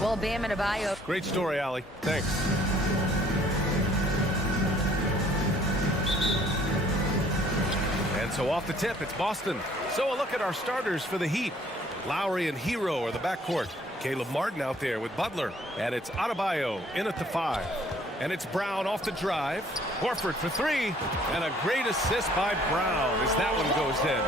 Well, Bam Adebayo. Great story, Allie. Thanks. And so off the tip, it's Boston. So a look at our starters for the Heat. Lowry and Hero are the backcourt. Caleb Martin out there with Butler. And it's Adebayo in at the 5. And it's Brown off the drive. Horford for 3. And a great assist by Brown as that one goes in.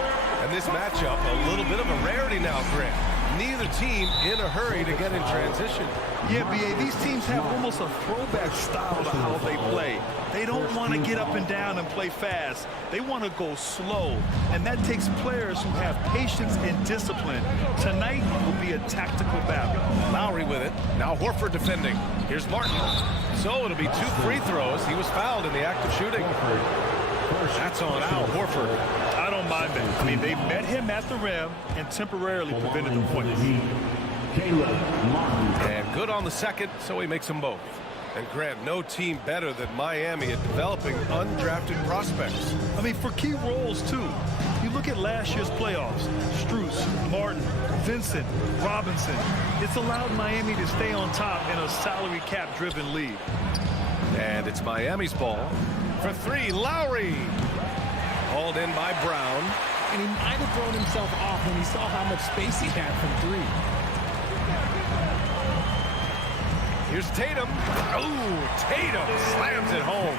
And this matchup, a little bit of a rarity now, Grant. Neither team in a hurry to get in transition. Yeah, B.A., these teams have almost a throwback style to how they play. They don't want to get up and down and play fast. They want to go slow, and that takes players who have patience and discipline. Tonight will be a tactical battle. Lowry with it. Now Horford defending. Here's Martin. So it'll be 2 free throws. He was fouled in the act of shooting. That's on Al Horford. I don't mind that. I mean, they met him at the rim and temporarily prevented the points. And good on the second, so he makes them both. And Grant, no team better than Miami at developing undrafted prospects. I mean, for key roles, too. You look at last year's playoffs. Strus, Martin, Vincent, Robinson. It's allowed Miami to stay on top in a salary cap-driven league. And it's Miami's ball. For 3, Lowry. Hauled in by Brown. And he might have thrown himself off when he saw how much space he had from 3. Here's Tatum. Oh, Tatum slams it home.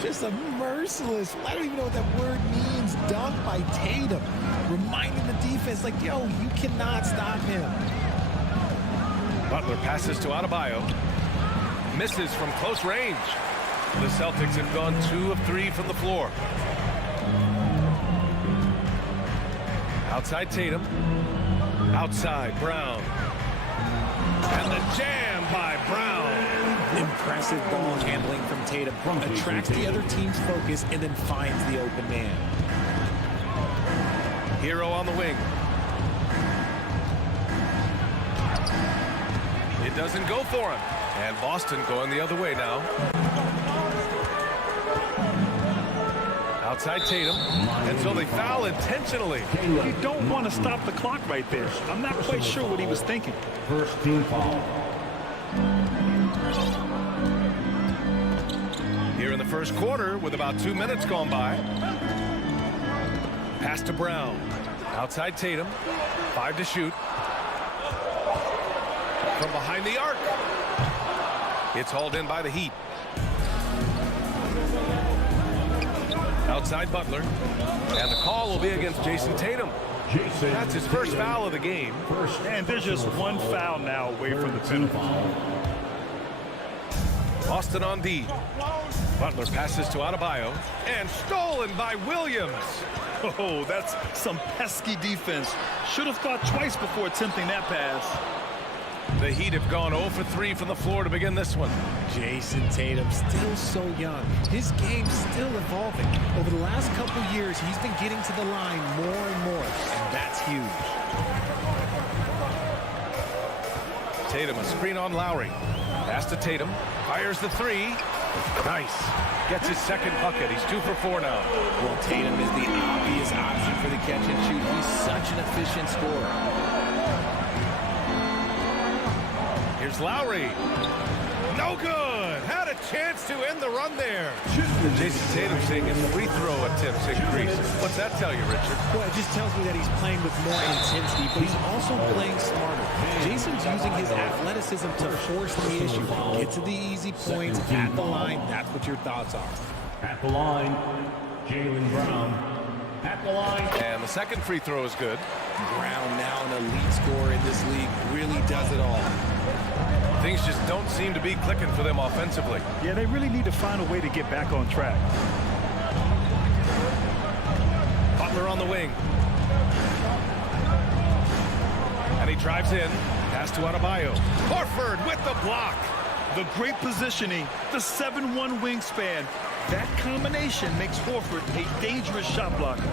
Just a merciless, I don't even know what that word means, dunk by Tatum. Reminding the defense, like, yo, you cannot stop him. Butler passes to Adebayo. Misses from close range. The Celtics have gone 2 of 3 from the floor. Outside Tatum. Outside Brown. And the jam by Brown. Impressive ball handling from Tatum. Attracts the other team's focus and then finds the open man. Hero on the wing. It doesn't go for him. And Boston going the other way now. Outside Tatum. And so they foul intentionally. You don't want to stop the clock right there. I'm not quite sure what he was thinking. First team foul. Here in the first quarter with about 2 minutes gone by. Pass to Brown. Outside Tatum. 5 to shoot. From behind the arc. It's hauled in by the Heat. Outside Butler. And the call will be against Jason Tatum. That's his first foul of the game. And there's just one foul now away from the penalty. Boston on D. Butler passes to Adebayo. And stolen by Williams. Oh, that's some pesky defense. Should have thought twice before attempting that pass. The Heat have gone 0 for 3 from the floor to begin this one. Jason Tatum, still so young. His game's still evolving. Over the last couple years, he's been getting to the line more and more, and that's huge. Tatum, a screen on Lowry. Pass to Tatum. Fires the 3. Nice. Gets his second bucket. He's 2 for 4 now. Well, Tatum is the obvious option for the catch and shoot. He's such an efficient scorer. Here's Lowry. No good. Had a chance to end the run there. Jason Tatum saying his free throw attempts increased. What's that tell you, Richard? Well, it just tells me that he's playing with more intensity, but he's also playing smarter. Jason's using his athleticism to force the issue. Get to the easy points at the line. That's what your thoughts are. At the line, Jaylen Brown. At the line. And the second free throw is good. Brown, now an elite scorer in this league, really does it all. Things just don't seem to be clicking for them offensively. Yeah, they really need to find a way to get back on track. Butler on the wing. And he drives in. Pass to Adebayo. Horford with the block. The great positioning, the 7'1" wingspan. That combination makes Horford a dangerous shot blocker.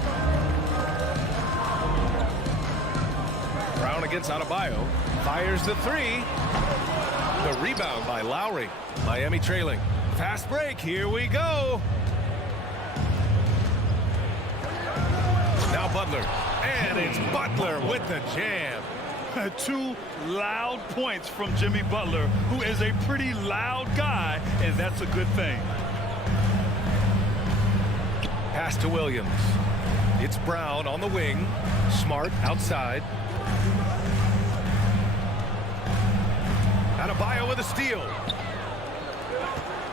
Brown against Adebayo. Fires the 3. The rebound by Lowry. Miami trailing. Fast break. Here we go. Now Butler. And it's Butler with the jam. Two loud points from Jimmy Butler, who is a pretty loud guy, and that's a good thing. Pass to Williams. It's Brown on the wing. Smart outside. Adebayo with a steal.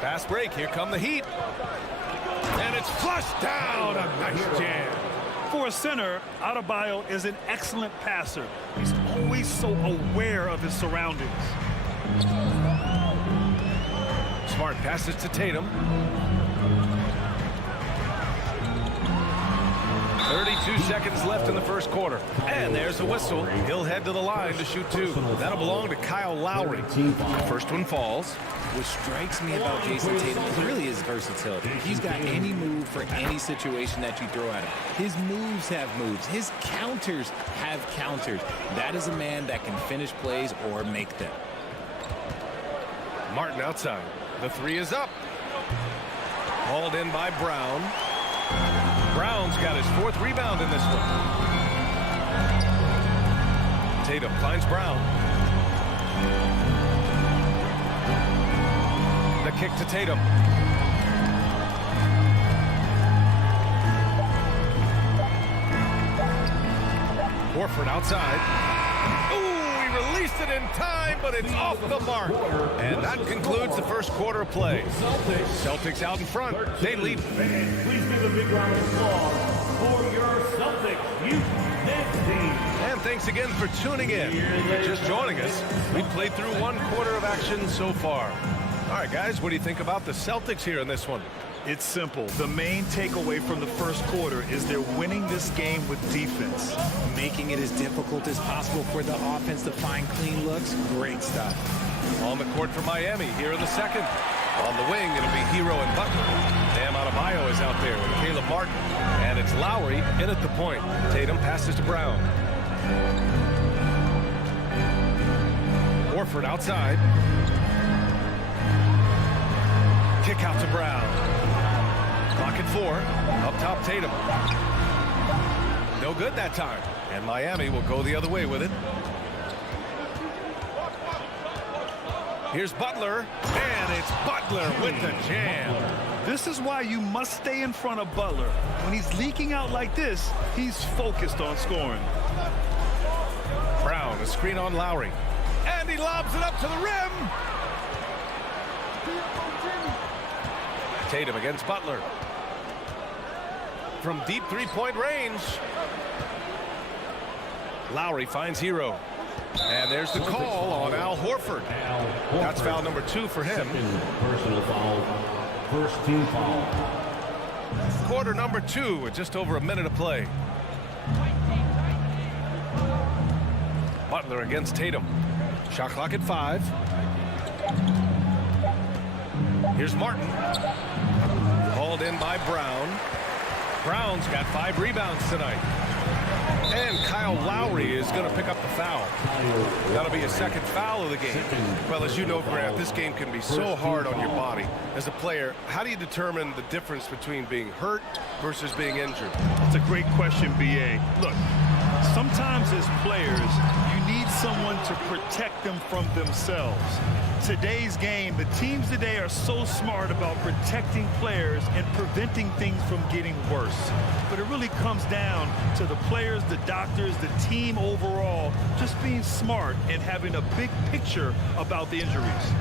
Fast break. Here come the Heat. And it's flushed down. A nice jam. For a center, Adebayo is an excellent passer. He's always so aware of his surroundings. Smart passes to Tatum. 32 seconds left in the first quarter. And there's the whistle. He'll head to the line to shoot two. That'll belong to Kyle Lowry. The first one falls. What strikes me about Jason Tatum is really his versatility. He's got any move for any situation that you throw at him. His moves have moves. His counters have counters. That is a man that can finish plays or make them. Martin outside. The three is up. Hauled in by Brown. Brown's got his fourth rebound in this one. Tatum finds Brown. The kick to Tatum. Horford outside. Ooh, he released it in time, but it's off the mark. And that concludes the first quarter of play. Celtics out in front. They lead. Please give a big round of applause for your Celtics youth team. And thanks again for tuning in. If you're just joining us, we've played through one quarter of action so far. All right, guys, what do you think about the Celtics here in this one? It's simple. The main takeaway from the first quarter is they're winning this game with defense. Making it as difficult as possible for the offense to find clean looks. Great stuff. On the court for Miami here in the second. On the wing, it'll be Hero and Butler. Bam Adebayo is out there with Caleb Martin. And it's Lowry in at the point. Tatum passes to Brown. Horford outside. Kick out to Brown. Clock at 4. Up top, Tatum. No good that time. And Miami will go the other way with it. Here's Butler. And it's Butler with the jam. This is why you must stay in front of Butler. When he's leaking out like this, he's focused on scoring. Brown, a screen on Lowry. And he lobs it up to the rim. Tatum against Butler. From deep three-point range. Lowry finds Hero. And there's the call on Al Horford. That's foul number 2 for him. Second personal foul. First team foul. Quarter number 2 with just over a minute of play. Butler against Tatum. Shot clock at 5. Here's Martin. Hauled in by Brown. Brown's got 5 rebounds tonight. And Kyle Lowry is going to pick up the foul. That'll be a second foul of the game. Well, as you know, Grant, this game can be so hard on your body. As a player, how do you determine the difference between being hurt versus being injured? That's a great question, B.A. Look, sometimes as players, you need someone to protect them from themselves. Today's game, the teams today are so smart about protecting players and preventing things from getting worse. But it really comes down to the players, the doctors, the team overall, just being smart and having a big picture about the injuries.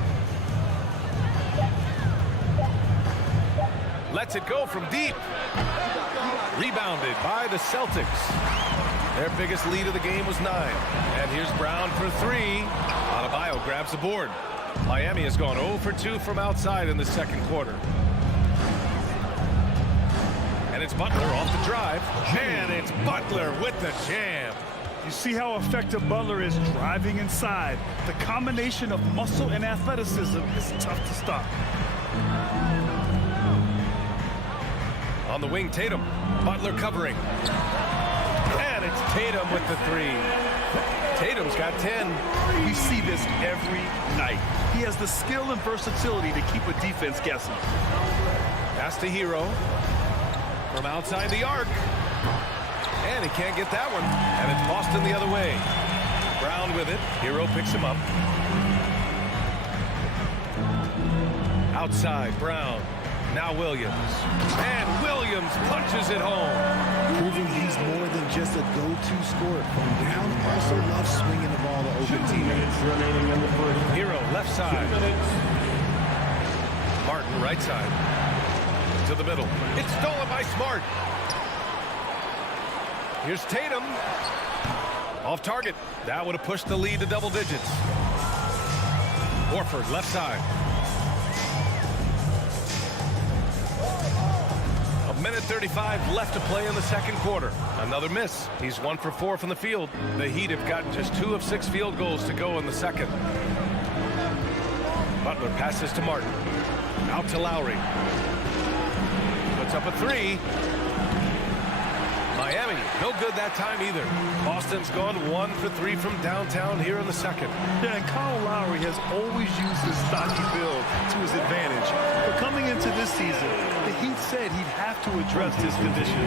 Lets it go from deep. Rebounded by the Celtics. Their biggest lead of the game was 9. And here's Brown for 3. Adebayo grabs the board. Miami has gone 0 for 2 from outside in the second quarter. And it's Butler off the drive. And it's Butler with the jam. You see how effective Butler is driving inside. The combination of muscle and athleticism is tough to stop. On the wing, Tatum. Butler covering. And it's Tatum with the 3. Tatum's got 10. We see this every night. He has the skill and versatility to keep a defense guessing. Pass to Hero. From outside the arc. And he can't get that one. And it's Boston the other way. Brown with it. Hero picks him up. Outside, Brown. Now Williams. And Williams punches it home. Proving he's more than just a go-to scorer. Brown also loves swinging the ball to open teammates. Hero left side. Martin right side. To the middle. It's stolen by Smart. Here's Tatum. Off target. That would have pushed the lead to double digits. Horford left side. A minute 35 left to play in the second quarter. Another miss. He's 1 for 4 from the field. The Heat have gotten just 2 of 6 field goals to go in the second. Butler passes to Martin. Out to Lowry. Puts up a 3. Miami, no good that time either. Boston's gone 1 for 3 from downtown here in the second. Yeah, and Kyle Lowry has always used his stocky build to his advantage. But coming into this season, the Heat said he'd have to address this condition.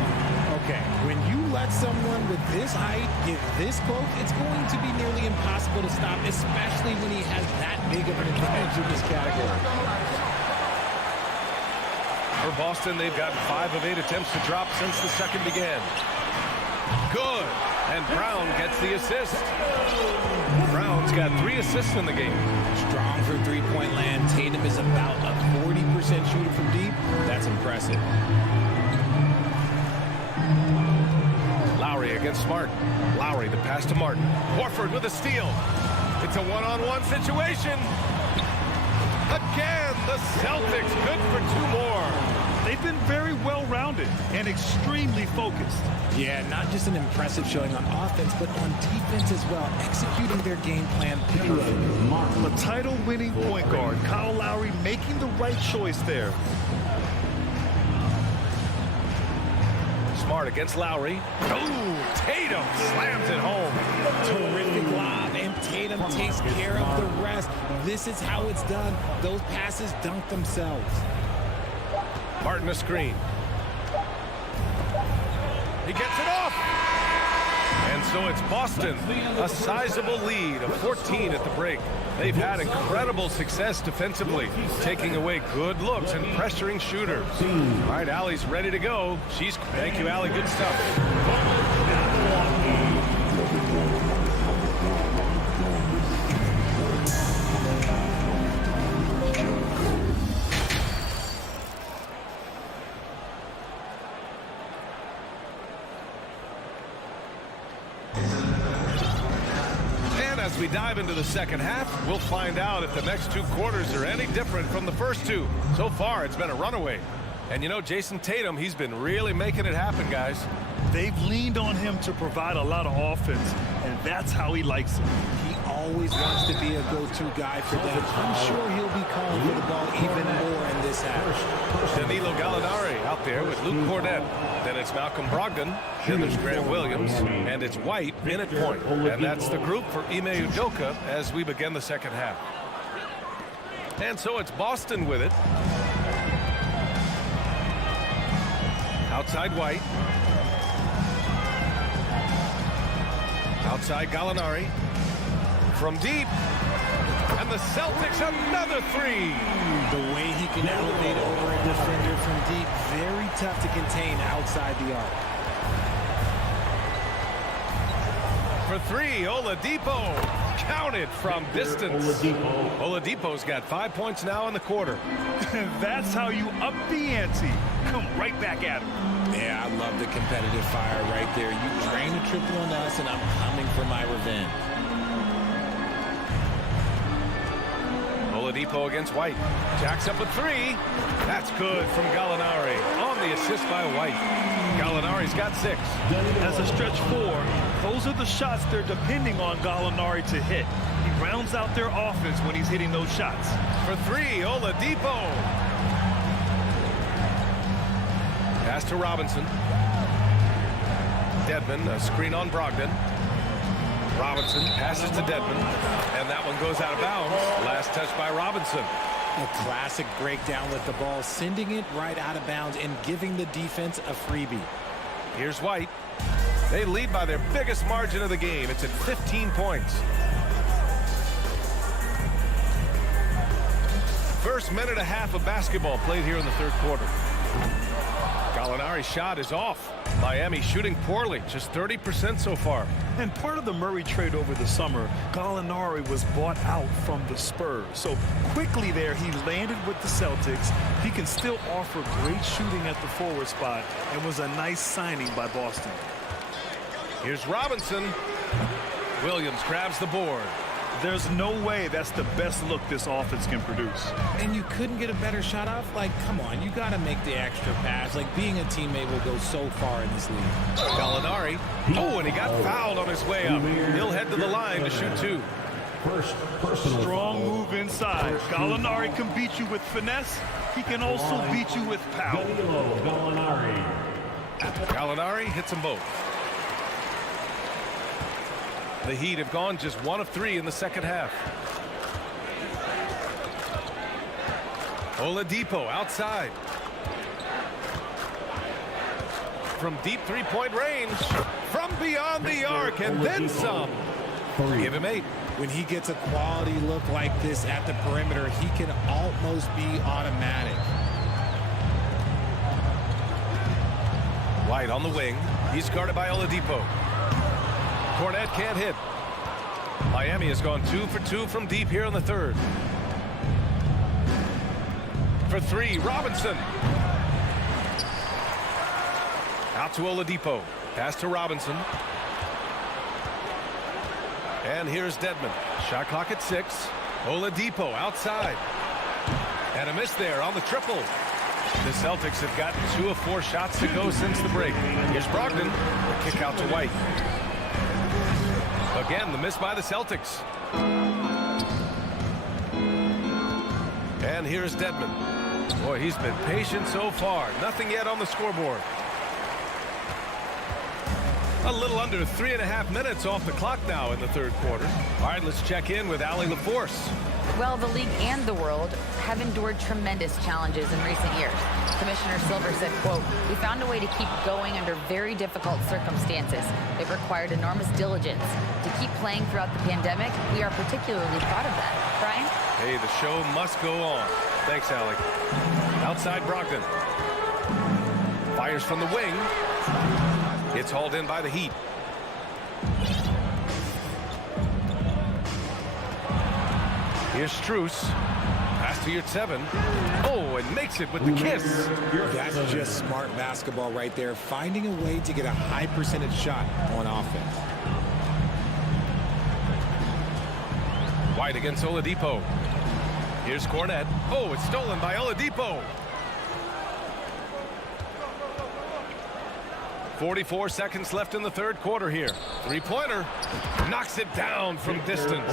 Okay, when you let someone with this height get this close, it's going to be nearly impossible to stop, especially when he has that big of an advantage in this category. For Boston, they've gotten 5 of 8 attempts to drop since the second began. Good. And Brown gets the assist. Brown's got 3 assists in the game. Strong from three-point land. Tatum is about a 40% shooter from deep. That's impressive. Lowry against Smart. Lowry, the pass to Martin. Horford with a steal. It's a one-on-one situation. Again, the Celtics good for 2 more. They've been very well-rounded and extremely focused. Yeah, not just an impressive showing on offense, but on defense as well, executing their game plan perfectly. A title-winning point guard, Kyle Lowry making the right choice there. Smart against Lowry. Oh, Tatum slams it home. Terrific lob, and Tatum takes care of the rest. This is how it's done. Those passes dunk themselves. Martin a screen. He gets it off. And so it's Boston, a sizable lead of 14 at the break. They've had incredible success defensively, taking away good looks and pressuring shooters. All right, Allie's ready to go. Thank you, Allie. Good stuff. As we dive into the second half, we'll find out if the next 2 quarters are any different from the first 2. So far, it's been a runaway. And you know, Jason Tatum, he's been really making it happen, guys. They've leaned on him to provide a lot of offense, and that's how he likes it. He always wants to be a go-to guy for them. I'm sure he'll be calling for the ball even more in this half. Danilo Gallinari out there with Luke Cornett. Then it's Malcolm Brogdon. Then there's Grant Williams. And it's White in at point. And that's the group for Ime Udoka as we begin the second half. And so it's Boston with it. Outside White. Outside Gallinari. From deep. And the Celtics another 3. The way he can elevate over a defender from deep, very tough to contain outside the arc. For 3, Oladipo. Counted from distance. Oladipo's got 5 points now in the quarter. That's how you up the ante. Come right back at him. Yeah, I love the competitive fire right there. You drain a triple on us, and I'm coming for my revenge. Oladipo against White. Jacks up a 3. That's good from Gallinari on the assist by White. Gallinari's got 6. As a stretch 4, those are the shots they're depending on Gallinari to hit. He rounds out their offense when he's hitting those shots. For 3, Oladipo. Pass to Robinson. Dedmon, a screen on Brogdon. Robinson passes to Dedmon, and that one goes out of bounds. Last touch by Robinson. A classic breakdown with the ball, sending it right out of bounds and giving the defense a freebie. Here's White. They lead by their biggest margin of the game. It's at 15 points. First minute and a half of basketball played here in the third quarter. Gallinari's shot is off. Miami shooting poorly, just 30% so far. And part of the Murray trade over the summer, Gallinari was bought out from the Spurs. So quickly there, he landed with the Celtics. He can still offer great shooting at the forward spot and was a nice signing by Boston. Here's Robinson. Williams grabs the board. There's no way that's the best look this offense can produce. And you couldn't get a better shot off? Like, come on, you got to make the extra pass. Like, being a teammate will go so far in this league. Gallinari. Oh, and he got fouled on his way up. He'll head to the line to shoot two. Strong move inside. Gallinari can beat you with finesse. He can also beat you with power. Gallinari hits them both. The Heat have gone just 1 of 3 in the second half. Oladipo outside. From deep three-point range. From beyond the arc and then some. Give him 8. When he gets a quality look like this at the perimeter, he can almost be automatic. White on the wing. He's guarded by Oladipo. Cornet can't hit. Miami has gone 2 for 2 from deep here in the third. For 3, Robinson. Out to Oladipo. Pass to Robinson. And here's Dedmon. Shot clock at 6. Oladipo outside. And a miss there on the triple. The Celtics have gotten 2 of 4 shots to go since the break. Here's Brogdon. The kick out to White. Again, the miss by the Celtics. And here's Dedmon. Boy, he's been patient so far. Nothing yet on the scoreboard. A little under 3.5 minutes off the clock now in the third quarter. All right, let's check in with Allie LaForce. Well, the league and the world have endured tremendous challenges in recent years. Commissioner Silver said, quote, "We found a way to keep going under very difficult circumstances. It required enormous diligence. To keep playing throughout the pandemic, we are particularly proud of that." Brian? Hey, the show must go on. Thanks, Allie. Outside Brogdon. Fires from the wing. It's hauled in by the Heat. Here's Strus. Pass to your 7. Oh, and makes it with the kiss. That's just smart basketball right there. Finding a way to get a high percentage shot on offense. White against Oladipo. Here's Cornet. Oh, it's stolen by Oladipo. 44 seconds left in the third quarter here. Three-pointer. Knocks it down from distance.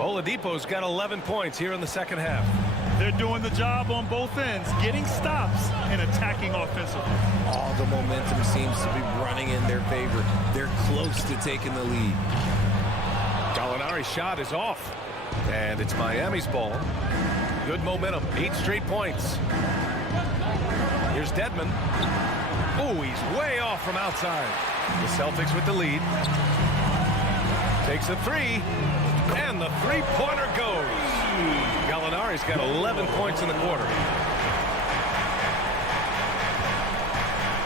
Oladipo's got 11 points here in the second half. They're doing the job on both ends, getting stops and attacking offensively. All the momentum seems to be running in their favor. They're close to taking the lead. Gallinari's shot is off. And it's Miami's ball. Good momentum. 8 straight points. Here's Dedmon. Oh, he's way off from outside. The Celtics with the lead. Takes a 3. And the three-pointer goes. Gallinari's got 11 points in the quarter.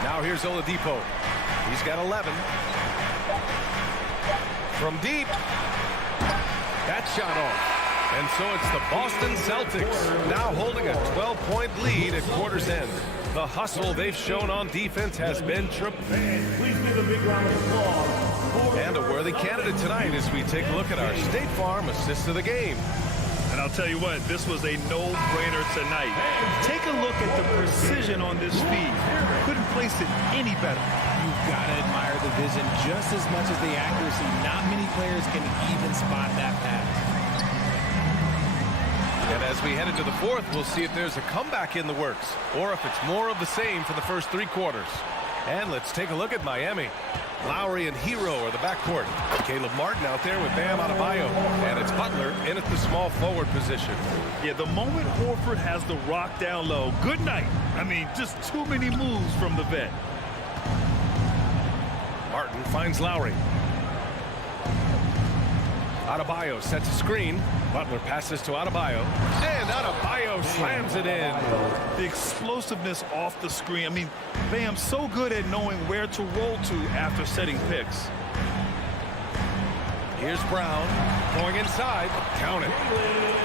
Now here's Oladipo. He's got 11. From deep. That shot off. And so it's the Boston Celtics now holding a 12-point lead at quarter's end. The hustle they've shown on defense has been tremendous. Please give a big round of applause. And a worthy candidate tonight as we take a look at our State Farm assist of the game. And I'll tell you what, this was a no-brainer tonight. Take a look at the precision on this feed. Couldn't place it any better. You've got to admire the vision just as much as the accuracy. Not many players can even spot that pass. And as we head into the fourth, we'll see if there's a comeback in the works or if it's more of the same for the first 3 quarters. And let's take a look at Miami. Lowry and Hero are the backcourt. Caleb Martin out there with Bam Adebayo. And it's Butler in at the small forward position. Yeah, the moment Horford has the rock down low, good night. I mean, just too many moves from the vet. Martin finds Lowry. Adebayo sets a screen. Butler passes to Adebayo. And Adebayo slams it in. The explosiveness off the screen. I mean, Bam's so good at knowing where to roll to after setting picks. Here's Brown going inside. Count it.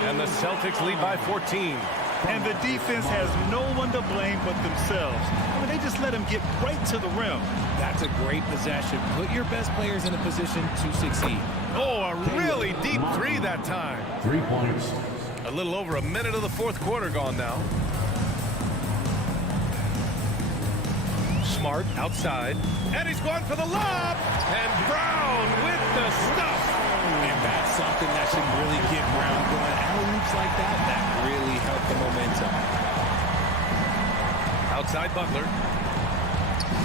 And the Celtics lead by 14. And the defense has no one to blame but themselves. I mean, they just let him get right to the rim. That's a great possession. Put your best players in a position to succeed. Oh, a really deep three that time. 3 points. A little over a minute of the fourth quarter gone now. Smart outside. And he's going for the lob. And Brown with the stuff. And that's something that should really get Brown going. Alley-oops like that really help the momentum. Outside Butler.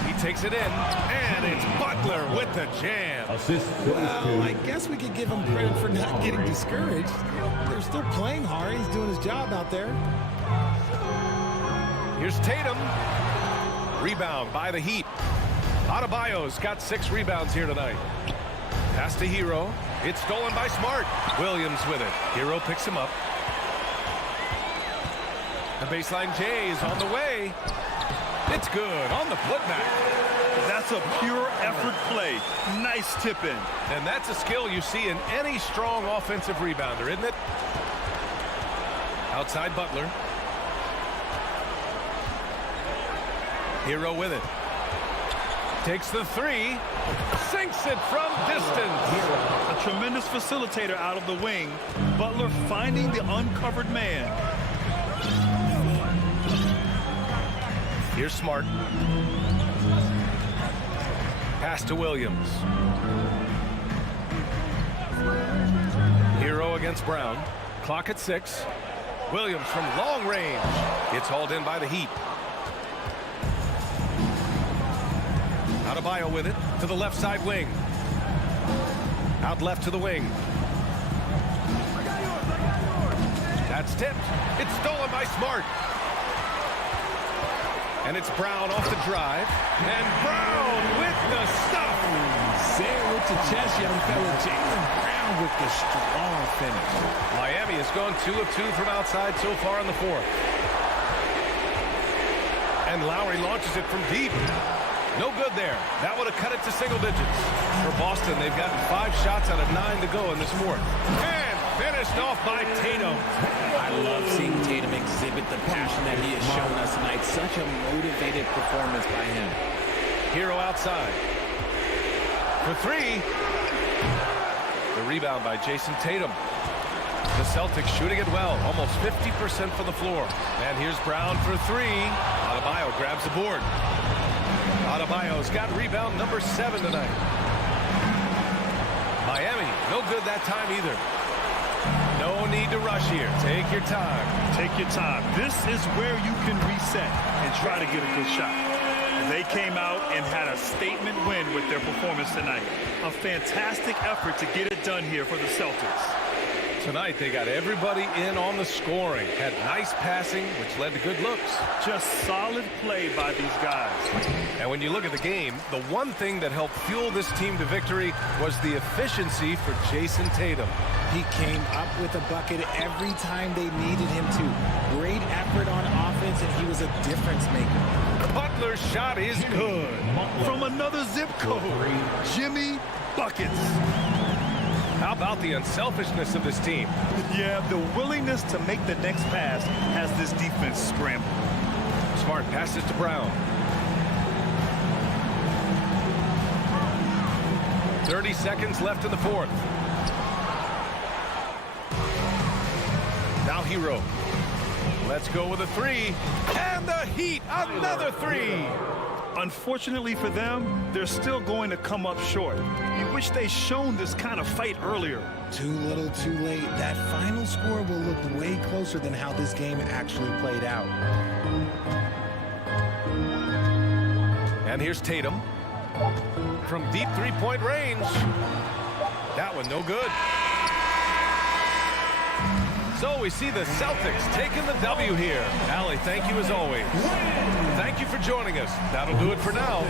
He takes it in. And it's Butler with the jam. Assist. Well, I guess we could give him credit for not getting discouraged. They're still playing hard. He's doing his job out there. Here's Tatum. Rebound by the Heat. Adebayo's got 6 rebounds here tonight. Pass to Hero. It's stolen by Smart. Williams with it. Hero picks him up. The baseline J is on the way. It's good on the putback. That's a pure effort play. Nice tip in. And that's a skill you see in any strong offensive rebounder, isn't it? Outside Butler. Hero with it. Takes the 3. Sinks it from distance. A tremendous facilitator out of the wing. Butler finding the uncovered man. Here's Smart. Pass to Williams. Hero against Brown. Clock at 6. Williams from long range. It's hauled in by the Heat. Adebayo with it to the left side wing. Out left to the wing. That's tipped. It's stolen by Smart. And it's Brown off the drive. And Brown with the stuff. Say it with your chest, young fella. Jaylen Brown with the strong finish. Miami has gone 2 of 2 from outside so far in the fourth. And Lowry launches it from deep. No good there. That would have cut it to single digits. For Boston, they've gotten 5 shots out of 9 to go in this fourth. And finished off by Tatum. I love seeing Tatum exhibit the passion that he has shown us tonight. Such a motivated performance by him. Hero outside. For 3. The rebound by Jason Tatum. The Celtics shooting it well. Almost 50% from the floor. And here's Brown for 3. Adebayo grabs the board. Adebayo's got rebound number 7 tonight. Miami, no good that time either. No need to rush here. Take your time. Take your time. This is where you can reset and try to get a good shot. They came out and had a statement win with their performance tonight. A fantastic effort to get it done here for the Celtics. Tonight, they got everybody in on the scoring. Had nice passing, which led to good looks. Just solid play by these guys. And when you look at the game, the one thing that helped fuel this team to victory was the efficiency for Jason Tatum. He came up with a bucket every time they needed him to. Great effort on offense, and he was a difference maker. Butler's shot is good. From another zip code, Jimmy Buckets. How about the unselfishness of this team? Yeah, the willingness to make the next pass has this defense scrambled. Smart passes to Brown. 30 seconds left in the fourth. Now Hero. Let's go with a 3. And the Heat, another 3. Unfortunately for them, they're still going to come up short. You wish they'd shown this kind of fight earlier. Too little, too late. That final score will look way closer than how this game actually played out. And here's Tatum. From deep three-point range. That one no good. So we see the Celtics taking the W here. Allie, thank you as always. Thank you for joining us. That'll do it for now.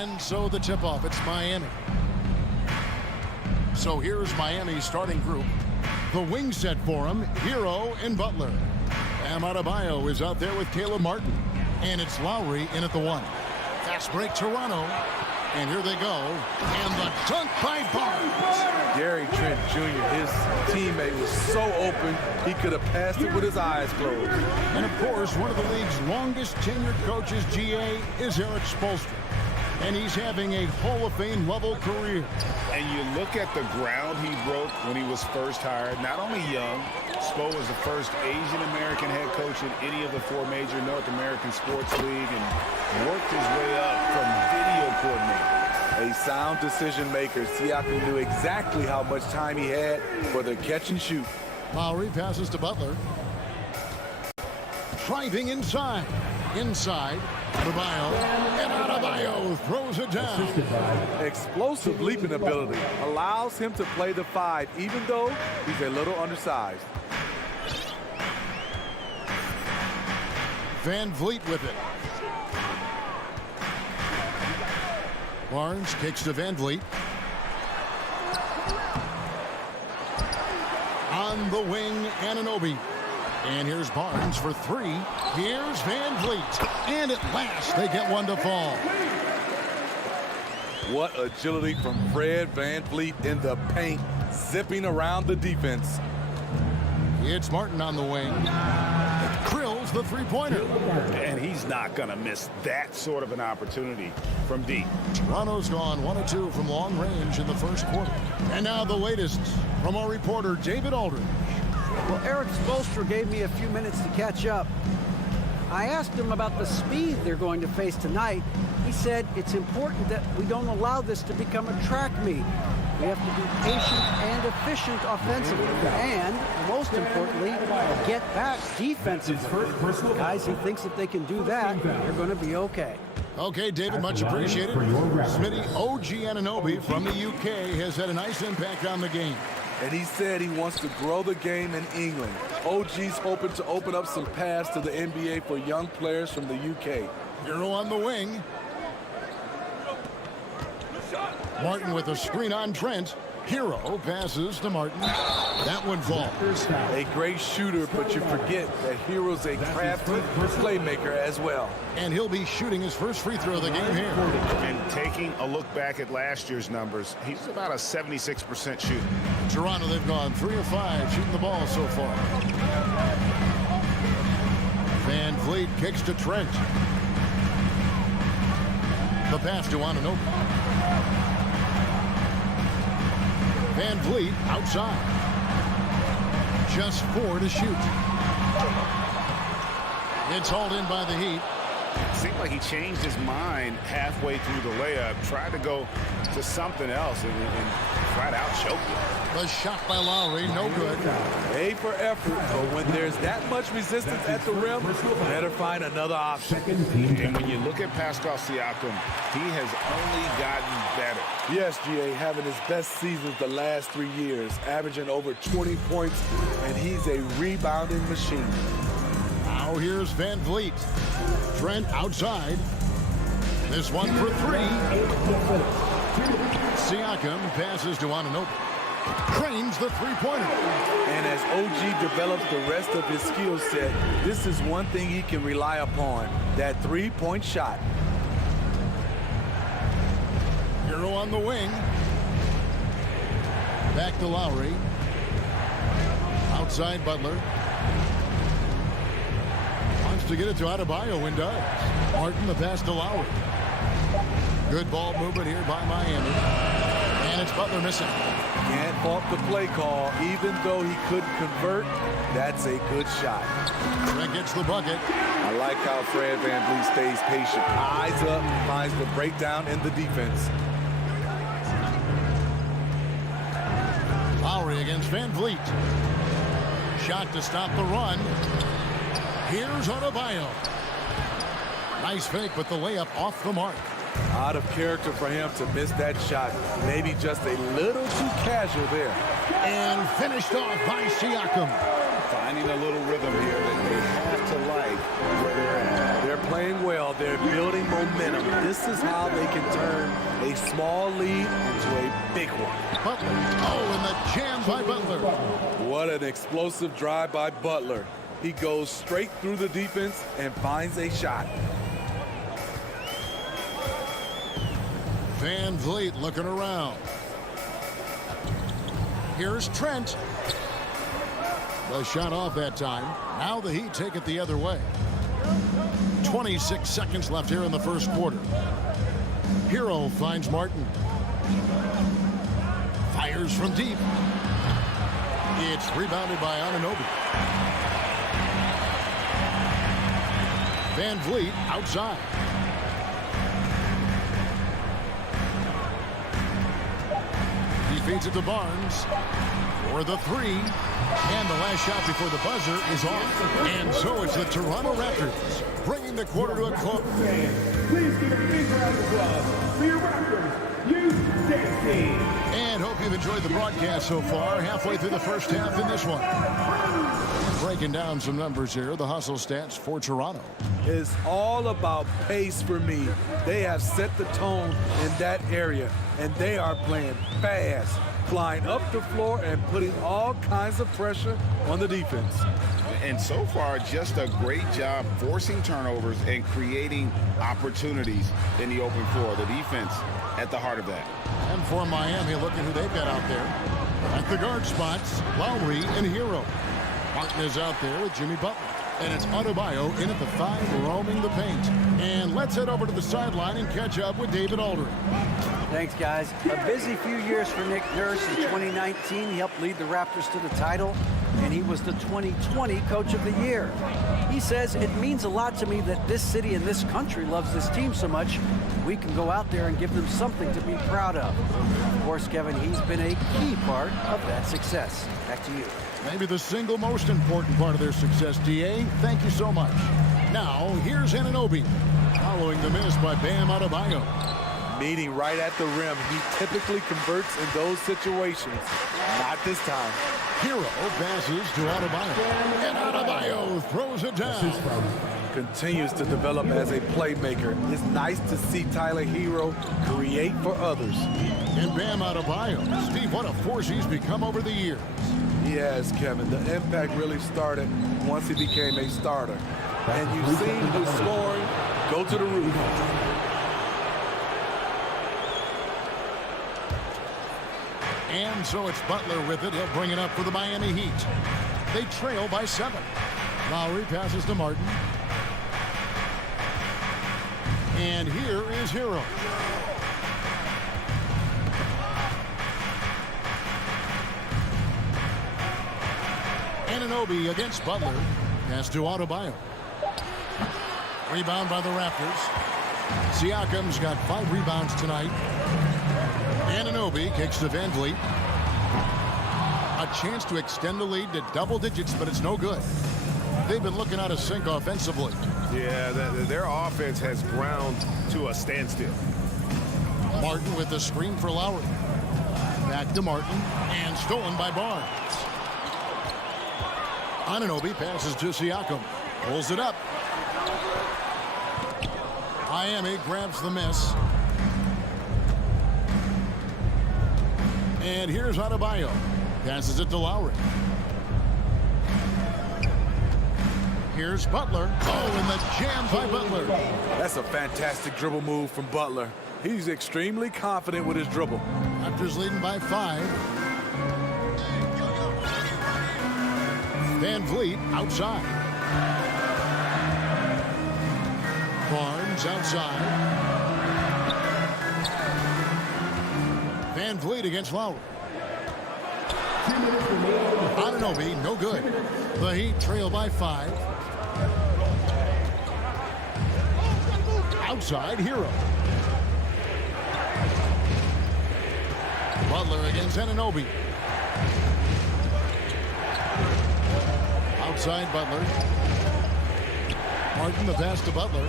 And so the tip-off, it's Miami. So here's Miami's starting group. The wing set for him, Hero and Butler. Bam Adebayo is out there with Caleb Martin. And it's Lowry in at the 1. Fast break Toronto. And here they go. And the dunk by Barnes. Gary Trent Jr., his teammate was so open, he could have passed it with his eyes closed. And of course, one of the league's longest tenured coaches, GA, is Eric Spoelstra. And he's having a Hall of Fame level career. And you look at the ground he broke when he was first hired. Not only young, Spo was the first Asian-American head coach in any of the 4 major North American sports league and worked his way up from video coordinator. A sound decision maker. Siakam knew exactly how much time he had for the catch and shoot. Lowry passes to Butler. Driving inside. Inside. Adebayo. And Adebayo throws it down. Explosive leaping ability allows him to play the 5, even though he's a little undersized. Van Vliet with it. Barnes kicks to Van Vliet. On the wing, Anunoby. And here's Barnes for 3. Here's Van Vliet. And at last, they get one to fall. What agility from Fred Van Vliet in the paint, zipping around the defense. It's Martin on the wing. Drills the three-pointer. And he's not going to miss that sort of an opportunity from deep. Toronto's gone 1 of 2 from long range in the first quarter. And now the latest from our reporter, David Aldridge. Well, Eric Spoelstra gave me a few minutes to catch up. I asked him about the speed they're going to face tonight. He said it's important that we don't allow this to become a track meet. We have to be patient and efficient offensively, and most importantly, get back defensively. Guys, he thinks if they can do that, they're going to be okay. Okay, David, much appreciated. Smitty, OG Anunoby from the UK has had a nice impact on the game. And he said he wants to grow the game in England. OG's hoping to open up some paths to the NBA for young players from the UK. Hero on the wing. Martin with a screen on Trent. Hero passes to Martin. That one falls. A great shooter, but you forget that Hero's a crafty playmaker as well. And he'll be shooting his first free throw of the game here. And taking a look back at last year's numbers, he's about a 76% shooter. Toronto, they've gone 3 of 5 shooting the ball so far. Van Vliet kicks to Trent. The pass to Anunoby. Van Vliet outside. Just 4 to shoot. It's hauled in by the Heat. It seemed like he changed his mind halfway through the layup, tried to go to something else, and flat out choked it. The shot by Lowry, no good. A for effort, but when there's that much resistance at the rim, better find another option. And when you look at Pascal Siakam, he has only gotten better. Yes, GA, having his best seasons the last 3 years, averaging over 20 points, and he's a rebounding machine. Now here's Van Vliet. Trent outside. This one for 3. Siakam passes to Anunoby. Trains the three-pointer. And as OG develops the rest of his skill set, this is one thing he can rely upon, that three-point shot. Hero on the wing. Back to Lowry. Outside Butler. Wants to get it to Adebayo and does. Martin the pass to Lowry. Good ball movement here by Miami. And it's Butler missing. Can't fault the play call. Even though he couldn't convert, that's a good shot. Trent gets the bucket. I like how Fred VanVleet stays patient. Eyes up, finds the breakdown in the defense. Lowry against Van Vliet. Shot to stop the run. Here's Adebayo. Nice fake, but the layup off the mark. Out of character for him to miss that shot. Maybe just a little too casual there. And finished off by Siakam. Finding a little rhythm here that they have to like where they're at. They're playing well. They're building momentum. This is how they can turn a small lead into a big one. Butler. Oh, and the jam by Butler. What an explosive drive by Butler. He goes straight through the defense and finds a shot. Van Vliet looking around. Here's Trent. The shot off that time. Now the Heat take it the other way. 26 seconds left here in the first quarter. Hero finds Martin. Fires from deep. It's rebounded by Anunoby. Van Vliet outside. He feeds it to Barnes for the three. And the last shot before the buzzer is off. And so it's the Toronto Raptors bringing the quarter to a close. Please give a big round of applause for your Raptors youth dance team. And hope you've enjoyed the broadcast so far. Halfway through the first half in this one. Breaking down some numbers here. The hustle stats for Toronto. It's all about pace for me. They have set the tone in that area, and they are playing fast, flying up the floor and putting all kinds of pressure on the defense. And so far, just a great job forcing turnovers and creating opportunities in the open floor. The defense at the heart of that. And for Miami, look at who they've got out there. At the guard spots, Lowry and Hero. Martin is out there with Jimmy Butler. And it's Adebayo in at the 5, roaming the paint. And let's head over to the sideline and catch up with David Aldridge. Thanks, guys. A busy few years for Nick Nurse. In 2019, he helped lead the Raptors to the title, and he was the 2020 Coach of the Year. He says, it means a lot to me that this city and this country loves this team so much, we can go out there and give them something to be proud of. Of course, Kevin, he's been a key part of that success. Back to you. Maybe the single most important part of their success, D.A. Thank you so much. Now, here's Anunoby, following the miss by Bam Adebayo. Meeting right at the rim. He typically converts in those situations. Not this time. Hero passes to Adebayo. And Adebayo throws it down. Continues to develop as a playmaker. It's nice to see Tyler Hero create for others. And Bam Adebayo. Steve, what a force he's become over the years. He has, Kevin. The impact really started once he became a starter. And you've seen his scoring go to the roof. And so it's Butler with it. He'll bring it up for the Miami Heat. They trail by 7. Lowry passes to Martin. And here is Hero. Anunoby against Butler. Pass to Adebayo. Rebound by the Raptors. Siakam's got 5 rebounds tonight. Anunoby kicks to Van Vliet. A chance to extend the lead to double digits, but it's no good. They've been looking out of sync offensively. Yeah, their offense has ground to a standstill. Martin with the screen for Lowry. Back to Martin, and stolen by Barnes. Anunoby passes to Siakam. Pulls it up. Miami grabs the miss. And here's Adebayo. Passes it to Lowry. Here's Butler. Oh, and the jam by Butler. That's a fantastic dribble move from Butler. He's extremely confident with his dribble. Raptors leading by 5. Van Vliet outside. Barnes outside. Van Vliet against Lowry. Anunoby, no good. The Heat trail by 5. Outside, Hero. Butler against Anunoby. Outside Butler. Martin, the pass to Butler.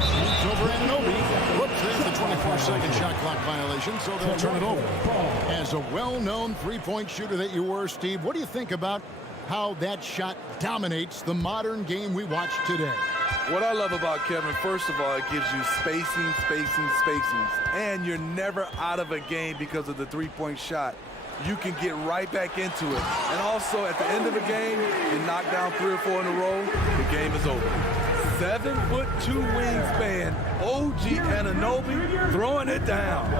It's over Anunoby. Whoops, there's the 24-second shot clock violation, so they'll turn it over. As a well-known three-point shooter that you were, Steve, what do you think about how that shot dominates the modern game we watch today. What I love about Kevin, first of all, it gives you spacing. And you're never out of a game because of the three-point shot. You can get right back into it. And also, at the end of the game, you knock down 3 or 4 in a row, the game is over. 7'2" wingspan, OG Anunoby throwing it down.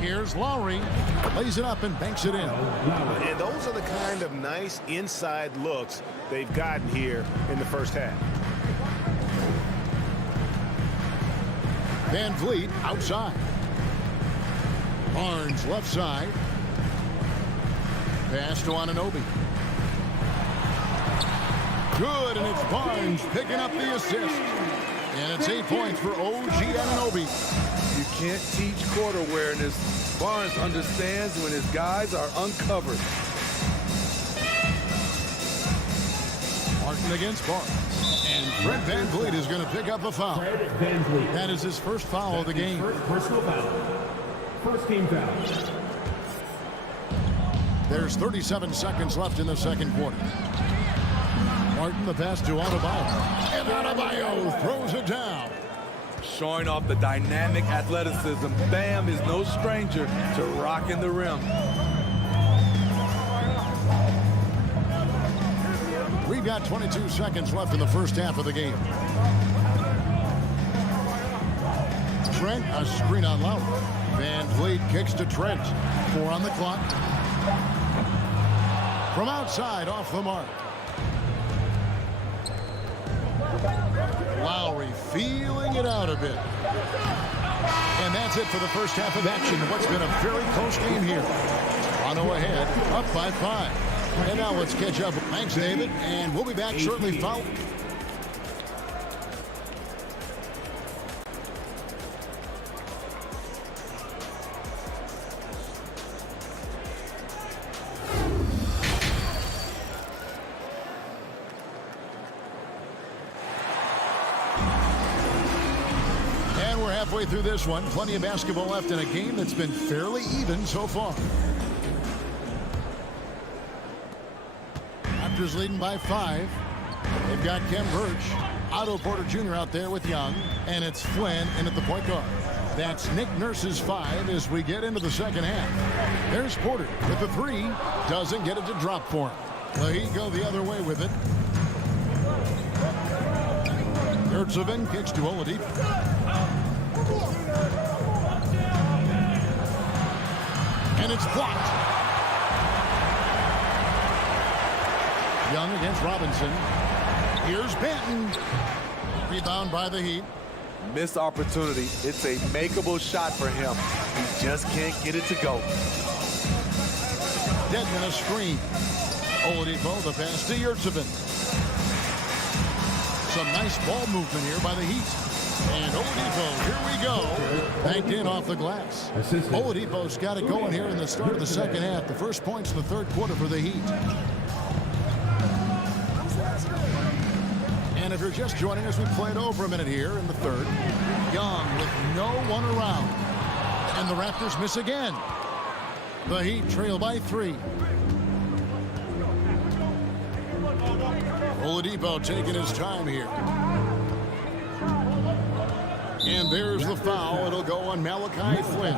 Here's Lowry, lays it up and banks it in. And those are the kind of nice inside looks they've gotten here in the first half. Van Vliet outside. Barnes left side. Pass to Anunoby. Good, and it's Barnes picking up the assist. And it's 8 points for OG Anunoby. You can't teach court awareness. Barnes understands when his guys are uncovered. Martin against Barnes. And Fred Van Vliet is going to pick up a foul. That is his first foul of the game. Personal foul. First team foul. There's 37 seconds left in the second quarter. Martin, the pass to Adebayo. And Adebayo throws it down. Showing off the dynamic athleticism. Bam is no stranger to rocking the rim. We've got 22 seconds left in the first half of the game. Trent, a screen on Lowry. Van Vliet kicks to Trent. 4 on the clock. From outside, off the mark. Lowry feeling it out a bit. And that's it for the first half of action. What's been a very close game here. Toronto ahead, up by 5. And now let's catch up. Thanks, David. And we'll be back shortly following. Halfway through this one, plenty of basketball left in a game that's been fairly even so far. Raptors leading by 5. They've got Kem Birch, Otto Porter Jr. out there with Young, and it's Flynn in at the point guard. That's Nick Nurse's 5 as we get into the second half. There's Porter with the 3. Doesn't get it to drop for him. Well, he go the other way with it. Yurtseven kicks to Oladipo. And it's blocked. Young against Robinson. Here's Benton. Rebound by the Heat. Missed opportunity. It's a makeable shot for him. He just can't get it to go. Dedmon a screen. Oladipo the pass to Yurtseven. Some nice ball movement here by the Heat. And Oladipo, here we go. Banked in off the glass. Oladipo's got it going here in the start of the second half. The first points in the third quarter for the Heat. And if you're just joining us, we played over a minute here in the third. Young with no one around. And the Raptors miss again. The Heat trail by 3. Oladipo taking his time here. And there's the foul. It'll go on Malachi Flynn.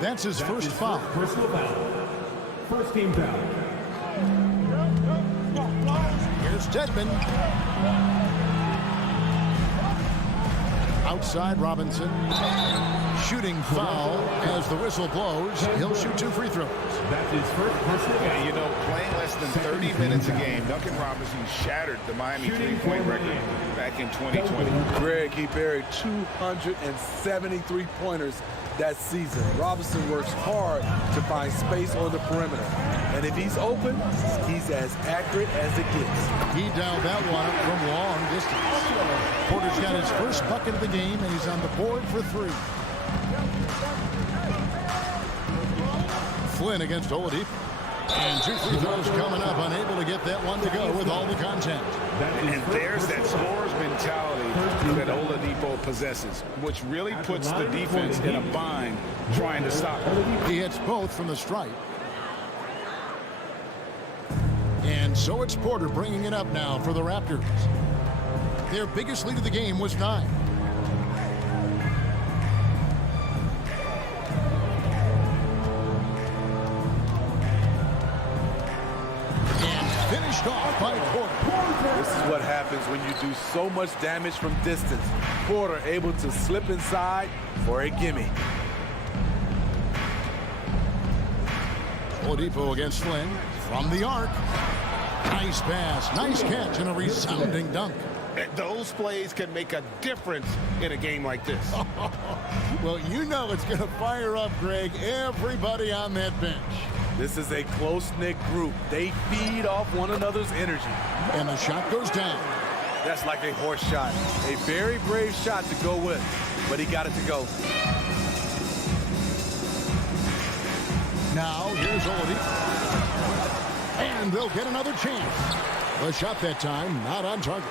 That's his first foul. Personal foul. First team foul. Here's Dedmon. Outside Robinson. Shooting foul as the whistle blows. He'll shoot 2 free throws. That's his first personal foul. Yeah, you know, playing less than 30 minutes a game, Duncan Robinson shattered the Miami three-point record back in 2020. Greg, he buried 273 pointers that season. Robinson works hard to find space on the perimeter. And if he's open, he's as accurate as it gets. He dialed that one from long distance. Porter's got his first bucket of the game, and he's on the board for 3. Flynn against Oladipo. And 2 free throws coming up, unable to get that one to go with all the contact. And there's that scorer's mentality that Oladipo possesses, which really puts the defense in a bind trying to stop him. He hits both from the stripe. so it's Porter bringing it up now for the Raptors. Their biggest lead of the game was 9. And finished off by Porter. This is what happens when you do so much damage from distance. Porter able to slip inside for a gimme. Oladipo against Flynn from the arc. Nice pass, nice catch, and a resounding dunk. Those plays can make a difference in a game like this. Well, you know it's going to fire up, Greg, everybody on that bench. This is a close-knit group. They feed off one another's energy. And the shot goes down. That's like a horse shot. A very brave shot to go with, but he got it to go. Now, here's Oladipo. And they'll get another chance. The shot that time, not on target.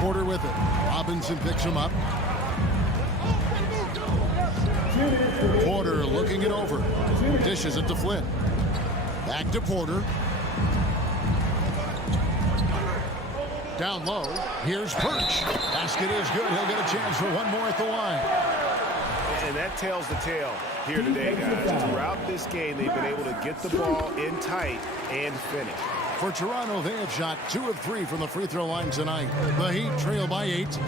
Porter with it. Robinson picks him up. Porter looking it over. Dishes it to Flynn. Back to Porter. Down low. Here's Perch. Basket is good. He'll get a chance for one more at the line. And that tells the tale here today, guys. Throughout this game, they've been able to get the ball in tight and finish. For Toronto, they have shot 2 of 3 from the free throw line tonight. The Heat trail by 8.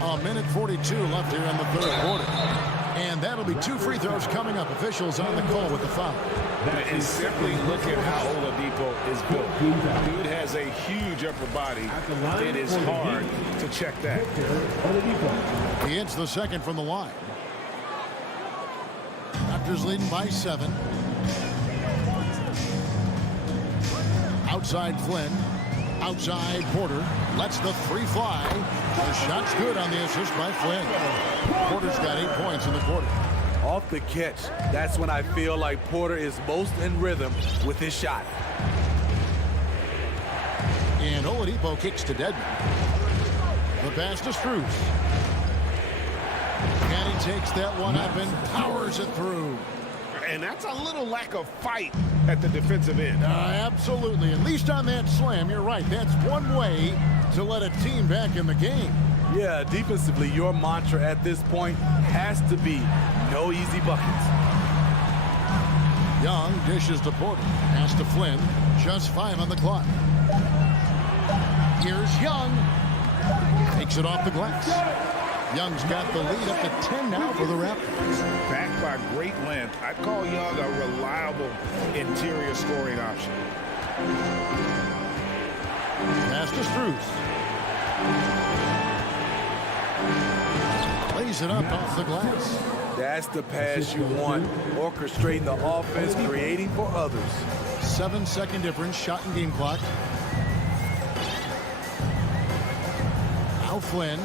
A minute 42 left here in the third quarter. And that'll be 2 free throws coming up. Officials on the call with the foul. And simply look at how Oladipo is built. Dude has a huge upper body. It is hard to check that. He hits the second from the line. Raptors leading by 7. Outside Flynn. Outside Porter. Lets the 3 fly. The shot's good on the assist by Flynn. Porter's got 8 points in the quarter. Off the catch, that's when I feel like Porter is most in rhythm with his shot. And Oladipo kicks to Dedmon. The pass to Strus. And he takes that one up and powers it through. And that's a little lack of fight at the defensive end. Absolutely. At least on that slam, you're right. That's one way to let a team back in the game. Yeah, defensively, your mantra at this point has to be no easy buckets. Young dishes to Porter. Pass to Flynn. Just 5 on the clock. Here's Young. Takes it off the glass. Young's got the lead up to 10 now for the Raptors. Backed by great length, I'd call Young a reliable interior scoring option. Pass to Strus. Lays it up off the glass. That's the pass you want. Orchestrating the offense, creating for others. 7-second difference, shot and game clock. Now Flynn.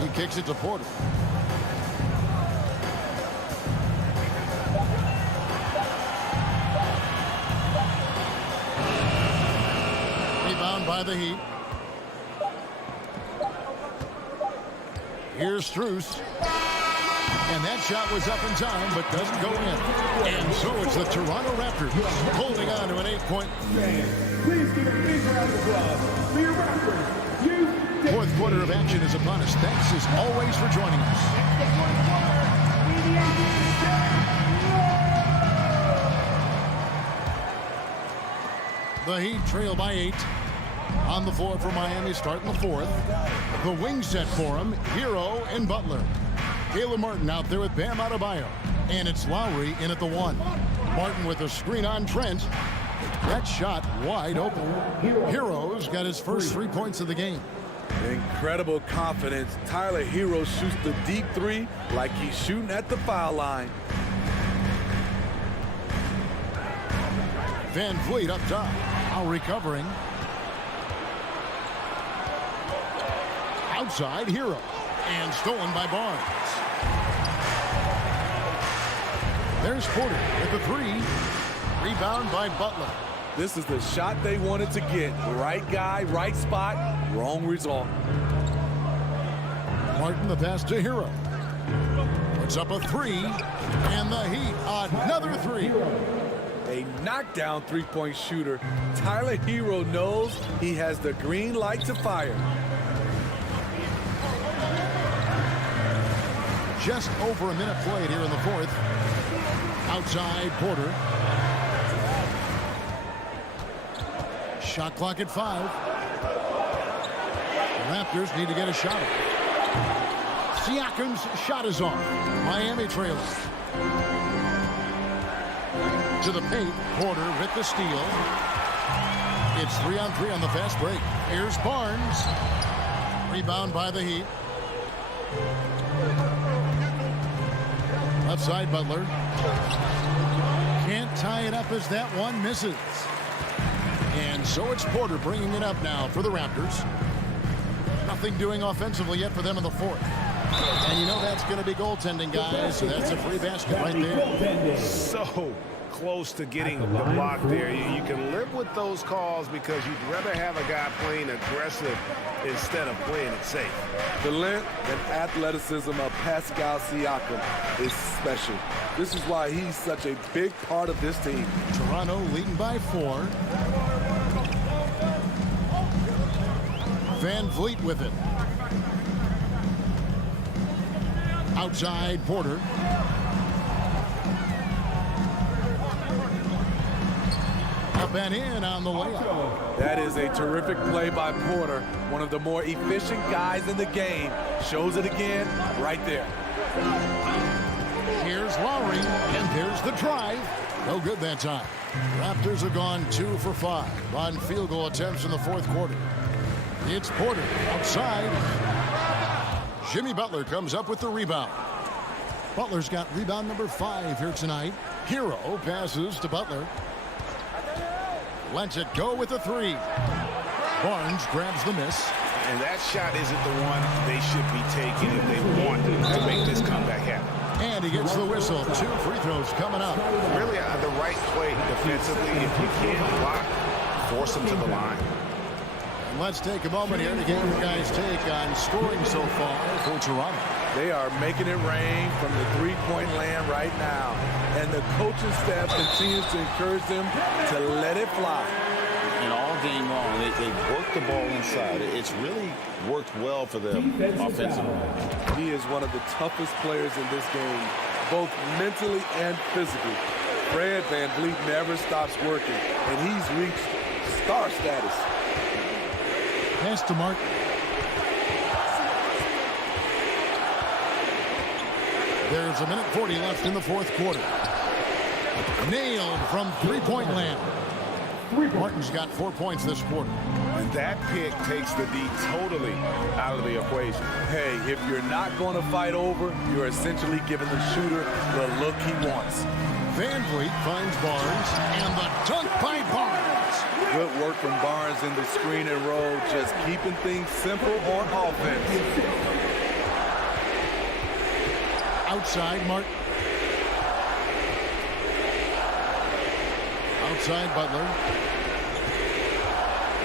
He kicks it to Porter. Rebound by the Heat. Here's Strus. And that shot was up in time, but doesn't go in. And so it's the Toronto Raptors holding on to an 8-point. Please give a big round of applause for your Raptors. Fourth quarter of action is upon us. Thanks as always for joining us. The Heat trail by 8. On the floor for Miami, starting the fourth. The wing set for him, Hero and Butler. Caleb Martin out there with Bam Adebayo. And it's Lowry in at the 1. Martin with a screen on Trent. That shot wide open. Hero's got his first 3 points of the game. Incredible confidence. Tyler Hero shoots the deep 3 like he's shooting at the foul line. Van Vliet up top. Now recovering. Outside, Hero. And stolen by Barnes. There's Porter with the 3. Rebound by Butler. This is the shot they wanted to get. Right guy, right spot, wrong result. Martin the pass to Hero. puts up a three, and the Heat another three. A knockdown three-point shooter. Tyler Hero knows he has the green light to fire. Just over a minute played here in the fourth. Outside Porter. Shot clock at 5. Raptors need to get a shot. Siakam's shot is off. Miami trails. To the paint. Porter with the steal. It's 3-on-3 on the fast break. Here's Barnes. Rebound by the Heat. Left side, Butler. Can't tie it up as that one misses. And so it's Porter bringing it up now for the Raptors. Nothing doing offensively yet for them in the fourth. And you know that's going to be goaltending, guys. So that's a free basket right there. So close to getting the block there. You can live with those calls because you'd rather have a guy playing aggressive instead of playing it safe. The length and athleticism of Pascal Siakam is special. This is why he's such a big part of this team. Toronto leading by 4. Van Vliet with it. Outside Porter. Up and in on the layup. That is a terrific play by Porter. One of the more efficient guys in the game. Shows it again right there. Here's Lowry, and there's the drive. No good that time. Raptors have gone 2 for 5 on field goal attempts in the fourth quarter. It's Porter outside. Jimmy Butler comes up with the rebound. Butler's got rebound number 5 here tonight. Hero passes to Butler. Lets it go with the 3. Barnes grabs the miss. And that shot isn't the one they should be taking if they want to make this comeback happen. And he gets the whistle. 2 free throws coming up. Really the right play defensively. If you can't block, force them to the line. And let's take a moment here to get your guys' take on scoring so far for Toronto. They are making it rain from the three-point land right now. And the coaching staff continues to encourage them to let it fly. And all game long, they work the ball inside. It's really worked well for them offensively. He is one of the toughest players in this game, both mentally and physically. Fred VanVleet never stops working, and he's reached star status. Pass to Mark. There's a minute 40 left in the fourth quarter. Nailed from three-point land. Martin's got 4 points this quarter. And that pick takes the D totally out of the equation. Hey, if you're not going to fight over, you're essentially giving the shooter the look he wants. Van Vliet finds Barnes, and the dunk by Barnes. Good work from Barnes in the screen and roll, just keeping things simple on offense. Outside, Martin. Outside, Butler.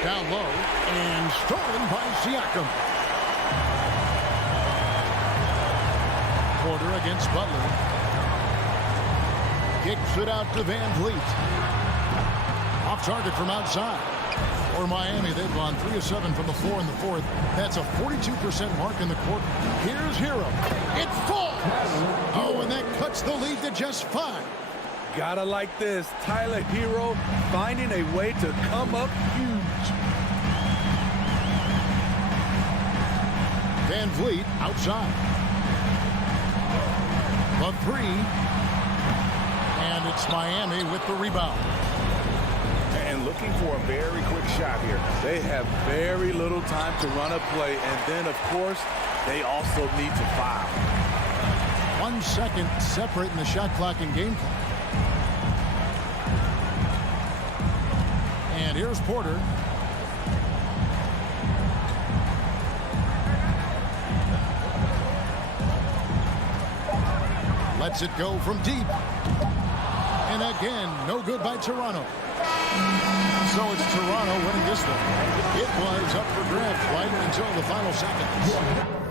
Down low, and stolen by Siakam. Porter against Butler. Kicks it out to Van Vliet. Off target from outside. For Miami, they've gone 3 of 7 from the floor in the fourth. That's a 42% mark in the quarter. Here's Hero. It falls! Oh, and that cuts the lead to just 5. Gotta like this. Tyler Hero finding a way to come up huge. Van Vliet outside. The 3. And it's Miami with the rebound. And looking for a very quick shot here. They have very little time to run a play. And then, of course, they also need to foul. 1 second separating the shot clock and game clock. And here's Porter. Lets it go from deep. And again, no good by Toronto. So it's Toronto winning this one. It was up for grabs right until the final seconds.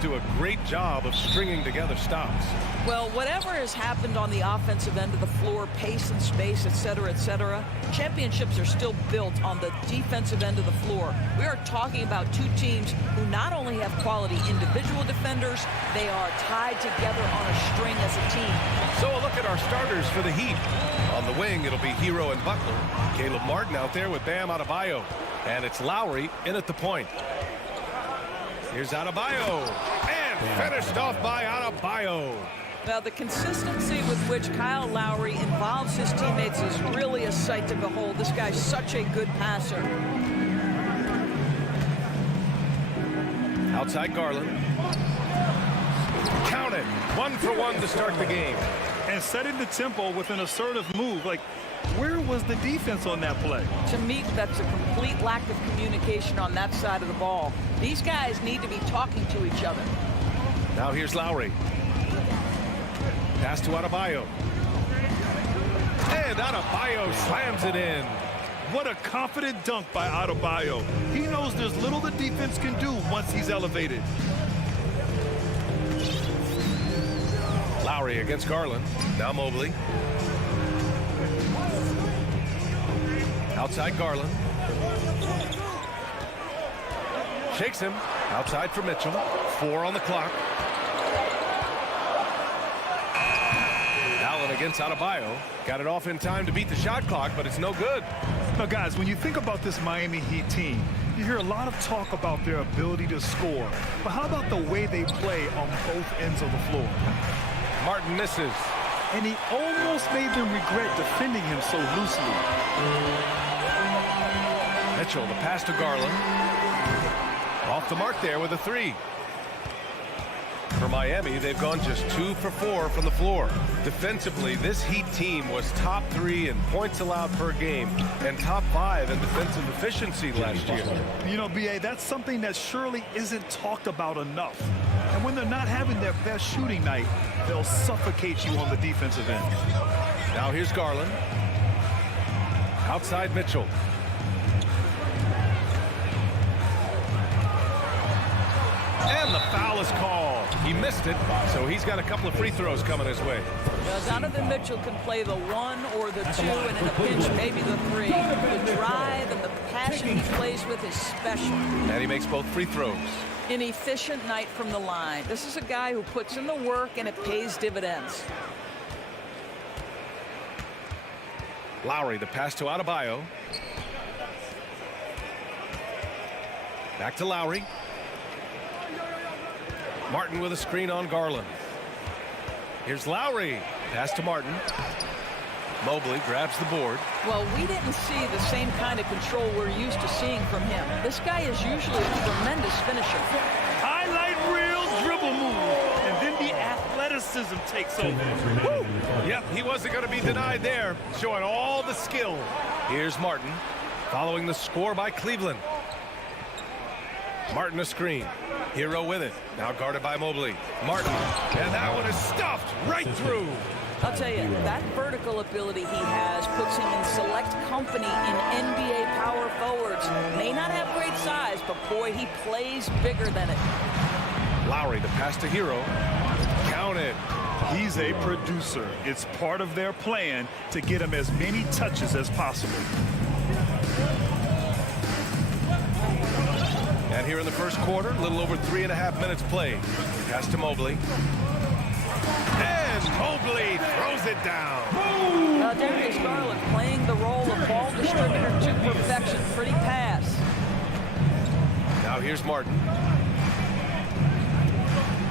do a great job of stringing together stops. Well, whatever has happened on the offensive end of the floor, pace and space, et cetera, championships are still built on the defensive end of the floor. We are talking about two teams who not only have quality individual defenders, they are tied together on a string as a team. So a look at our starters for the Heat. On the wing, it'll be Hero and Butler. Caleb Martin out there with Bam Adebayo. And it's Lowry in at the point. Here's Adebayo. And finished off by Adebayo. Now, the consistency with which Kyle Lowry involves his teammates is really a sight to behold. This guy's such a good passer. Outside Garland. Count it. 1 for 1 to start the game. And setting the tempo with an assertive move. Like, where was the defense on that play? To me, that's a complete lack of communication on that side of the ball. These guys need to be talking to each other. Now here's Lowry. Pass to Adebayo. And Adebayo slams it in. What a confident dunk by Adebayo. He knows there's little the defense can do once he's elevated. Lowry against Garland. Now Mobley. Outside Garland. Shakes him. Outside for Mitchell. 4 on the clock. Allen against Adebayo. Got it off in time to beat the shot clock, but it's no good. Now, guys, when you think about this Miami Heat team, you hear a lot of talk about their ability to score. But how about the way they play on both ends of the floor? Martin misses. and he almost made them regret defending him so loosely. Mitchell, the pass to Garland. Off the mark there with a three. For Miami, they've gone just 2 for 4 from the floor. Defensively, this Heat team was top 3 in points allowed per game and top 5 in defensive efficiency last year. You know, B.A., that's something that surely isn't talked about enough. And when they're not having their best shooting night, they'll suffocate you on the defensive end. Now here's Garland. Outside Mitchell. And the foul is called. He missed it, so he's got a couple of free throws coming his way. Donovan Mitchell can play the 1 or the 2, and in a pinch, maybe the 3. The drive and the passion he plays with is special. And he makes both free throws. An efficient night from the line. This is a guy who puts in the work, and it pays dividends. Lowry, the pass to Adebayo. Back to Lowry. Martin with a screen on Garland. Here's Lowry. Pass to Martin. Mobley grabs the board. Well, we didn't see the same kind of control we're used to seeing from him. This guy is usually a tremendous finisher. Highlight reel dribble move, and then the athleticism takes over. Woo! Yep, he wasn't going to be denied there, showing all the skill. Here's Martin, following the score by Cleveland. Martin a screen. Hero with it. Now guarded by Mobley. Martin. And that one is stuffed right through. I'll tell you, that vertical ability he has puts him in select company in NBA power forwards. May not have great size, but boy, he plays bigger than it. Lowry, the pass to Hero. Counted. He's a producer. It's part of their plan to get him as many touches as possible. And here in the first quarter, a little over 3.5 minutes played. Pass to Mobley. And Mobley throws it down. Darius Garland playing the role of ball distributor to perfection. Pretty pass. Now here's Martin.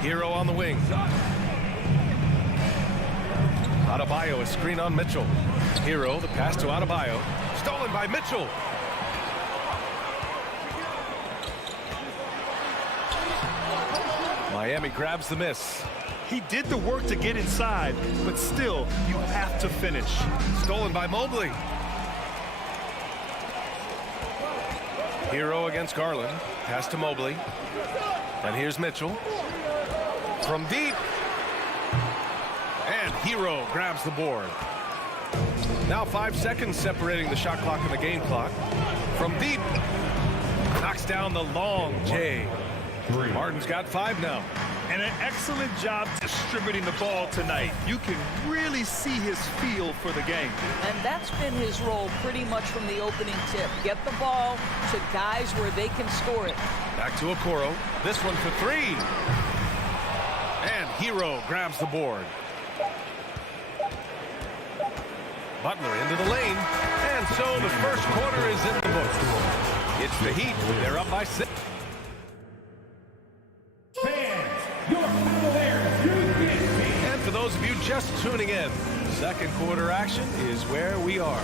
Hero on the wing. Adebayo, a screen on Mitchell. Hero, the pass to Adebayo. Stolen by Mitchell. Miami grabs the miss. He did the work to get inside, but still, you have to finish. Stolen by Mobley. Hero against Garland. Pass to Mobley. And here's Mitchell. From deep. And Hero grabs the board. Now 5 seconds separating the shot clock and the game clock. From deep. Knocks down the long J. Martin's got 5 now. And an excellent job distributing the ball tonight. You can really see his feel for the game. And that's been his role pretty much from the opening tip. Get the ball to guys where they can score it. Back to Okoro. This one for 3. And Hero grabs the board. Butler into the lane. And so the first quarter is in the books. It's the Heat. They're up by 6. And for those of you just tuning in, second quarter action is where we are.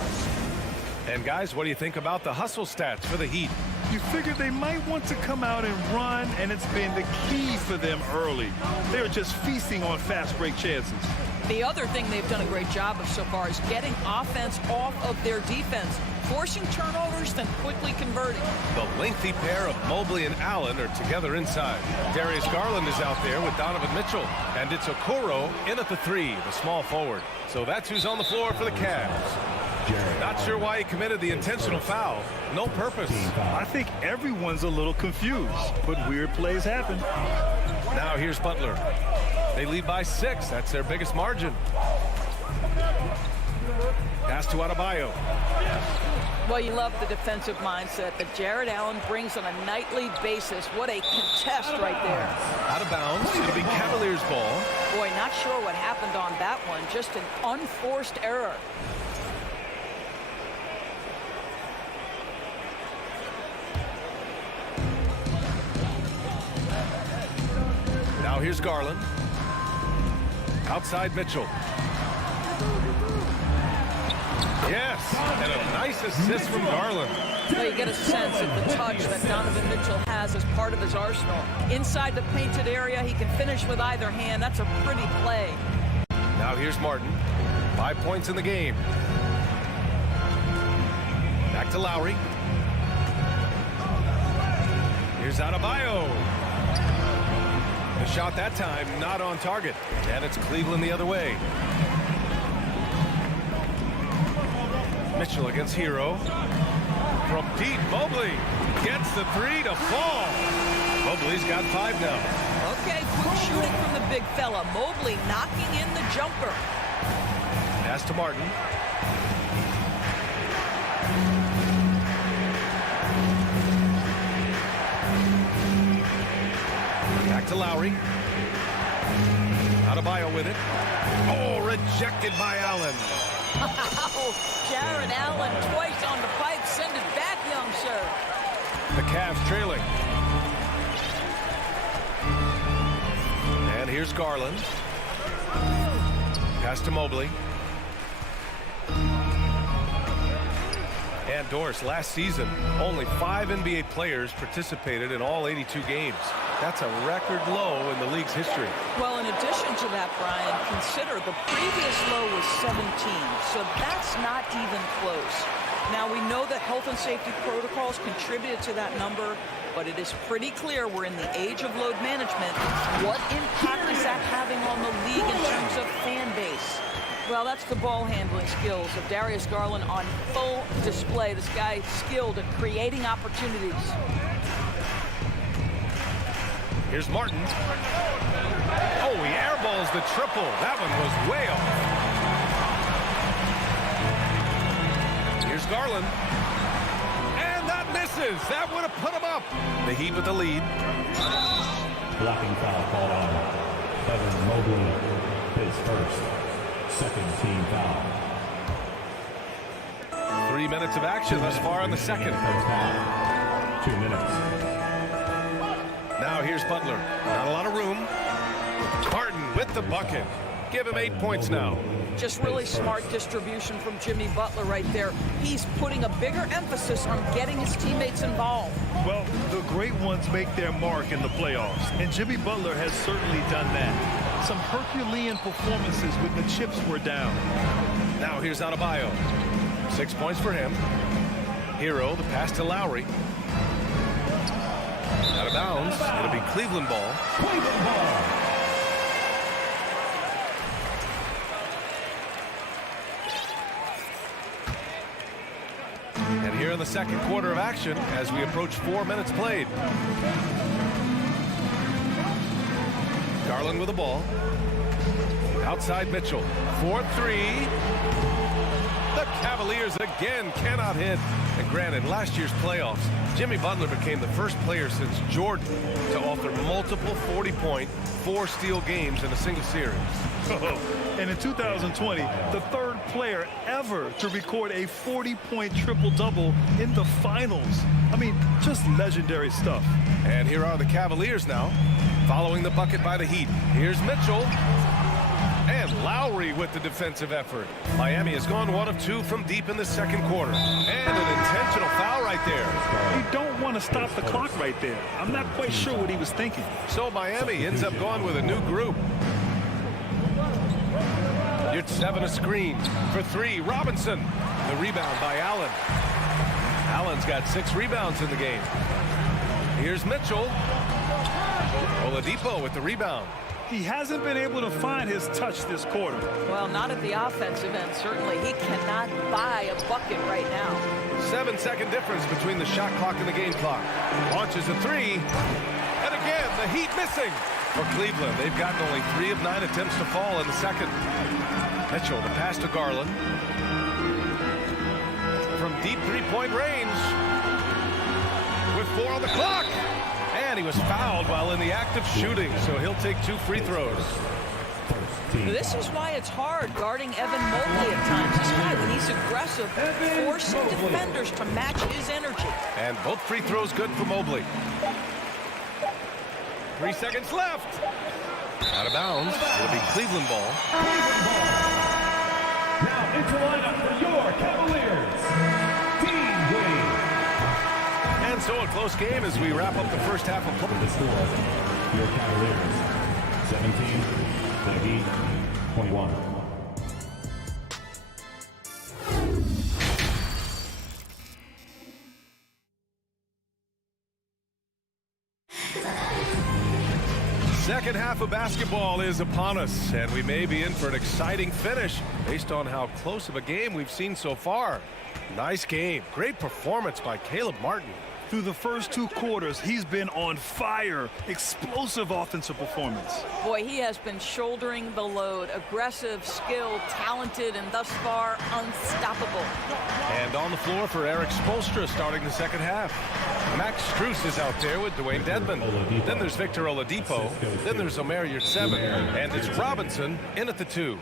And guys, what do you think about the hustle stats for the Heat? You figure they might want to come out and run, and it's been the key for them early. They're just feasting on fast break chances. The other thing they've done a great job of so far is getting offense off of their defense, forcing turnovers, then quickly converting. The lengthy pair of Mobley and Allen are together inside. Darius Garland is out there with Donovan Mitchell. And it's Okoro in at the 3, the small forward. So that's who's on the floor for the Cavs. Not sure why he committed the intentional foul. No purpose. I think everyone's a little confused, but weird plays happen. Now here's Butler. They lead by 6. That's their biggest margin. Pass to Adebayo. Well, you love the defensive mindset that Jared Allen brings on a nightly basis. What a contest right there. Out of bounds. It'll be Cavaliers ball. Boy, not sure what happened on that one. Just an unforced error. Now here's Garland. Outside Mitchell. Yes, and a nice assist from Garland. Well, you get a sense of the touch that Donovan Mitchell has as part of his arsenal. Inside the painted area, he can finish with either hand. That's a pretty play. Now here's Martin. 5 points in the game. Back to Lowry. Here's Adebayo. The shot that time not on target. And it's Cleveland the other way. Mitchell against Hero. From deep, Mobley gets the three to fall. Mobley's got 5 now. Okay, quick shooting from the big fella. Mobley knocking in the jumper. Pass to Martin. Back to Lowry. Adebayo with it. Oh, rejected by Allen. Wow, Jared Allen twice on the pipe. Send it back, young sir. The Cavs trailing. And here's Garland. Pass to Mobley. And Doris, last season, only 5 NBA players participated in all 82 games. That's a record low in the league's history. Well, in addition to that, Brian, consider the previous low was 17, so that's not even close. Now, we know that health and safety protocols contributed to that number, but it is pretty clear we're in the age of load management. What impact is that having on the league in terms of fan base? Well, that's the ball handling skills of Darius Garland on full display. This guy skilled at creating opportunities. Here's Martin. Oh, he airballs the triple. That one was way off. Here's Garland. And that misses. That would have put him up. The Heat with the lead. Blocking foul called on Evan Mobley, his first. Second team foul. 3 minutes of action thus far in the second. 2 minutes. Now here's Butler. Not a lot of room. Martin with the bucket. Give him 8 points now. Just really smart distribution from Jimmy Butler right there. He's putting a bigger emphasis on getting his teammates involved. Well, the great ones make their mark in the playoffs, and Jimmy Butler has certainly done that. Some Herculean performances when the chips were down. Now here's Adebayo. 6 points for him. Hero, the pass to Lowry. Out of bounds. It'll be Cleveland ball. Cleveland ball. And here in the second quarter of action as we approach 4 minutes played. Garland with the ball. Outside Mitchell. 4-3. The Cavaliers again cannot hit. And granted, last year's playoffs, Jimmy Butler became the first player since Jordan to author multiple 40-point, 4-steal games in a single series. And in 2020, the third player ever to record a 40-point triple-double in the finals. I mean, just legendary stuff. And here are the Cavaliers now, following the bucket by the Heat. Here's Mitchell. And Lowry with the defensive effort. Miami has gone 1 of 2 from deep in the second quarter. And an intentional foul right there. You don't want to stop the clock right there. I'm not quite sure what he was thinking. So Miami ends up going with a new group. Here's 7 a screen for 3. Robinson. The rebound by Allen. Allen's got 6 rebounds in the game. Here's Mitchell. Oladipo with the rebound. He hasn't been able to find his touch this quarter. Well, not at the offensive end. Certainly, he cannot buy a bucket right now. 7-second difference between the shot clock and the game clock. Launches a 3. And again, the Heat missing. For Cleveland, they've gotten only 3 of 9 attempts to fall in the second. Mitchell, the pass to Garland. From deep three-point range. With 4 on the clock. And he was fouled while in the act of shooting, so he'll take 2 free throws. This is why it's hard guarding Evan Mobley at times. This guy, when he's aggressive, forcing defenders to match his energy. And both free throws good for Mobley. 3 seconds left. Out of bounds. It'll be Cleveland ball. Now into lineup for your your Cavaliers, Team Green. And so a close game as we wrap up the first half of play. The score, your Cavaliers, 17, the Heat, 21. Second half of basketball is upon us, and we may be in for an exciting finish based on how close of a game we've seen so far. Nice game. Great performance by Caleb Martin. Through the first 2 quarters, he's been on fire. Explosive offensive performance. Boy, he has been shouldering the load. Aggressive, skilled, talented, and thus far unstoppable. And on the floor for Eric Spoelstra starting the second half. Max Strus is out there with Dwayne Dedmon. Then there's Victor Oladipo. Then there's Omer Yurtseven. And it's Robinson in at the 2.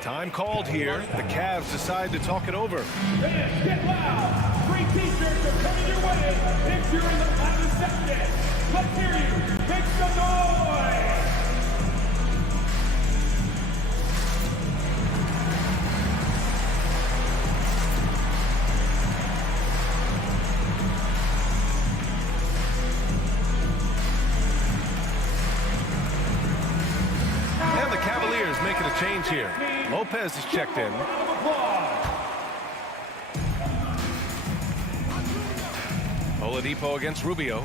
Time called here. The Cavs decide to talk it over. Fans, get loud. Free t-shirts are coming your way if you're in the final section. Let's hear you. Make some noise. And the Cavaliers making a change here. Lopez is checked in. Oladipo against Rubio.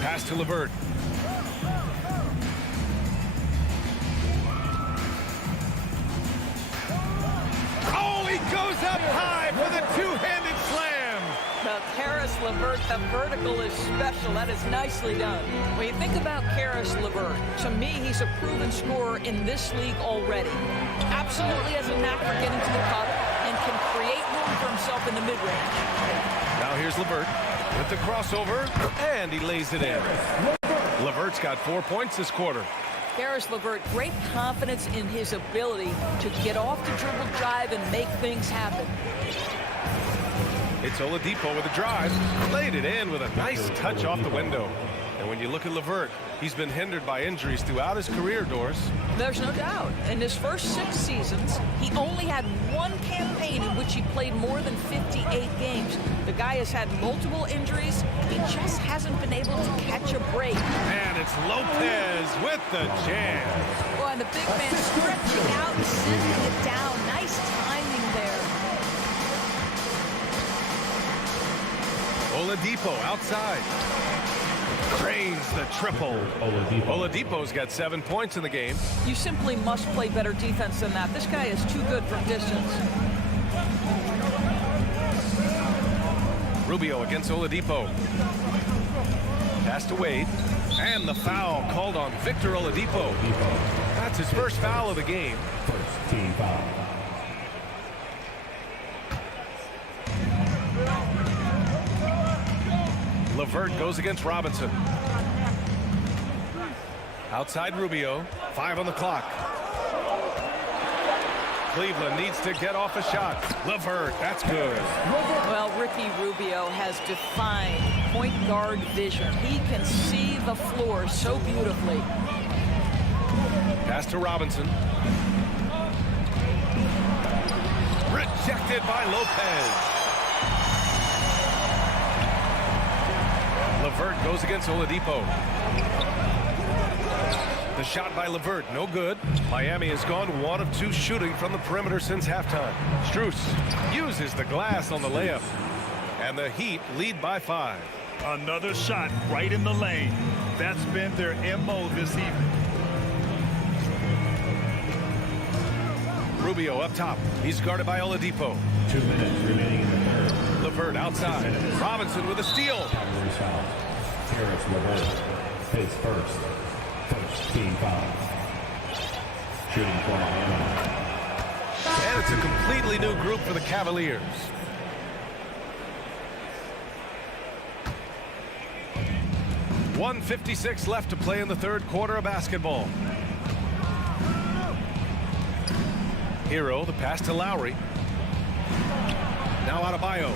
Pass to LeVert. Oh, he goes up high for the two-handed slam. The Karis LeVert, the vertical is special. That is nicely done. When you think about Karis LeVert, to me, he's a proven scorer in this league already. Absolutely has a knack for getting to the cup and can create room for himself in the mid-range. Now here's LeVert with the crossover, and he lays it in. LeVert's got 4 points this quarter. Karis LeVert, great confidence in his ability to get off the dribble drive and make things happen. It's Oladipo with a drive. Laid it in with a nice touch off the window. And when you look at LeVert, he's been hindered by injuries throughout his career, Doris. There's no doubt. In his first 6 seasons, he only had 1 campaign in which he played more than 58 games. The guy has had multiple injuries. He just hasn't been able to catch a break. And it's Lopez with the jam. Well, and the big man stretching out and sending it down. Nice timing there. Oladipo outside. Cranes the triple. Oladipo's got 7 points in the game. You simply must play better defense than that. This guy is too good from distance. Rubio against Oladipo. Pass to Wade. And the foul called on Victor Oladipo. That's his first foul of the game. First team foul. LeVert goes against Robinson. Outside Rubio. 5 on the clock. Cleveland needs to get off a shot. LeVert, that's good. Well, Ricky Rubio has defined point guard vision. He can see the floor so beautifully. Pass to Robinson. Rejected by Lopez. LeVert goes against Oladipo. The shot by LeVert, no good. Miami has gone 1 of 2 shooting from the perimeter since halftime. Strus uses the glass on the layup. And the Heat lead by 5. Another shot right in the lane. That's been their MO this evening. Rubio up top. He's guarded by Oladipo. 2 minutes remaining in the third. LeVert outside. Robinson with a steal. Cavaliers foul. Karis LeVert, his first team foul. Shooting for Miami. And it's a completely new group for the Cavaliers. .156 left to play in the third quarter of basketball. Hero, the pass to Lowry. Now Adebayo.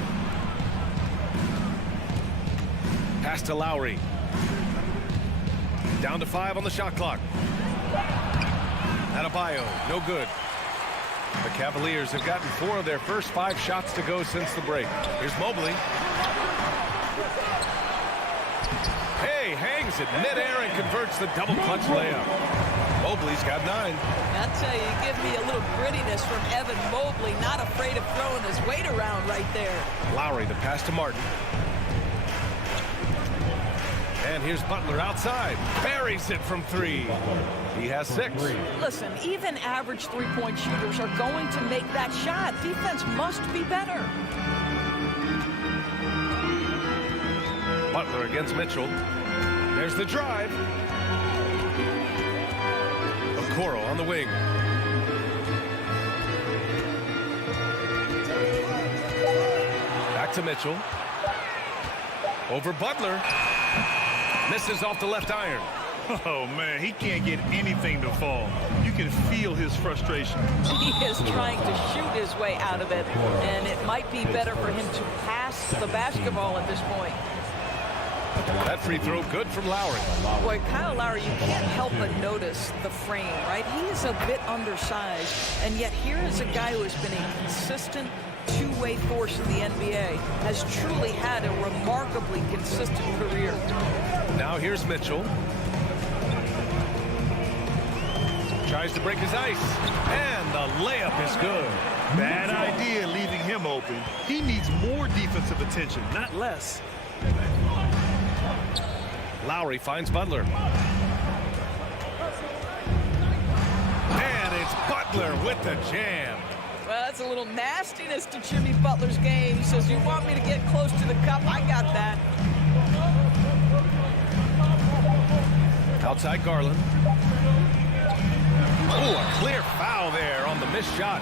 Pass to Lowry. Down to 5 on the shot clock. Adebayo, no good. The Cavaliers have gotten 4 of their first 5 shots to go since the break. Here's Mobley. Hey, hangs it midair and converts the double clutch layup. Mobley's got 9. I tell you, you give me a little grittiness from Evan Mobley, not afraid of throwing his weight around right there. Lowry, the pass to Martin. And here's Butler outside. Buries it from 3. He has 6. Listen, even average three-point shooters are going to make that shot. Defense must be better. Butler against Mitchell. There's the drive. Okoro on the wing. Back to Mitchell. Over Butler. Misses off the left iron. Oh, man, he can't get anything to fall. You can feel his frustration. He is trying to shoot his way out of it, and it might be better for him to pass the basketball at this point. That free throw good from Lowry. Boy, Kyle Lowry, you can't help but notice the frame, right? He is a bit undersized, and yet here is a guy who has been a consistent two-way force in the NBA, has truly had a remarkably consistent career. Now here's Mitchell. Tries to break his ice, and the layup is good. Bad idea leaving him open. He needs more defensive attention, not less. Lowry finds Butler. And it's Butler with the jam. Well, that's a little nastiness to Jimmy Butler's game. He says, you want me to get close to the cup? I got that. Outside Garland. Oh, a clear foul there on the missed shot.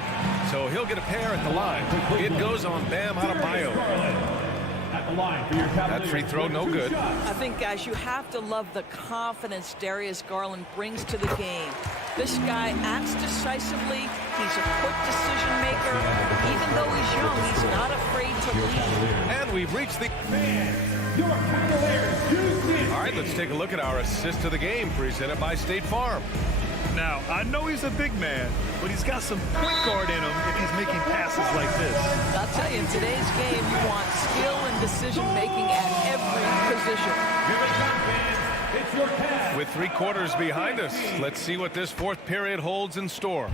So he'll get a pair at the line. It goes on Bam Adebayo. That free throw, no good. I think, guys, you have to love the confidence Darius Garland brings to the game. This guy acts decisively. He's a quick decision maker. Even though he's young, he's not afraid to lead. And we've reached the... All right, let's take a look at our assist to the game presented by State Farm. Now, I know he's a big man, but he's got some point guard in him if he's making passes like this. I'll tell you, in today's game, you want skill and decision-making at every position. With 3 quarters behind us, let's see what this 4th period holds in store.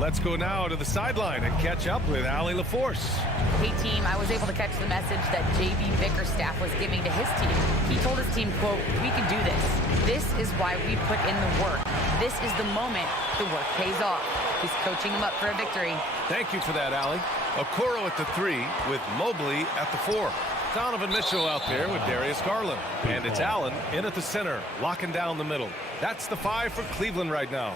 Let's go now to the sideline and catch up with Allie LaForce. Hey, team, I was able to catch the message that J.B. Bickerstaff was giving to his team. He told his team, quote, we can do this. This is why we put in the work. This is the moment the work pays off. He's coaching him up for a victory. Thank you for that, Allie. Okoro at the 3 with Mobley at the 4. Donovan Mitchell out there with Darius Garland. And it's Allen in at the center, locking down the middle. That's the 5 for Cleveland right now.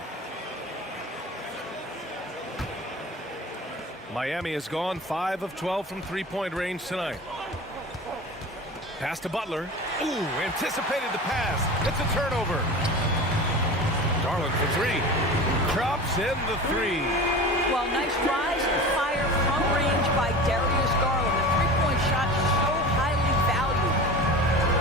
Miami has gone 5 of 12 from three-point range tonight. Pass to Butler. Ooh, anticipated the pass. It's a turnover. Garland for 3. Drops in the 3. Well, nice rise and fire from range by Darius Garland. The three-point shot is so highly valued.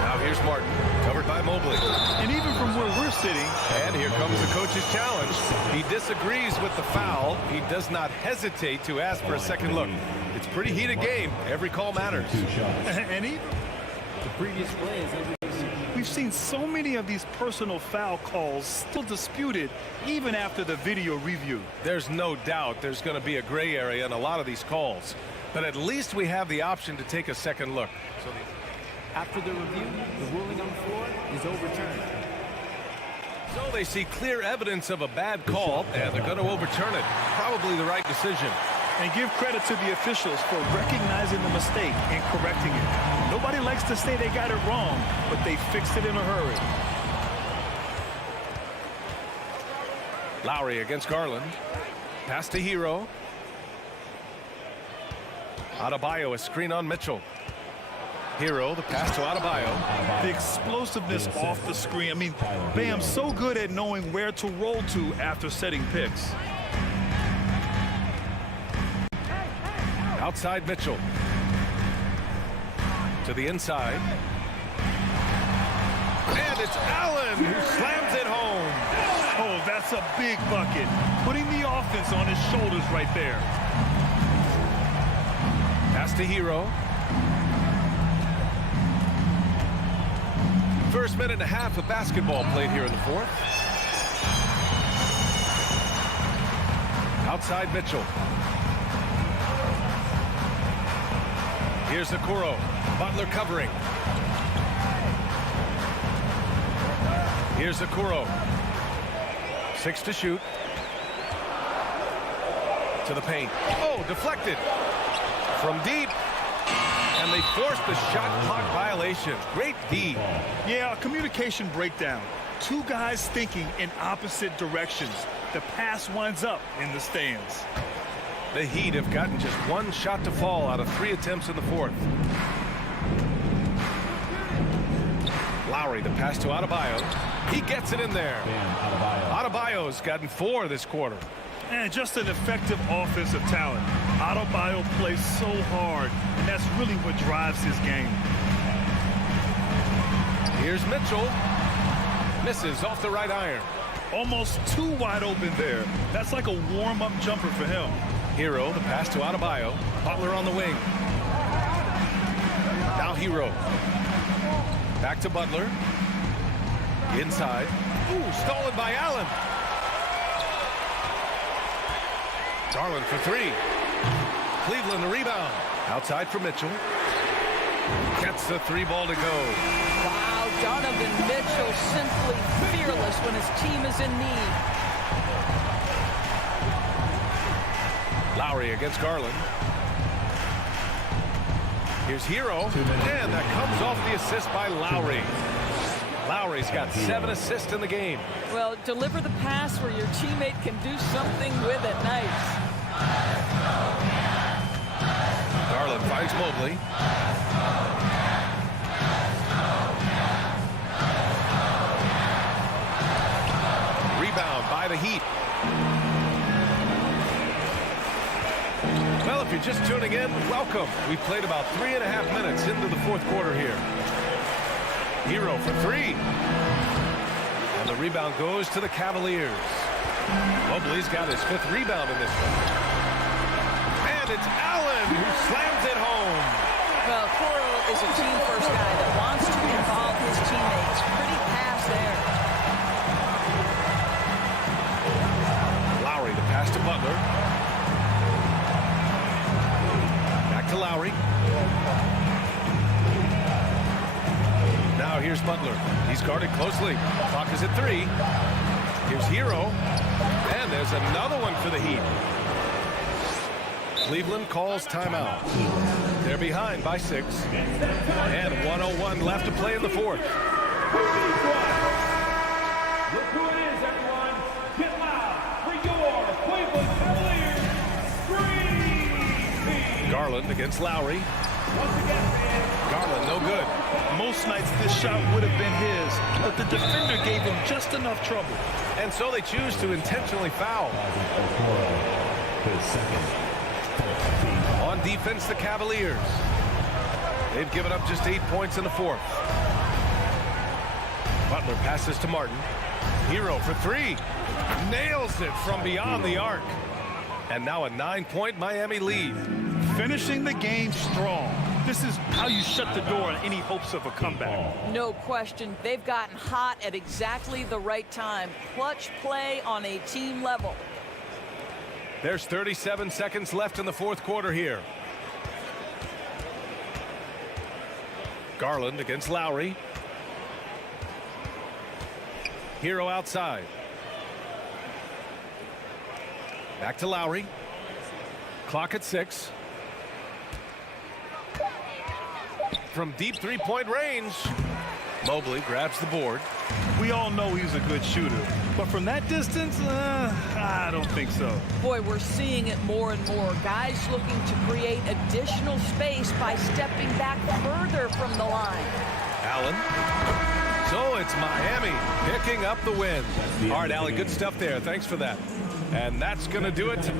Now here's Martin, covered by Mobley. And even from where we're sitting. And here comes the coach's challenge. He disagrees with the foul. He does not hesitate to ask for a second look. It's a pretty heated game. Every call matters. And even the previous play is we've seen so many of these personal foul calls still disputed even after the video review. There's no doubt there's going to be a gray area in a lot of these calls. But at least we have the option to take a second look. So after the review, the ruling on the floor is overturned. So they see clear evidence of a bad call, and they're going to overturn it. Probably the right decision. And give credit to the officials for recognizing the mistake and correcting it. Nobody likes to say they got it wrong, but they fixed it in a hurry. Lowry against Garland. Pass to Hero. Adebayo, a screen on Mitchell. Hero, the pass to Adebayo. The explosiveness off the screen. I mean, Bam's so good at knowing where to roll to after setting picks. Outside Mitchell. To the inside. And it's Allen who slams it home. Oh, that's a big bucket. Putting the offense on his shoulders right there. Pass to Hero. First minute and a half of basketball played here in the fourth. Outside Mitchell. Here's Okoro. Butler covering. Here's Okoro. 6 to shoot. To the paint. Oh, deflected. From deep. And they forced the shot clock violation. Great D. Yeah, a communication breakdown. Two guys thinking in opposite directions. The pass winds up in the stands. The Heat have gotten just one shot to fall out of 3 attempts in the fourth. Lowry, the pass to Adebayo. He gets it in there. Adebayo's gotten 4 this quarter. And just an effective offensive talent. Adebayo plays so hard, and that's really what drives his game. Here's Mitchell. Misses off the right iron. Almost too wide open there. That's like a warm-up jumper for him. Hero, the pass to Adebayo. Butler on the wing. Now Hero. Back to Butler. Inside. Ooh, stolen by Allen. Garland for 3. Cleveland the rebound. Outside for Mitchell. Gets the 3 ball to go. Wow, Donovan Mitchell simply fearless when his team is in need. Lowry against Garland. Here's Hero. And that comes off the assist by Lowry. Lowry's got 7 assists in the game. Well, deliver the pass where your teammate can do something with it. Nice. Garland finds Mobley. Rebound by the Heat. Well, if you're just tuning in, welcome. We've played about 3.5 minutes into the fourth quarter here. Hero for 3. And the rebound goes to the Cavaliers. Mobley's got his 5th rebound in this one. And it's Allen who slams it home. Well, Okoro is a team-first guy that wants to involve his teammates. Pretty pass there. Lowry, the pass to Butler. Back to Lowry. Now here's Butler. He's guarded closely. Clock is at 3. Here's Hero. And there's another one for the Heat. Cleveland calls timeout. They're behind by 6. And 1:01 left to play in the fourth. Look who it is, everyone. Get loud for your Cleveland Cavaliers. Green. Garland against Lowry. Once again, fans. Garland, no good. Most nights this shot would have been his, but the defender gave him just enough trouble. And so they choose to intentionally foul. On defense, the Cavaliers. They've given up just 8 points in the fourth. Butler passes to Martin. Hero for 3. Nails it from beyond the arc. And now a 9-point Miami lead. Finishing the game strong. This is how you shut the door on any hopes of a comeback. No question. They've gotten hot at exactly the right time. Clutch play on a team level. There's 37 seconds left in the fourth quarter here. Garland against Lowry. Hero outside. Back to Lowry. Clock at 6. From deep 3-point range, Mobley grabs the board. We all know he's a good shooter, but from that distance, I don't think so. Boy, we're seeing it more and more. Guys looking to create additional space by stepping back further from the line. Allen. So it's Miami picking up the win. All right, Allie, good stuff there. Thanks for that. And that's going to do it.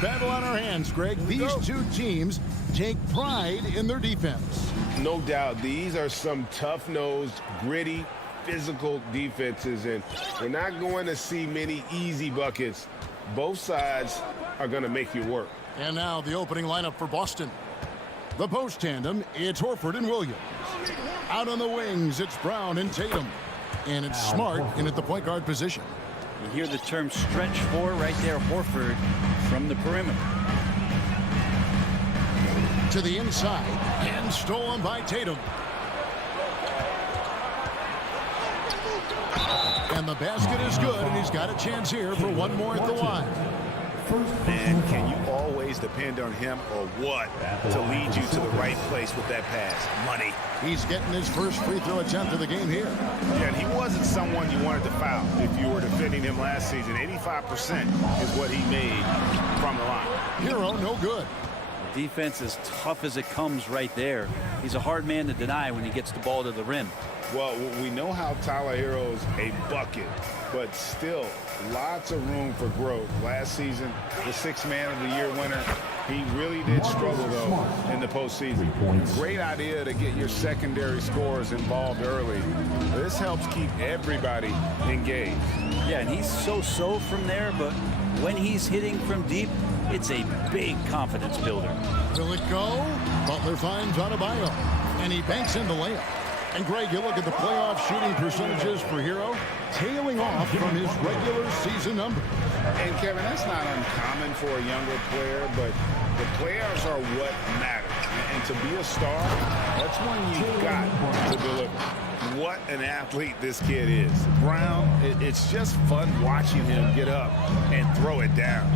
battle on our hands, Greg. These two teams take pride in their defense. No doubt, these are some tough-nosed, gritty, physical defenses, and we're not going to see many easy buckets. Both sides are going to make you work. And now the opening lineup for Boston. The post tandem, it's Horford and Williams. Out on the wings, it's Brown and Tatum. And it's Smart in at the point guard position. You hear the term stretch four right there, Horford from the perimeter. To the inside, and stolen by Tatum. And the basket is good, and he's got a chance here for one more at the line. Man, can you always depend on him or what to lead you to the right place with that pass? Money. He's getting his first free throw attempt of the game here. Yeah, and he wasn't someone you wanted to foul if you were defending him last season. 85% is what he made from the line. Hero, no good. Defense as tough as it comes right there. He's a hard man to deny when he gets the ball to the rim. Well, we know how Tyler Hero's a bucket, but still lots of room for growth. Last season, the Sixth Man of the Year winner, he really did struggle, though, in the postseason. Great idea to get your secondary scorers involved early. This helps keep everybody engaged. Yeah, and he's so-so from there, but when he's hitting from deep, it's a big confidence builder. Will it go? Butler finds Adebayo, and he banks in the layup. And Greg, you look at the playoff shooting percentages for Hero, tailing off from his regular season numbers. And Kevin, that's not uncommon for a younger player, but the playoffs are what matter. And to be a star, that's when you've got to deliver. What an athlete this kid is. Brown, it's just fun watching him get up and throw it down.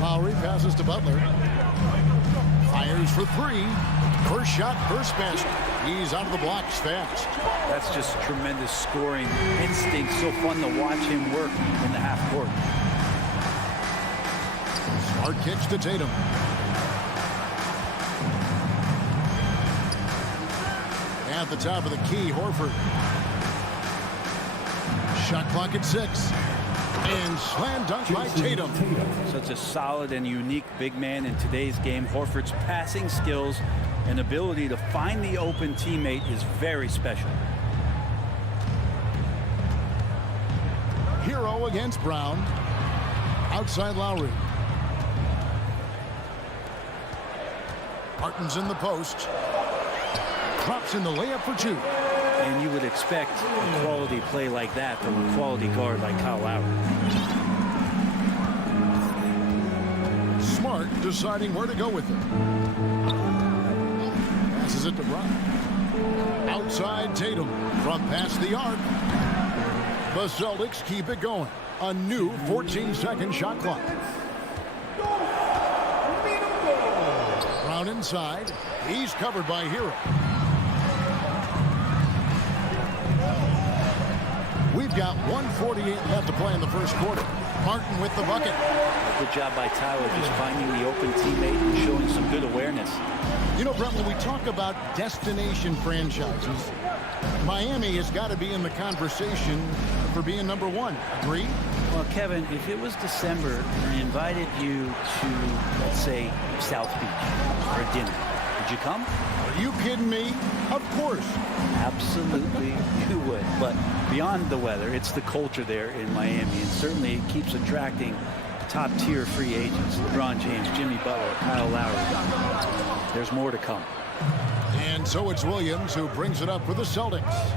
Lowry passes to Butler. Fires for three. First shot, first basket. He's out of the blocks fast. That's just tremendous scoring instinct. So fun to watch him work in the half court. Smart kicks to Tatum. At the top of the key, Horford. Shot clock at 6. And slam dunk by Tatum. Such a solid and unique big man in today's game. Horford's passing skills and ability to find the open teammate is very special. Hero against Brown. Outside Lowry. Martin's in the post. Drops in the layup for two. And you would expect a quality play like that from a quality guard like Kyle Lowry. Smart deciding where to go with it. Passes it to Brown. Outside Tatum from past the arc. The Celtics keep it going. A new 14-second shot clock. Brown inside. He's covered by Hero. We've got 1:48 left to play in the first quarter. Martin with the bucket. Good job by Tyler just finding the open teammate and showing some good awareness. You know, Brent, when we talk about destination franchises, Miami has got to be in the conversation for being number one. Agree? Well, Kevin, if it was December and I invited you to, let's say, South Beach for a dinner, would you come? Are you kidding me? Of course. Absolutely, you would. But beyond the weather, it's the culture there in Miami, and certainly it keeps attracting top-tier free agents. LeBron James, Jimmy Butler, Kyle Lowry. There's more to come. And so it's Williams who brings it up for the Celtics.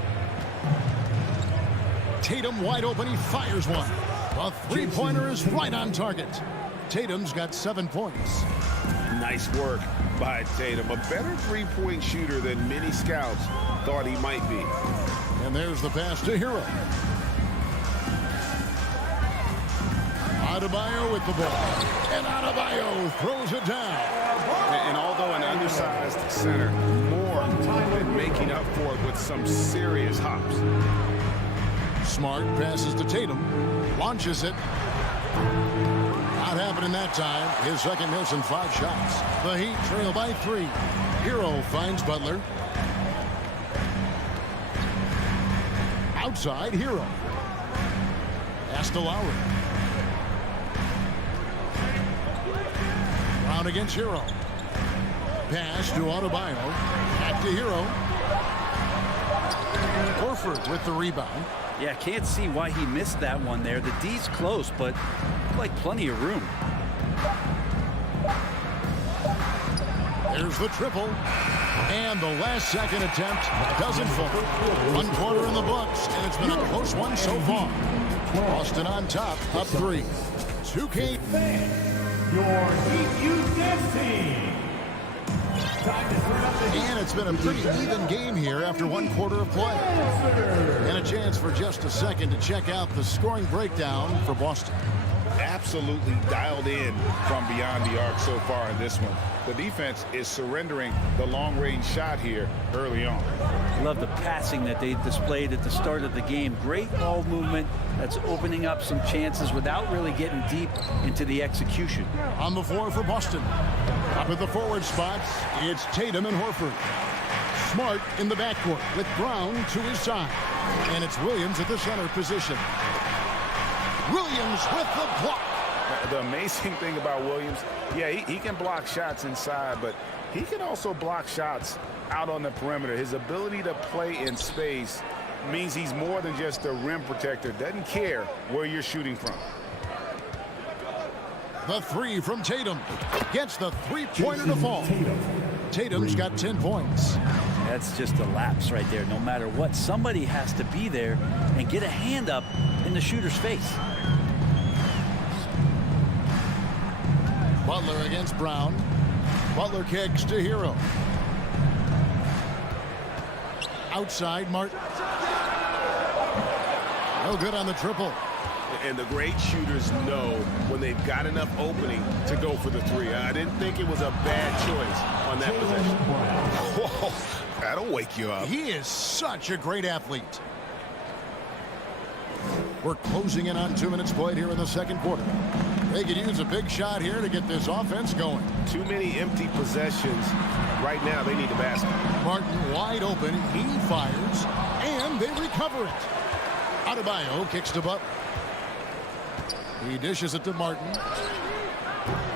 Tatum wide open. He fires one. A three-pointer is right on target. Tatum's got 7 points. Nice work by Tatum. A better three-point shooter than many scouts thought he might be. And there's the pass to Hero. Adebayo with the ball. And Adebayo throws it down. And although an undersized center, Moore been making up for it with some serious hops. Smart passes to Tatum. Launches it. Not happening that time. His second miss in 5 shots. The Heat trail by 3. Hero finds Butler. Outside Hero. Pass to Lowry. Brown against Hero. Pass to Adebayo. Back to Hero. Horford with the rebound. Yeah, can't see why he missed that one there. The D's close, but like plenty of room. There's the triple. And the last second attempt doesn't fall. 1 quarter in the books, and it's been a close one so far. Boston on top, up 3. 2K. Your Heat Youth Dance Team. And it's been a pretty even game here after 1 quarter of play. And a chance for just a second to check out the scoring breakdown for Boston. Absolutely dialed in from beyond the arc so far in this one. The defense is surrendering the long-range shot here early on. I love the passing that they displayed at the start of the game. Great ball movement that's opening up some chances without really getting deep into the execution. On the floor for Boston. Up at the forward spots, it's Tatum and Horford. Smart in the backcourt with Brown to his side. And it's Williams at the center position. Williams with the block. The amazing thing about Williams, yeah, he can block shots inside, but he can also block shots out on the perimeter. His ability to play in space means he's more than just a rim protector. Doesn't care where you're shooting from. The 3 from Tatum. Gets the three-pointer to fall. Tatum's got 10 points. That's just a lapse right there. No matter what, somebody has to be there and get a hand up in the shooter's face. Butler against Brown. Butler kicks to Hero. Outside, Martin. No good on the triple. And the great shooters know when they've got enough opening to go for the 3. I didn't think it was a bad choice on that possession. Whoa, that'll wake you up. He is such a great athlete. We're closing in on 2 minutes played here in the second quarter. They could use a big shot here to get this offense going. Too many empty possessions. Right now, they need the basket. Martin wide open. He fires, and they recover it. Adebayo kicks to Butler. He dishes it to Martin.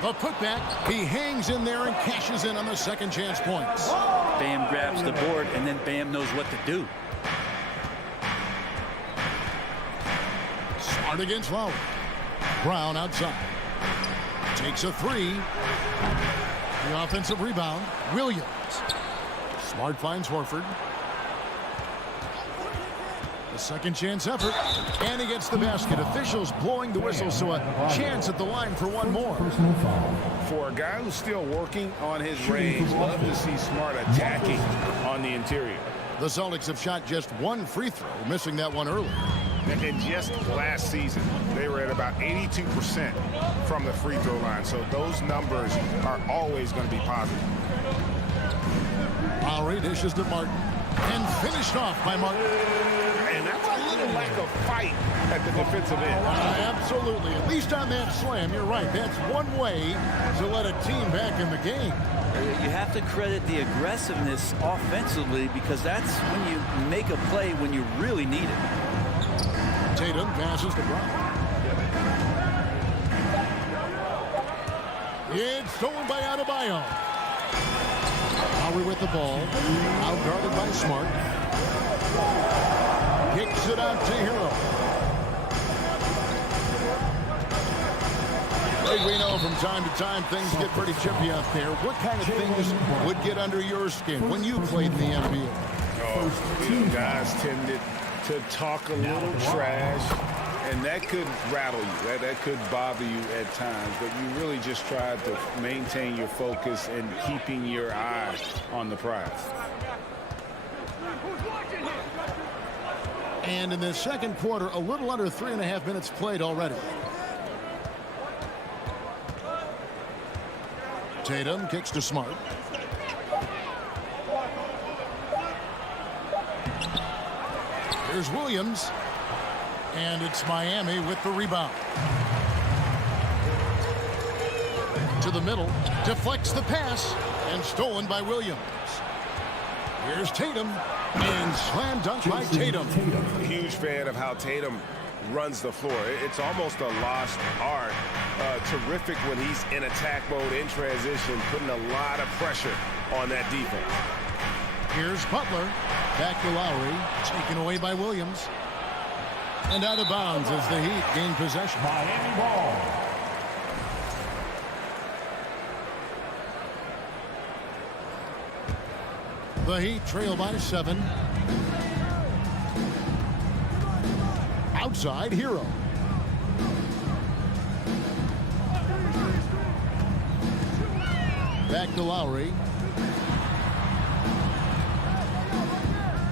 A putback. He hangs in there and cashes in on the second chance points. Bam grabs the board, and then Bam knows what to do. Smart against Lowry. Brown outside. Takes a 3. The offensive rebound. Williams. Smart finds Horford. The second chance effort. And he gets the basket. Officials blowing the whistle, so a chance at the line for one more. For a guy who's still working on his range, love to see Smart attacking on the interior. The Celtics have shot just 1 free throw, missing that one earlier. And just last season, they were at about 82% from the free throw line. So those numbers are always going to be positive. Lowry dishes to Martin. And finished off by Martin. And that's a little lack of fight at the defensive end. Absolutely. At least on that slam, you're right. That's one way to let a team back in the game. You have to credit the aggressiveness offensively, because that's when you make a play when you really need it. Tatum passes to Brown. It's stolen by Adebayo. Lowry with the ball. Outguarded by Smart. Kicks it out to Hero. Like we know, from time to time, things get pretty chippy out there. What kind of things would get under your skin when you played in the NBA? Oh, you know, guys tended to talk a little trash, and that could rattle you. That could bother you at times, but you really just tried to maintain your focus and keeping your eye on the prize. And in the second quarter, a little under 3.5 minutes played already. Tatum kicks to Smart. Here's Williams. And it's Miami with the rebound. To the middle. Deflects the pass. And stolen by Williams. Here's Tatum. And slam dunk by Tatum. Huge fan of how Tatum runs the floor. It's almost a lost art terrific when he's in attack mode, in transition, putting a lot of pressure on that defense. Here's Butler. Back to Lowry. Taken away by Williams. And out of bounds as the Heat gain possession. Miami ball. The Heat trail by 7. Outside, Hero. Back to Lowry.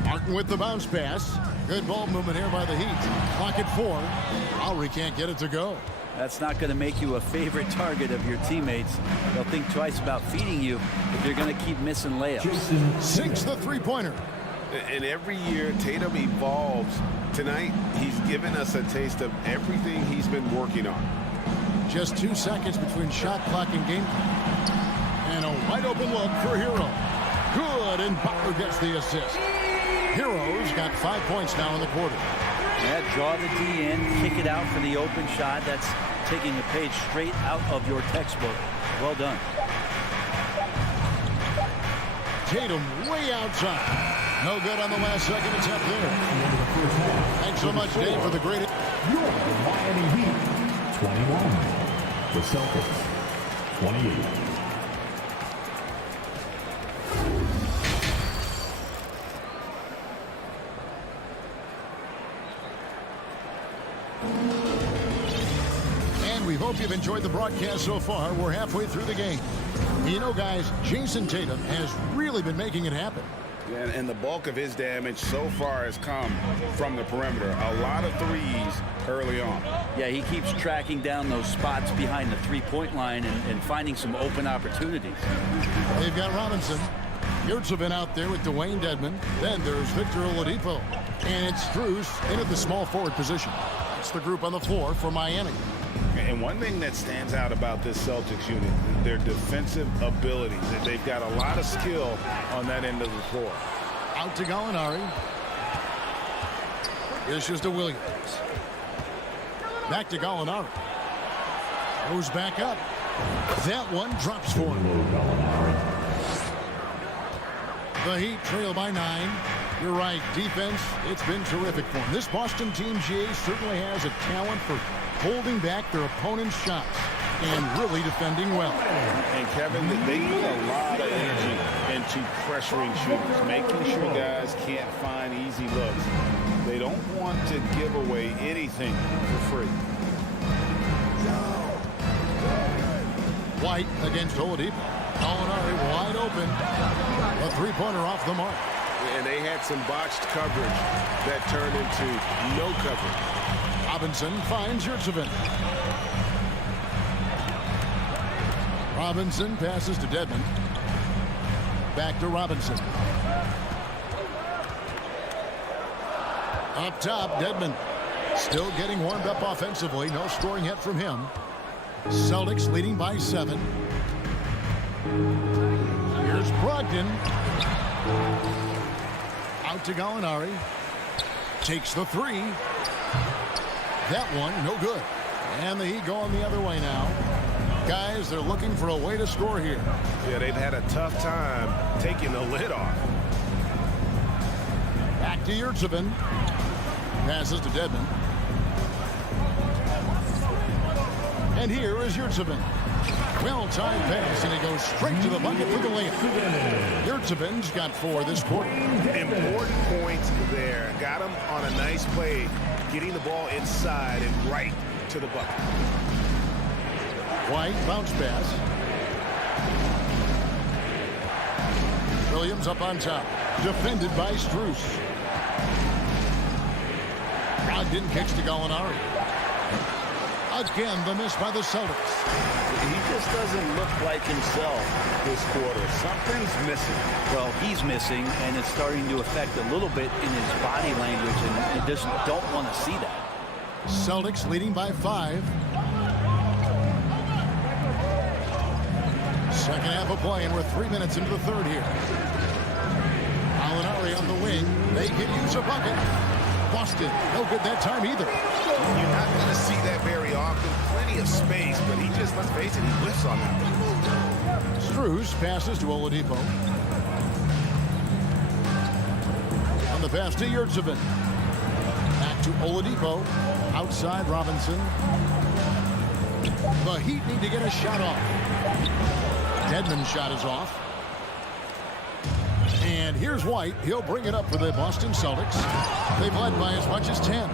Martin with the bounce pass. Good ball movement here by the Heat. Clock at 4. Lowry can't get it to go. That's not going to make you a favorite target of your teammates. They'll think twice about feeding you if you're going to keep missing layups. Sinks the three-pointer. And every year, Tatum evolves. Tonight, he's given us a taste of everything he's been working on. Just 2 seconds between shot clock and game clock. And a wide open look for Hero. Good, and Butler gets the assist. Hero's got 5 points now in the quarter. Yeah, draw the D in, kick it out for the open shot. That's taking the page straight out of your textbook. Well done. Tatum way outside. No good on the last second attempt there. Thanks so much, Dave, for the great... You're the Miami Heat. 21. The Celtics. 28. We hope you've enjoyed the broadcast so far. We're halfway through the game. You know, guys, Jason Tatum has really been making it happen. And the bulk of his damage so far has come from the perimeter. A lot of threes early on. Yeah, he keeps tracking down those spots behind the three-point line and finding some open opportunities. They've got Robinson. Yurtsevin out there with Dwayne Dedmon. Then there's Victor Oladipo. And it's Strus in at the small forward position. That's the group on the floor for Miami. And one thing that stands out about this Celtics unit, their defensive abilities. They've got a lot of skill on that end of the floor. Out to Gallinari. Issues to Williams. Back to Gallinari. Goes back up. That one drops for him. The Heat trail by 9. You're right, defense, it's been terrific for him. This Boston team, GA, certainly has a talent for holding back their opponent's shots and really defending well. And Kevin, they put a lot of energy into pressuring shooters, making sure guys can't find easy looks. They don't want to give away anything for free. White against Oladipo. Gallinari wide open. A three-pointer off the mark. And they had some botched coverage that turned into no coverage. Robinson finds Yurtsevin. Robinson passes to Dedmon. Back to Robinson. Up top, Dedmon. Still getting warmed up offensively. No scoring yet from him. Celtics leading by 7. Here's Brogdon. Out to Gallinari. Takes the 3. That one, no good. And the Heat going the other way now. Guys, they're looking for a way to score here. Yeah, they've had a tough time taking the lid off. Back to Yurtsevin. Passes to Dedmon. And here is Yurtsevin. Well-timed pass, and he goes straight to the bucket for the layup. Yurtsevin's got 4 this quarter. Important points there. Got him on a nice play, getting the ball inside and right to the bucket. White, bounce pass. Williams up on top. Defended by Strus. Brogdon kicks to Gallinari. Again, the miss by the Celtics. He just doesn't look like himself this quarter. Something's missing. Well, he's missing, and it's starting to affect a little bit in his body language, and you just don't want to see that. Celtics leading by 5. Second half of play, and we're 3 minutes into the third here. Gallinari on the wing. They can use a bucket. Boston, no good that time either. You're not going to see that very often. Plenty of space, but he just, let's face it, he whiffs on that. Strus passes to Oladipo. On the pass to Yurtseven. Back to Oladipo. Outside Robinson. The Heat need to get a shot off. Dedmon's shot is off. And here's White. He'll bring it up for the Boston Celtics. They've led by as much as 10.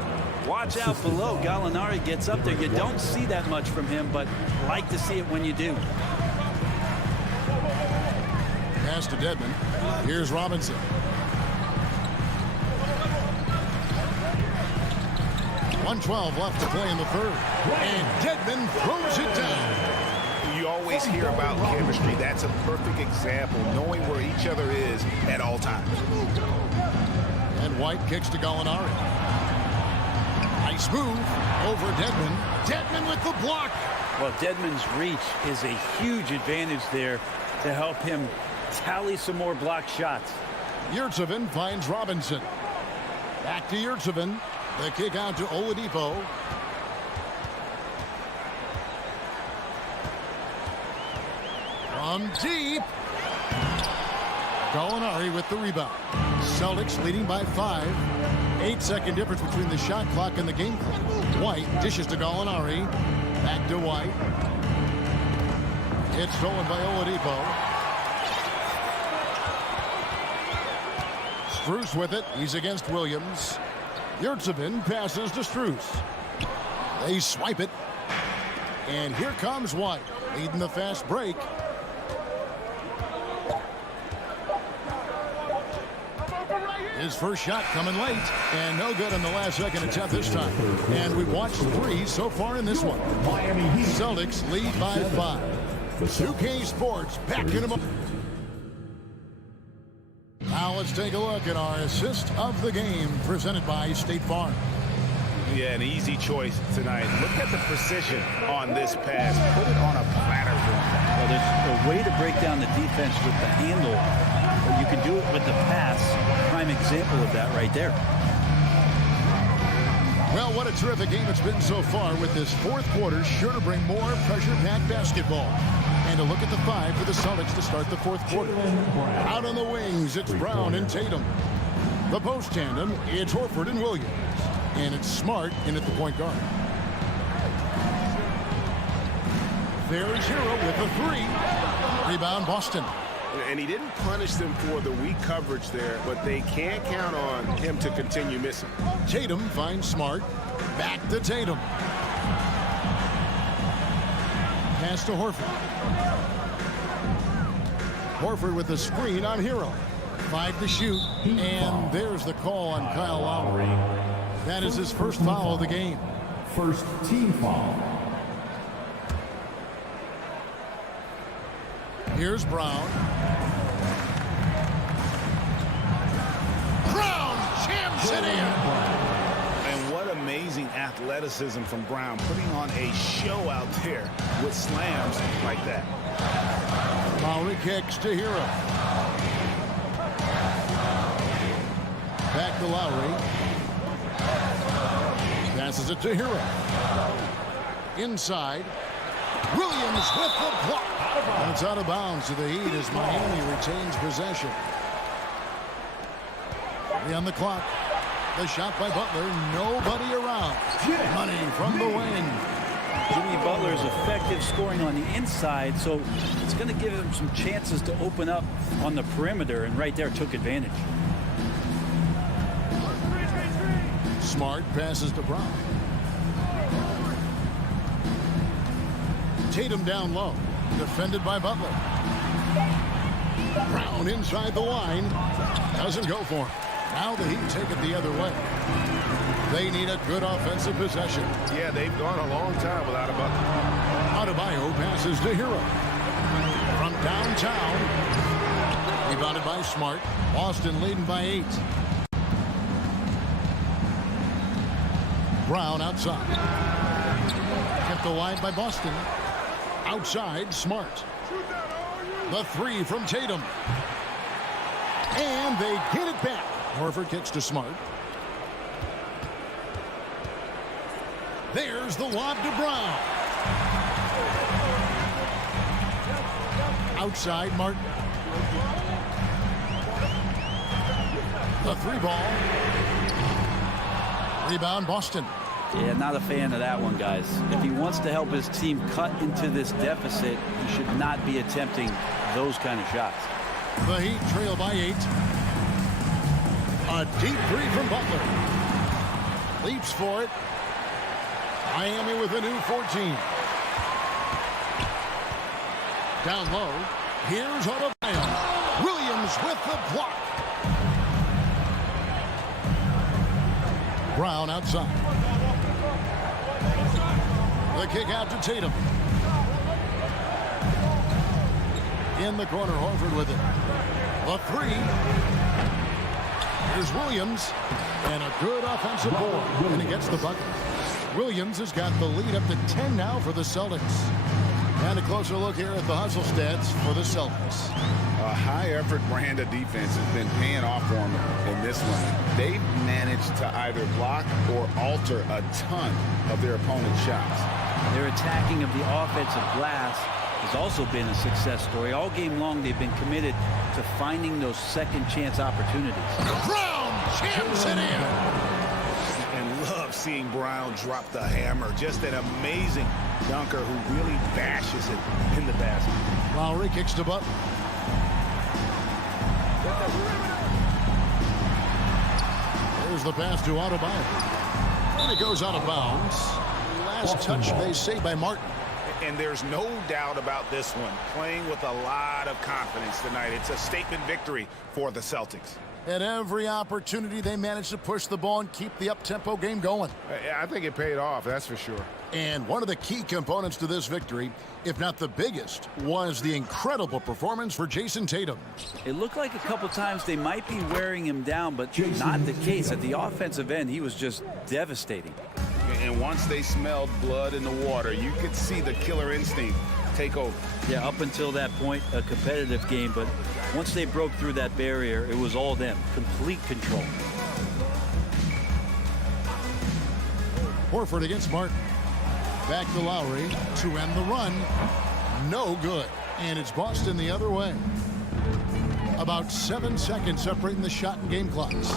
Watch out below. Gallinari gets up there. You don't see that much from him, but like to see it when you do. Pass to Dedmon. Here's Robinson. .112 left to play in the third. And Dedmon throws it down. You always hear about chemistry. That's a perfect example, knowing where each other is at all times. And White kicks to Gallinari. Nice move over Dedmon. Dedmon with the block. Well, Dedmon's reach is a huge advantage there to help him tally some more block shots. Yurtseven finds Robinson. Back to Yurtseven. The kick out to Oladipo. From deep. Gallinari with the rebound. Celtics leading by 5. 8-second difference between the shot clock and the game clock. White dishes to Gallinari. Back to White. It's stolen by Oladipo. Strus with it. He's against Williams. Yurtseven passes to Strus. They swipe it. And here comes White, leading the fast break. His first shot coming late, and no good in the last second attempt this time. And we've watched 3 so far in this one. Celtics lead by 5. 2K Sports back in a moment. Now let's take a look at our assist of the game presented by State Farm. Yeah, an easy choice tonight. Look at the precision on this pass. Put it on a platter. Well, there's a way to break down the defense with the handle. You can do it with the pass. Prime example of that right there. Well, what a terrific game it's been so far, with this fourth quarter sure to bring more pressure-packed basketball. And a look at the 5 for the Celtics to start the fourth quarter. Out on the wings, it's Brown and Tatum. The post tandem, it's Horford and Williams. And it's Smart in at the point guard. There's Hero with the 3. Rebound, Boston. And he didn't punish them for the weak coverage there, but they can't count on him to continue missing. Tatum finds Smart. Back to Tatum. Pass to Horford. Horford with the screen on Hero. 5 to shoot. And there's the call on Kyle Lowry. That is his first foul of the game. First team foul. Here's Brown. Brown jams it in. And what amazing athleticism from Brown, putting on a show out there with slams like that. Lowry kicks to Hero. Back to Lowry. Passes it to Hero. Inside. Williams with the block. And it's out of bounds to the Heat as Miami retains possession. 3 on the clock. The shot by Butler. Nobody around. Money from the wing. Jimmy Butler is effective scoring on the inside, so it's going to give him some chances to open up on the perimeter, and right there took advantage. Smart passes to Brown. Tatum down low. Defended by Butler. Brown inside the line. Doesn't go for him. Now the Heat take it the other way. They need a good offensive possession. Yeah, they've gone a long time without a Butler. Adebayo passes to Hero. From downtown. Rebounded by Smart. Boston leading by 8. Brown outside. Kept alive by Boston. Outside, Smart. The 3 from Tatum. And they get it back. Horford kicks to Smart. There's the lob to Brown. Outside, Martin. The 3-ball. Rebound, Boston. Yeah, not a fan of that one, guys. If he wants to help his team cut into this deficit, he should not be attempting those kind of shots. The Heat trail by 8. A deep 3 from Butler. Leaps for it. Miami with a new 14. Down low. Here's Adebayo. Williams with the block. Brown outside. The kick out to Tatum. In the corner, Horford with it. The 3. Here's Williams. And a good offensive board. And he gets the bucket. Williams has got the lead up to 10 now for the Celtics. And a closer look here at the hustle stats for the Celtics. A high-effort brand of defense has been paying off for them in this one. They've managed to either block or alter a ton of their opponent's shots. Their attacking of the offensive glass has also been a success story. All game long, they've been committed to finding those second-chance opportunities. Brown jams it in. And love seeing Brown drop the hammer. Just an amazing dunker who really bashes it in the basket. Lowry kicks to Butler. There's the pass to Adebayo. And it goes out of bounds. Last touch, they say, by Martin. And there's no doubt about this one. Playing with a lot of confidence tonight. It's a statement victory for the Celtics. At every opportunity, they managed to push the ball and keep the up-tempo game going. I think it paid off, that's for sure. And one of the key components to this victory, if not the biggest, was the incredible performance for Jason Tatum. It looked like a couple times they might be wearing him down, but not the case. At the offensive end, he was just devastating. And once they smelled blood in the water, you could see the killer instinct take over. Yeah, up until that point, a competitive game, but once they broke through that barrier, it was all them. Complete control. Horford against Martin. Back to Lowry to end the run. No good. And it's Boston the other way. About 7 seconds separating the shot and game clocks.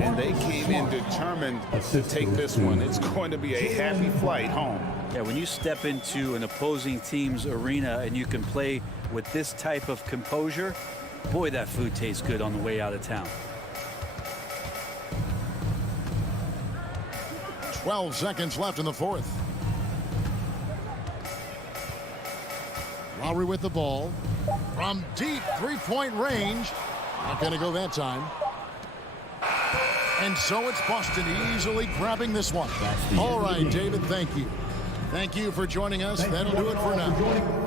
And they came in determined to take this one. It's going to be a happy flight home. Yeah, when you step into an opposing team's arena and you can play with this type of composure, boy, that food tastes good on the way out of town. 12 seconds left in the fourth. Lowry with the ball. From deep three-point range. Not going to go that time. And so it's Boston easily grabbing this one. All right, David, thank you. Thank you for joining us. That'll do it for now.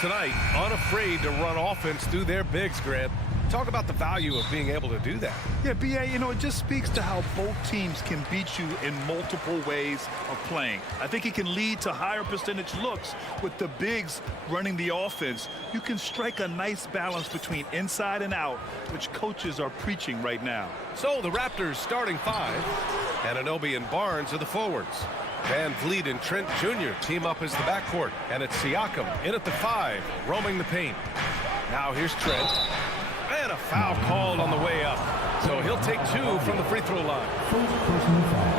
tonight, unafraid to run offense through their bigs, Grant. Talk about the value of being able to do that. Yeah, B.A., you know, it just speaks to how both teams can beat you in multiple ways of playing. I think it can lead to higher percentage looks with the bigs running the offense. You can strike a nice balance between inside and out, which coaches are preaching right now. So the Raptors starting five. Anunoby and Barnes are the forwards. Van Vliet and Trent Jr. team up as the backcourt. And it's Siakam in at the 5, roaming the paint. Now here's Trent. And a foul called on the way up. So he'll take 2 from the free throw line.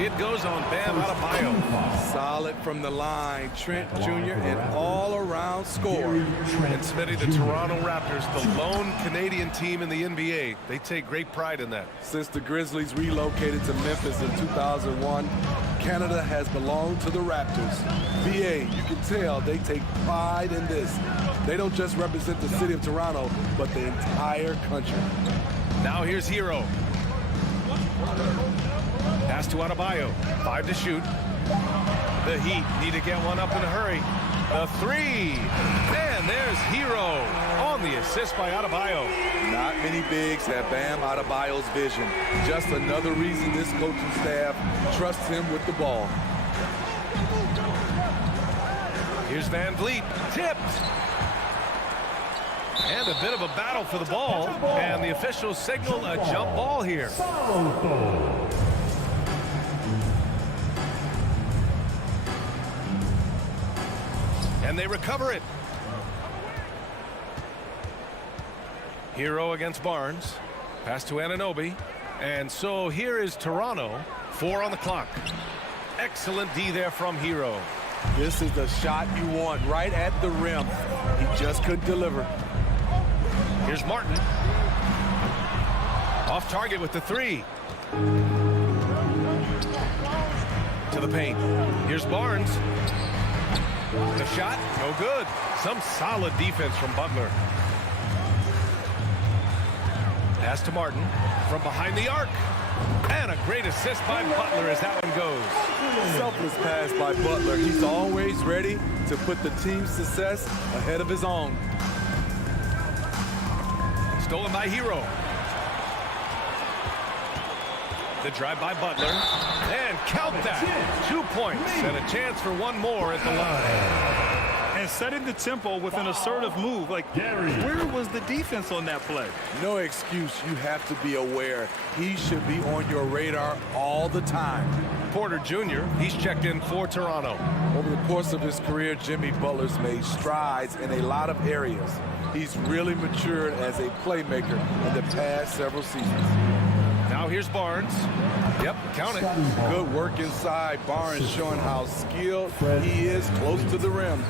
It goes on Bam Adebayo. Solid from the line. Trent Jr. an all-around scorer. And Smitty, the Toronto Raptors, the lone Canadian team in the NBA. They take great pride in that. Since the Grizzlies relocated to Memphis in 2001, Canada has belonged to the Raptors. VA, you can tell they take pride in this. They don't just represent the city of Toronto, but the entire country. Now here's Hero. Pass to Adebayo. 5 to shoot. The Heat need to get one up in a hurry. The 3. And there's Hero on the assist by Adebayo. Not many bigs have Bam Adebayo's vision. Just another reason this coaching staff trusts him with the ball. Here's Van Vliet. Tipped. And a bit of a battle for the ball. And the officials signal a jump ball here. And they recover it. Hero against Barnes. Pass to Anunoby. And so here is Toronto. 4 on the clock. Excellent D there from Hero. This is the shot you want right at the rim. He just couldn't deliver. Here's Martin. Off target with the 3. To the paint. Here's Barnes. The shot, no good. Some solid defense from Butler. Pass to Martin from behind the arc. And a great assist by Butler as that one goes. Selfless pass by Butler. He's always ready to put the team's success ahead of his own. Stolen by Hero. The drive by Butler. And count that. 2 points and a chance for one more at the line. And setting the tempo with an assertive move. Like, where was the defense on that play? No excuse. You have to be aware. He should be on your radar all the time. Porter Jr., he's checked in for Toronto. Over the course of his career, Jimmy Butler's made strides in a lot of areas. He's really matured as a playmaker in the past several seasons. Now here's Barnes. Yep, count it. Good work inside. Barnes showing how skilled he is close to the rim.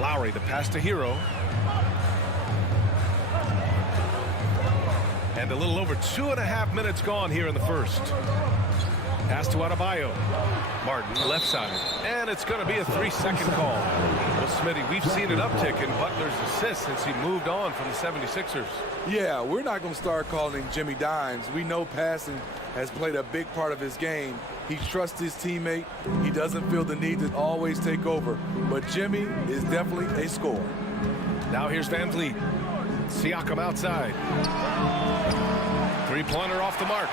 Lowry, the pass to Hero. And a little over 2.5 minutes gone here in the first. Pass to Adebayo. Martin, left side. And it's going to be a 3-second call. Well, Smitty, we've seen an uptick in Butler's assists since he moved on from the 76ers. Yeah, we're not going to start calling him Jimmy Dimes. We know passing has played a big part of his game. He trusts his teammate. He doesn't feel the need to always take over. But Jimmy is definitely a scorer. Now here's Van Vliet. Siakam outside. Three-pointer off the mark.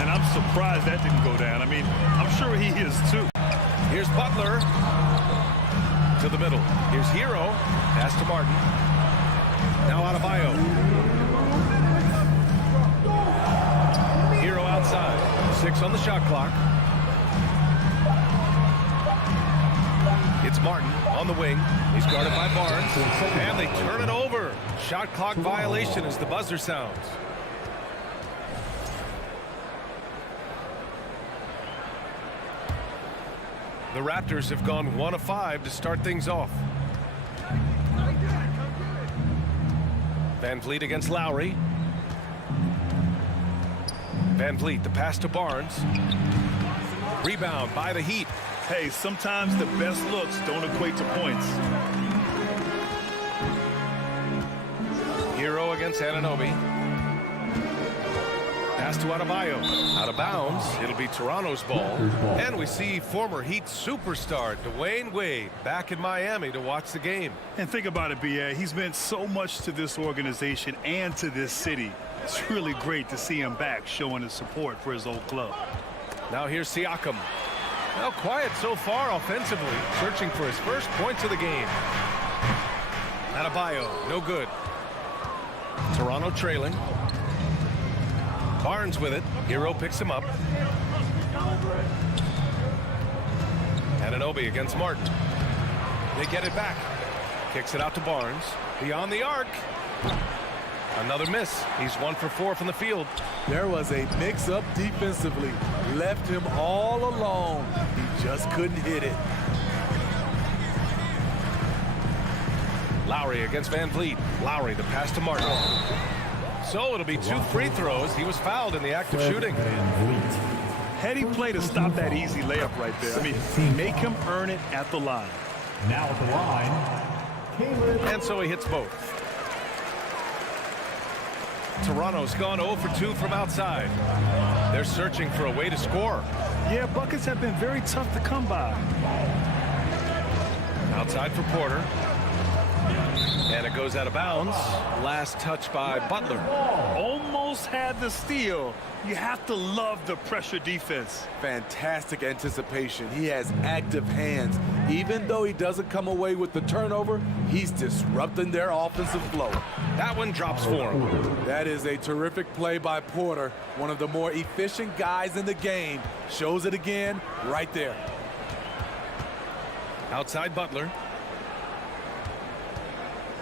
And I'm surprised that didn't go down. I mean, I'm sure he is too. Here's Butler. To the middle. Here's Hero. Pass to Martin. Now Adebayo. Hero outside. 6 on the shot clock. It's Martin on the wing. He's guarded by Barnes. And they turn it over. Shot clock violation as the buzzer sounds. The Raptors have gone 1 of 5 to start things off. Van Vliet against Lowry. Van Vliet, the pass to Barnes. Rebound by the Heat. Hey, sometimes the best looks don't equate to points. Hero against Anunoby. Pass to Adebayo. Out of bounds. It'll be Toronto's ball. And we see former Heat superstar Dwayne Wade back in Miami to watch the game. And think about it, B.A. He's meant so much to this organization and to this city. It's really great to see him back showing his support for his old club. Now here's Siakam. Well, quiet so far offensively. Searching for his first points of the game. Adebayo, no good. Toronto trailing. Barnes with it. Hero picks him up. Anunoby against Martin. They get it back. Kicks it out to Barnes. Beyond the arc. Another miss. He's 1 for 4 from the field. There was a mix-up defensively. Left him all alone. He just couldn't hit it. Lowry against Van Vliet. Lowry, the pass to Martin. So it'll be 2 free throws. He was fouled in the act of shooting. Heady play to stop that easy layup right there. I mean, make him earn it at the line. Now at the line, And so he hits both. Toronto's gone 0 for 2 from outside. They're searching for a way to score. Yeah, buckets have been very tough to come by. Outside for Porter. And it goes out of bounds. Last touch by Butler. Almost had the steal. You have to love the pressure defense. Fantastic anticipation. He has active hands. Even though he doesn't come away with the turnover, he's disrupting their offensive flow. That one drops for him. That is a terrific play by Porter. One of the more efficient guys in the game. Shows it again right there. Outside Butler.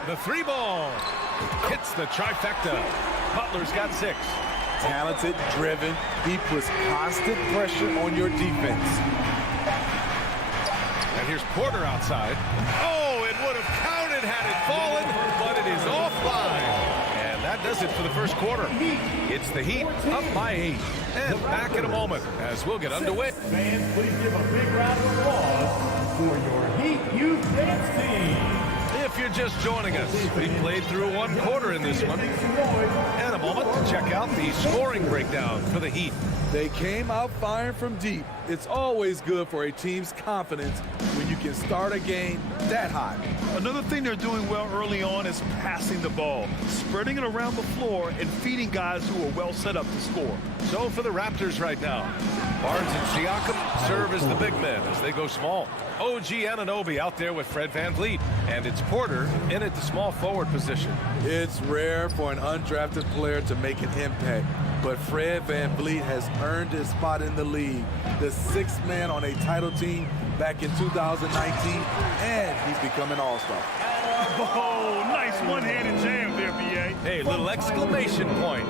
The 3 ball hits the trifecta. Butler's got 6. Talented, driven. He puts constant pressure on your defense. And here's Porter outside. Oh, it would have counted had it fallen, but it is offline. And that does it for the first quarter. It's the Heat up by 8. And back in a moment as we'll get underway. fans, please give a big round of applause for your Heat Youth Dance Team. If you're just joining us, we played through 1 quarter in this one. And a moment to check out the scoring breakdown for the Heat. They came out firing from deep. It's always good for a team's confidence when you can start a game that high. Another thing they're doing well early on is passing the ball, spreading it around the floor and feeding guys who are well set up to score. So for the Raptors right now, Barnes and Siakam serve as the big men as they go small. OG Anunoby out there with Fred VanVleet. And it's Porter in at the small forward position. It's rare for an undrafted player to make an impact, but Fred VanVleet has earned his spot in the league. The sixth man on a title team back in 2019, and he's become an all-star. Oh, nice one-handed jam there, B.A. Hey, little exclamation point.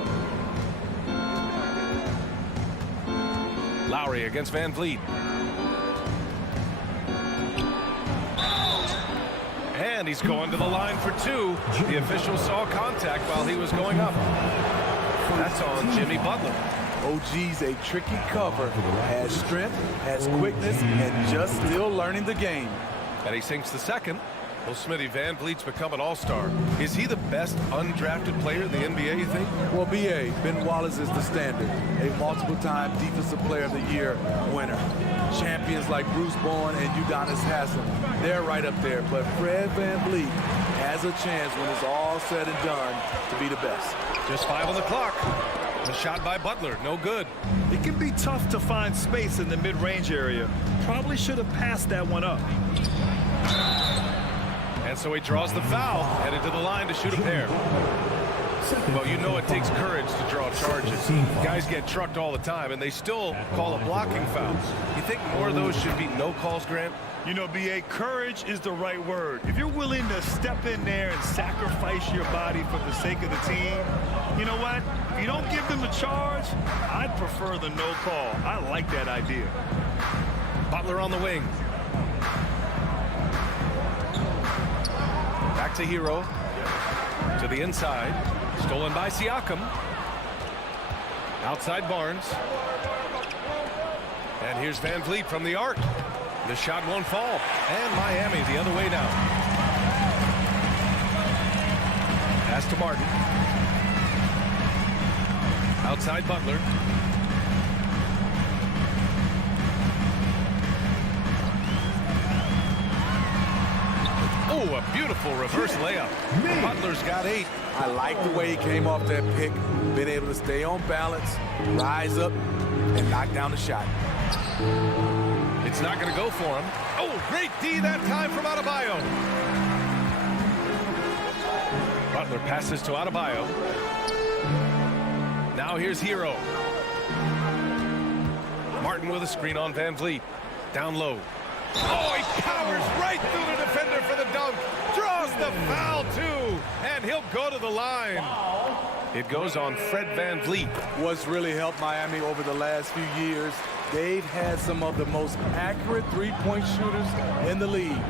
Lowry against VanVleet. And he's going to the line for two. The official saw contact while he was going up. That's on Jimmy Butler. OG's a tricky cover, has strength, has quickness, and just still learning the game. And he sinks the second. Well, Smitty, VanVleet's become an all-star. Is he the best undrafted player in the NBA, you think? Well, B.A., Ben Wallace is the standard. A multiple-time Defensive Player of the Year winner. Champions like Bruce Bowen and Udonis Haslem, they're right up there. But Fred VanVleet has a chance when it's all said and done to be the best. Just 5 on the clock. The shot by Butler, no good. It can be tough to find space in the mid-range area. Probably should have passed that one up. And so he draws the foul, headed to the line to shoot a pair. Well, you know it takes courage to draw charges. Guys get trucked all the time, and they still call a blocking foul. You think more of those should be no calls, Grant? You know, B.A., courage is the right word. If you're willing to step in there and sacrifice your body for the sake of the team, you know what? If you don't give them a charge, I'd prefer the no call. I like that idea. Butler on the wing. Back to Hero. To the inside. Stolen by Siakam. Outside Barnes. And here's VanVleet from the arc. The shot won't fall. And Miami the other way now. Pass to Martin. Outside Butler. Oh, a beautiful reverse layup. Butler's got 8. I like the way he came off that pick, been able to stay on balance, rise up, and knock down the shot. It's not going to go for him. Oh, great D that time from Adebayo. Butler passes to Adebayo. Now here's Hero. Martin with a screen on VanVleet. Down low. Oh, he powers right through the defender for the dunk. Draws the foul, too. And he'll go to the line. It goes on Fred VanVleet. What's really helped Miami over the last few years, they've had some of the most accurate three-point shooters in the league.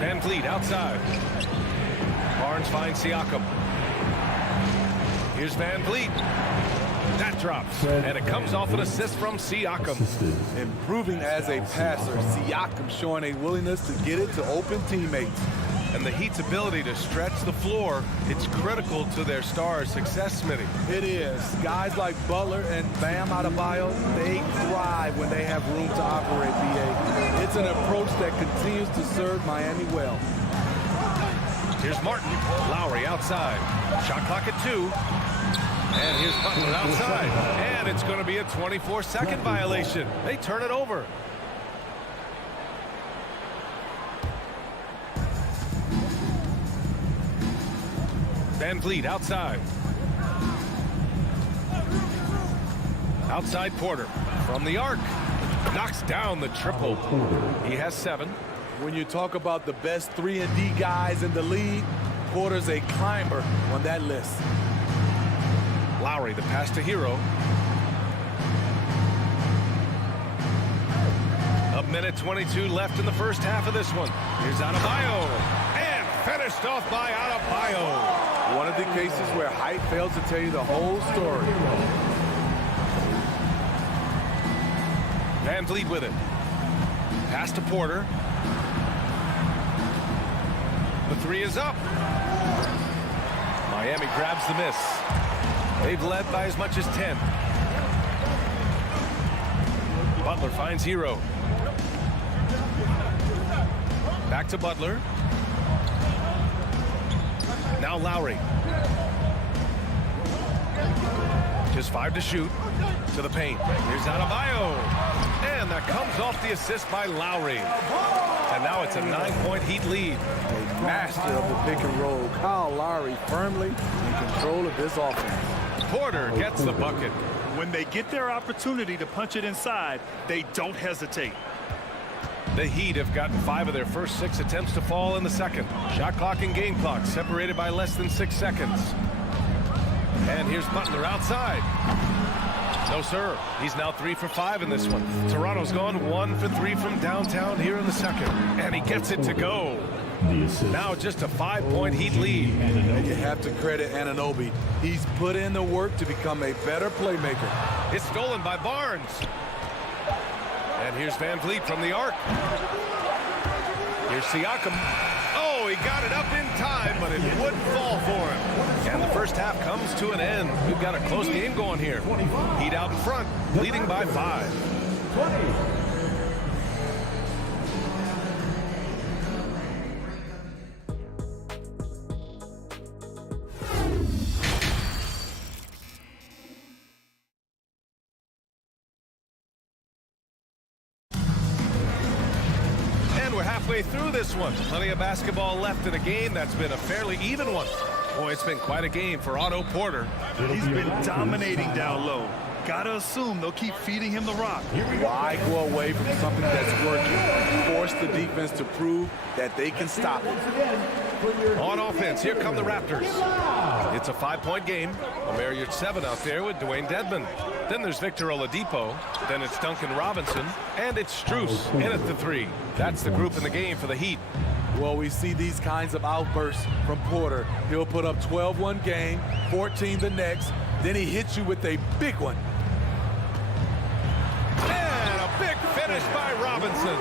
VanVleet outside. Barnes finds Siakam. Here's VanVleet. That drops, and it comes off an assist from Siakam. Improving as a passer, Siakam showing a willingness to get it to open teammates. And the Heat's ability to stretch the floor, it's critical to their stars' success, Smitty. It is. Guys like Butler and Bam Adebayo, they thrive when they have room to operate, B.A. It's an approach that continues to serve Miami well. Here's Martin. Lowry outside. Shot clock at 2. And here's Butler outside. And it's going to be a 24-second violation. They turn it over. VanVleet outside. Outside Porter. From the arc. Knocks down the triple. He has 7. When you talk about the best 3-and-D guys in the league, Porter's a climber on that list. Lowry, the pass to Hero. A minute 22 left in the first half of this one. Here's Adebayo. And finished off by Adebayo. One of the cases where height fails to tell you the whole story. VanVleet with it. Pass to Porter. The 3 is up. Miami grabs the miss. They've led by as much as 10. Butler finds Hero. Back to Butler. Now Lowry. Just 5 to shoot. To the paint. Here's Adebayo. And that comes off the assist by Lowry. And now it's a 9-point Heat lead. A master of the pick and roll. Kyle Lowry firmly in control of this offense. Porter gets the bucket. When they get their opportunity to punch it inside, they don't hesitate. The Heat have gotten 5 of their first 6 attempts to fall in the second. Shot clock and game clock separated by less than 6 seconds. And here's Butler outside. No, sir. He's now 3 for 5 in this one. Toronto's gone 1 for 3 from downtown here in the second. And he gets it to go. Now just a 5-point Heat lead. And you have to credit Anunoby. He's put in the work to become a better playmaker. It's stolen by Barnes. And here's Van Vliet from the arc. Here's Siakam. Oh, he got it up in time, but it wouldn't fall for him. And the first half comes to an end. We've got a close game going here. Heat out in front, leading by 5. We're halfway through this one. Plenty of basketball left in a game that's been a fairly even one. Boy, it's been quite a game for Otto Porter. He's been dominating down low. Gotta assume they'll keep feeding him the rock. Why go away from something that's working? Force the defense to prove that they can stop it. On offense, here come the Raptors. It's a 5-point game. Omer Yurtseven out there with Dwayne Dedmon. Then there's Victor Oladipo. Then it's Duncan Robinson. And it's Strus in at the 3. That's the group in the game for the Heat. Well, we see these kinds of outbursts from Porter. He'll put up 12 one game, 14 the next. Then he hits you with a big one. And a big finish by Robinson.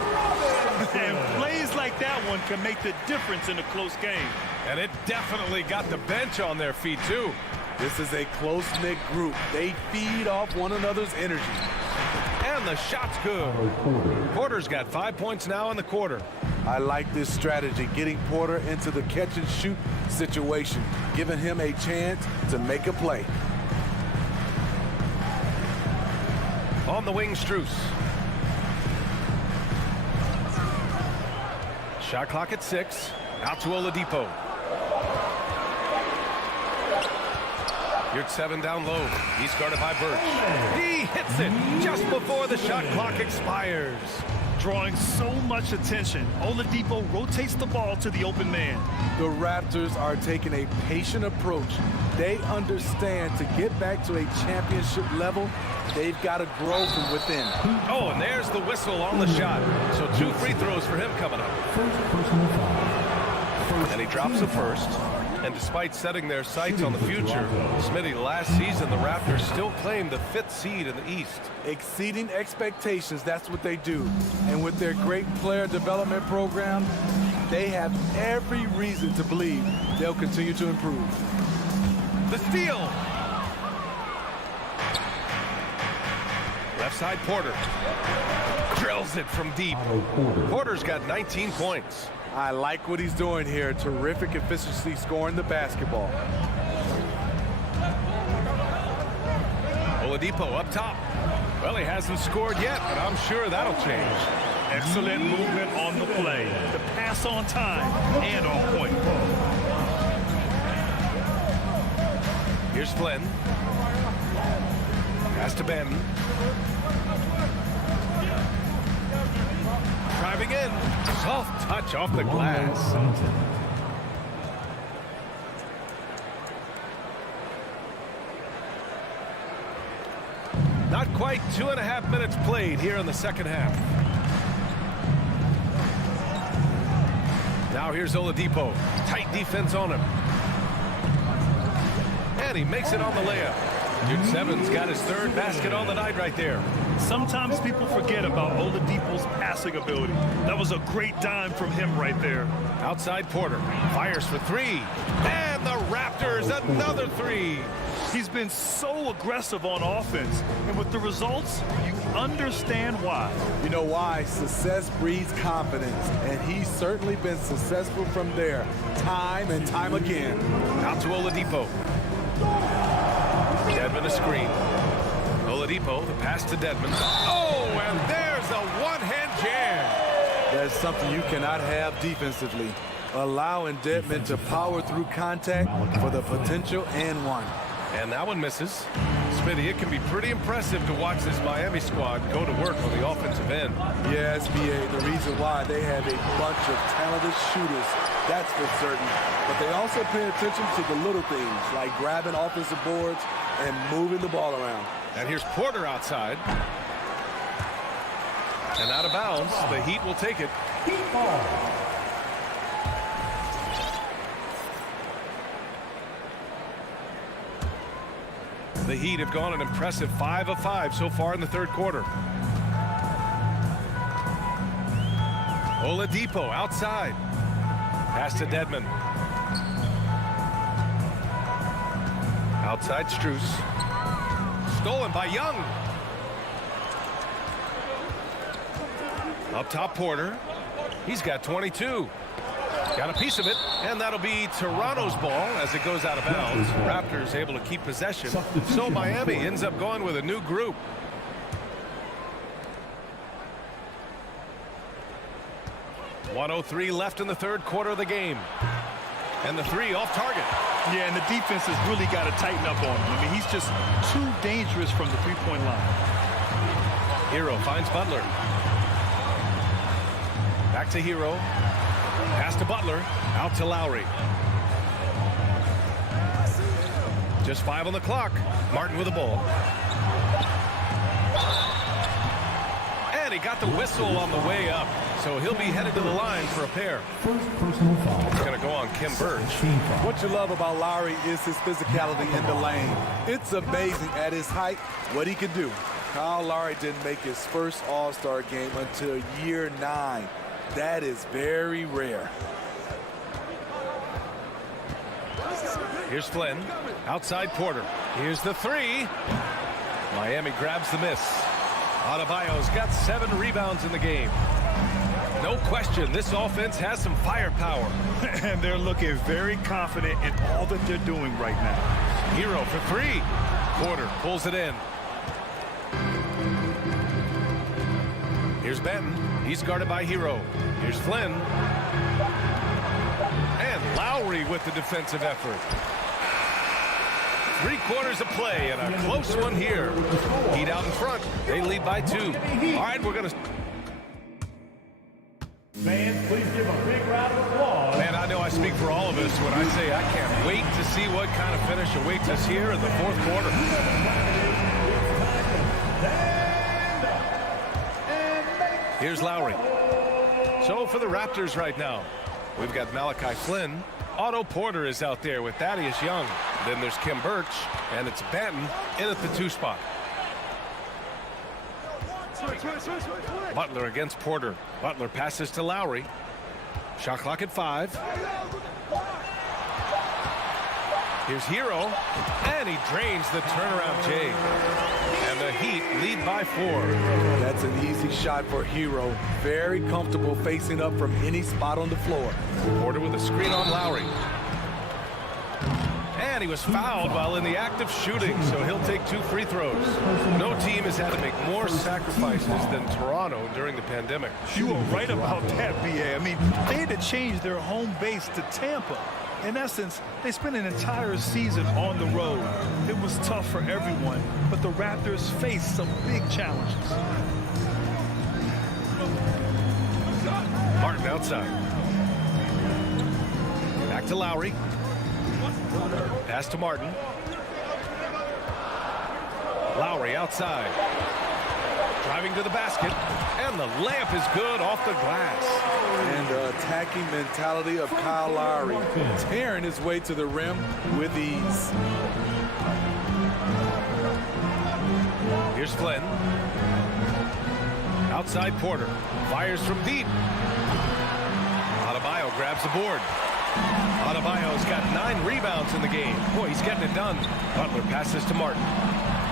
And plays like that one can make the difference in a close game. And it definitely got the bench on their feet, too. This is a close-knit group. They feed off one another's energy. And the shot's good. Porter's got 5 points now in the quarter. I like this strategy, getting Porter into the catch-and-shoot situation, giving him a chance to make a play. On the wing, Strus. Shot clock at 6. Out to Oladipo. Yurtseven down low. He's guarded by Birch. He hits it just before the shot clock expires. Drawing so much attention, Oladipo rotates the ball to the open man. The Raptors are taking a patient approach. They understand to get back to a championship level, they've got to grow from within. Oh, and there's the whistle on the shot. So 2 free throws for him coming up. And he drops the first. And despite setting their sights on the future, Smitty, last season the Raptors still claimed the 5th seed in the East. Exceeding expectations, that's what they do. And with their great player development program, they have every reason to believe they'll continue to improve. The steal. Left side, Porter. Drills it from deep. Porter's got 19 points. I like what he's doing here. Terrific efficiency scoring the basketball. Oladipo up top. Well, he hasn't scored yet, but I'm sure that'll change. Excellent movement on the play. The pass on time and on point. Here's Flynn. Pass to Ben. Driving in. Soft touch off the glass. Not quite 2.5 minutes played here in the second half. Now here's Oladipo. Tight defense on him. And he makes it on the layup. Yurtseven's got his 3rd basket on the night right there. Sometimes people forget about Oladipo's passing ability. That was a great dime from him right there. Outside Porter. Fires for 3. And the Raptors, another 3. He's been so aggressive on offense. And with the results, you understand why. You know why? Success breeds confidence. And he's certainly been successful from there, time and time again. Out to Oladipo. Dedmon a screen. Oladipo, the pass to Dedmon. Oh, and there's a one-hand jam. That's something you cannot have defensively. Allowing Dedmon to power through contact for the potential and one. And that one misses. Smitty, it can be pretty impressive to watch this Miami squad go to work on the offensive end. Yes, BA, the reason why they have a bunch of talented shooters, that's for certain. But they also pay attention to the little things, like grabbing offensive boards and moving the ball around. And here's Porter outside. And out of bounds, the Heat will take it. Heat ball. The Heat have gone an impressive 5 of 5 so far in the third quarter. Oladipo outside. Pass to Dedmon. Outside Strus. Stolen by Young. Up top Porter. He's got 22. Got a piece of it, and that'll be Toronto's ball as it goes out of bounds. Raptors able to keep possession, so Miami ends up going with a new group. .103 left in the third quarter of the game. And the three off target. Yeah, and the defense has really got to tighten up on him. I mean, he's just too dangerous from the three-point line. Hero finds Butler. Back to Hero. Pass to Butler, out to Lowry. Just 5 on the clock. Martin with the ball. And he got the whistle on the way up, so he'll be headed to the line for a pair. First personal foul. It's going to go on Kim Birch. What you love about Lowry is his physicality in the lane. It's amazing at his height what he can do. Kyle Lowry didn't make his first All-Star game until year 9. That is very rare. Here's Flynn. Outside Porter. Here's the three. Miami grabs the miss. Adebayo's got 7 rebounds in the game. No question, this offense has some firepower. And they're looking very confident in all that they're doing right now. Hero for 3. Porter pulls it in. Here's Benton. He's guarded by Hero. Here's Flynn. And Lowry with the defensive effort. 3 quarters of play and a close one here. Heat out in front. They lead by 2. All right, we're going to... Fans, please give a big round of applause. Man, I know I speak for all of us when I say I can't wait to see what kind of finish awaits us here in the fourth quarter. Here's Lowry. So for the Raptors right now, we've got Malachi Flynn. Otto Porter is out there with Thaddeus Young. Then there's Kim Birch, and it's Banton in at the 2 spot. Butler against Porter. Butler passes to Lowry. Shot clock at 5. Here's Hero, and he drains the turnaround J. And the Heat lead by 4. That's an easy shot for Hero. Very comfortable facing up from any spot on the floor. Porter with a screen on Lowry. And he was fouled while in the act of shooting, so he'll take 2 free throws. No team has had to make more sacrifices than Toronto during the pandemic. You were right about that, BA. I mean, they had to change their home base to Tampa. In essence, they spent an entire season on the road. It was tough for everyone, but the Raptors faced some big challenges. Martin outside. Back to Lowry. Pass to Martin. Lowry outside. Driving to the basket. And the layup is good off the glass. And the attacking mentality of Kyle Lowry, tearing his way to the rim with ease. Here's Flynn. Outside Porter. Fires from deep. Adebayo grabs the board. Adebayo's got 9 rebounds in the game. Boy, he's getting it done. Butler passes to Martin.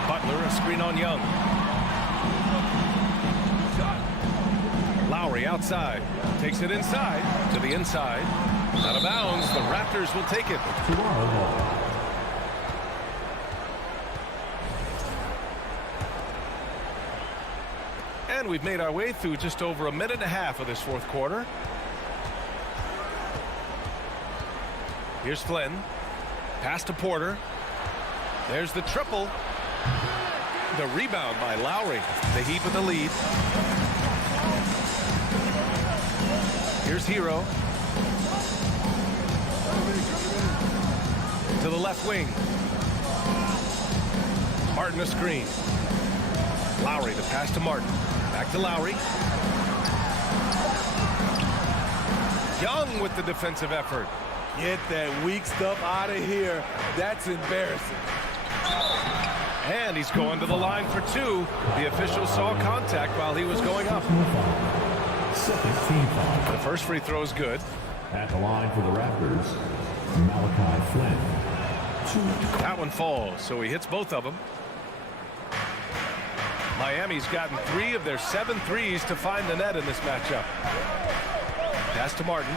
Butler, a screen on Young. Lowry outside. Takes it inside. To the inside. Out of bounds. The Raptors will take it. And we've made our way through just over a minute and a half of this fourth quarter. Here's Flynn. Pass to Porter. There's the triple. The rebound by Lowry. The Heat with the lead. Here's Hero. To the left wing. Martin a screen. Lowry, the pass to Martin. Back to Lowry. Young with the defensive effort. Get that weak stuff out of here. That's embarrassing. And he's going to the line for two. The official saw contact while he was going up. The first free throw is good. At the line for the Raptors, Malachi Flynn. That one falls, so he hits both of them. Miami's gotten 3 of their 7 threes to find the net in this matchup. Pass to Martin.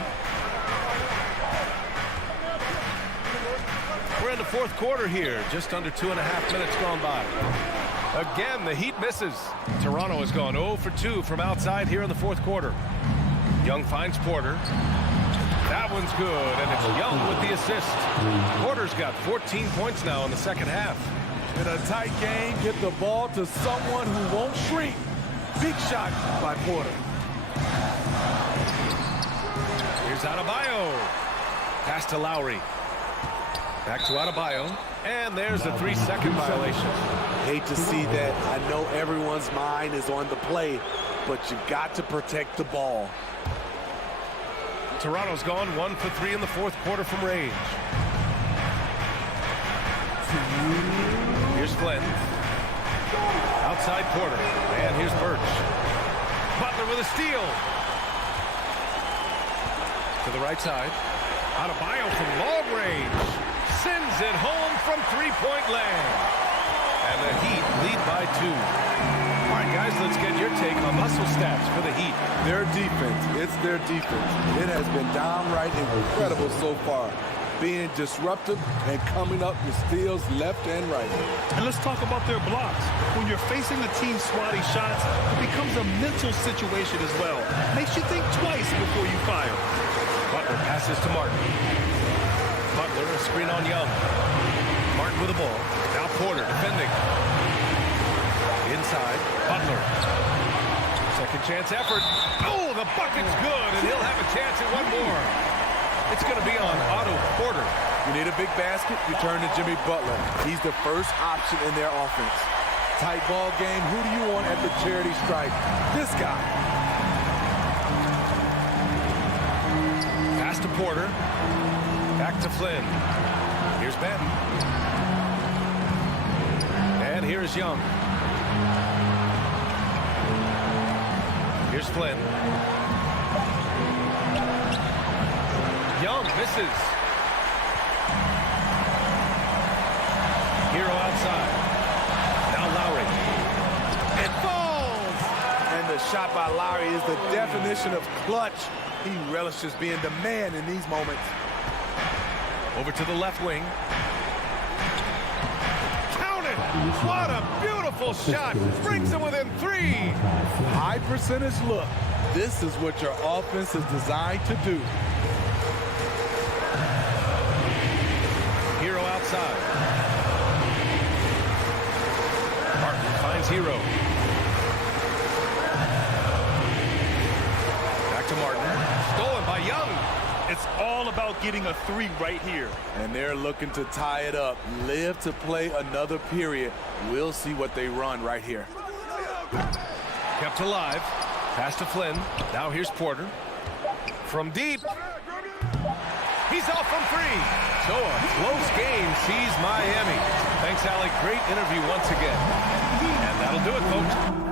We're in the fourth quarter here, just under 2.5 minutes gone by. Again, the Heat misses. Toronto has gone 0 for 2 from outside here in the fourth quarter. Young finds Porter. That one's good, and it's Young with the assist. Porter's got 14 points now in the second half. In a tight game, get the ball to someone who won't shrink. Big shot by Porter. Here's Adebayo. Pass to Lowry. Back to Adebayo. And there's the 3-second violation. Hate to see that. I know everyone's mind is on the play, but you got to protect the ball. Toronto's gone 1 for 3 in the fourth quarter from range. Here's Flynn. Outside Porter. And here's Birch. Butler with a steal. To the right side. Adebayo from long range. Sends it home from three-point land. And the Heat lead by 2. All right, guys, let's get your take on muscle stats for the Heat. Their defense. It's their defense. It has been downright incredible so far. Being disruptive and coming up with steals left and right. And let's talk about their blocks. When you're facing a team swatting shots, it becomes a mental situation as well. Makes you think twice before you fire. Butler passes to Martin. Butler, a screen on Young. Martin with the ball. Now Porter defending. Inside, Butler. Second chance effort. Oh, the bucket's good, and he'll have a chance at one more. It's going to be on Otto Porter. You need a big basket, you turn to Jimmy Butler. He's the first option in their offense. Tight ball game, who do you want at the charity stripe? This guy. Pass to Porter. Back to Flynn. Here's Ben. And here's Young. Here's Flynn. Young misses. Hero outside. Now Lowry. It falls! And the shot by Lowry is the definition of clutch. He relishes being the man in these moments. Over to the left wing. Count it! What a beautiful shot! Brings him within 3. High percentage look. This is what your offense is designed to do. Hero outside. Martin finds Hero. Back to Martin. Stolen by Young. It's all about getting a 3 right here. And they're looking to tie it up. Live to play another period. We'll see what they run right here. Kept alive. Pass to Flynn. Now here's Porter. From deep. He's off from 3. So a close game sees Miami. Thanks, Alec. Great interview once again. And that'll do it, folks.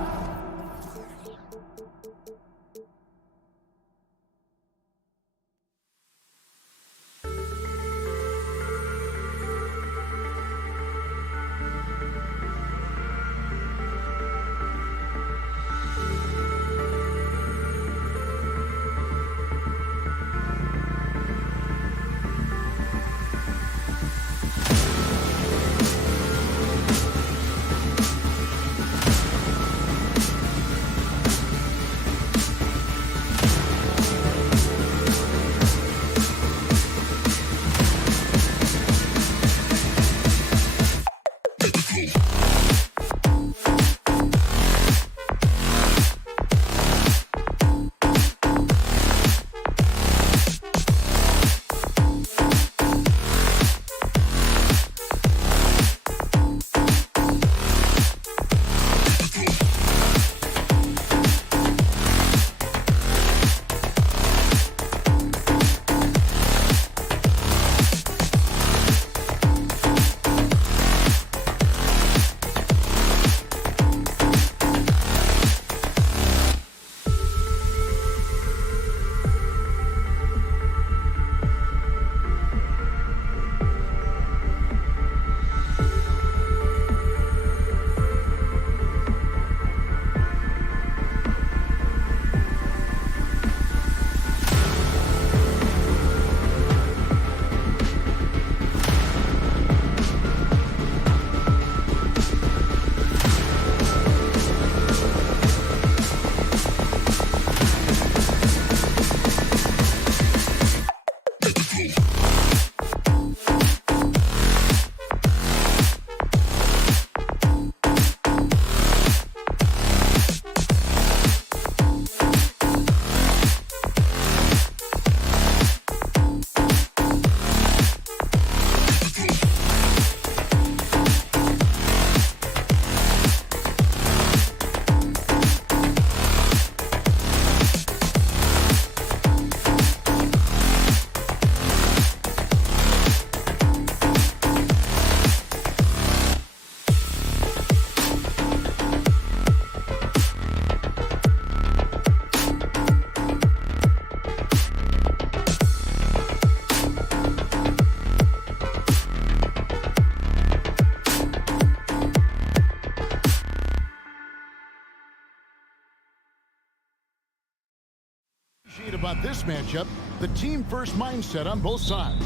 this matchup, the team-first mindset on both sides.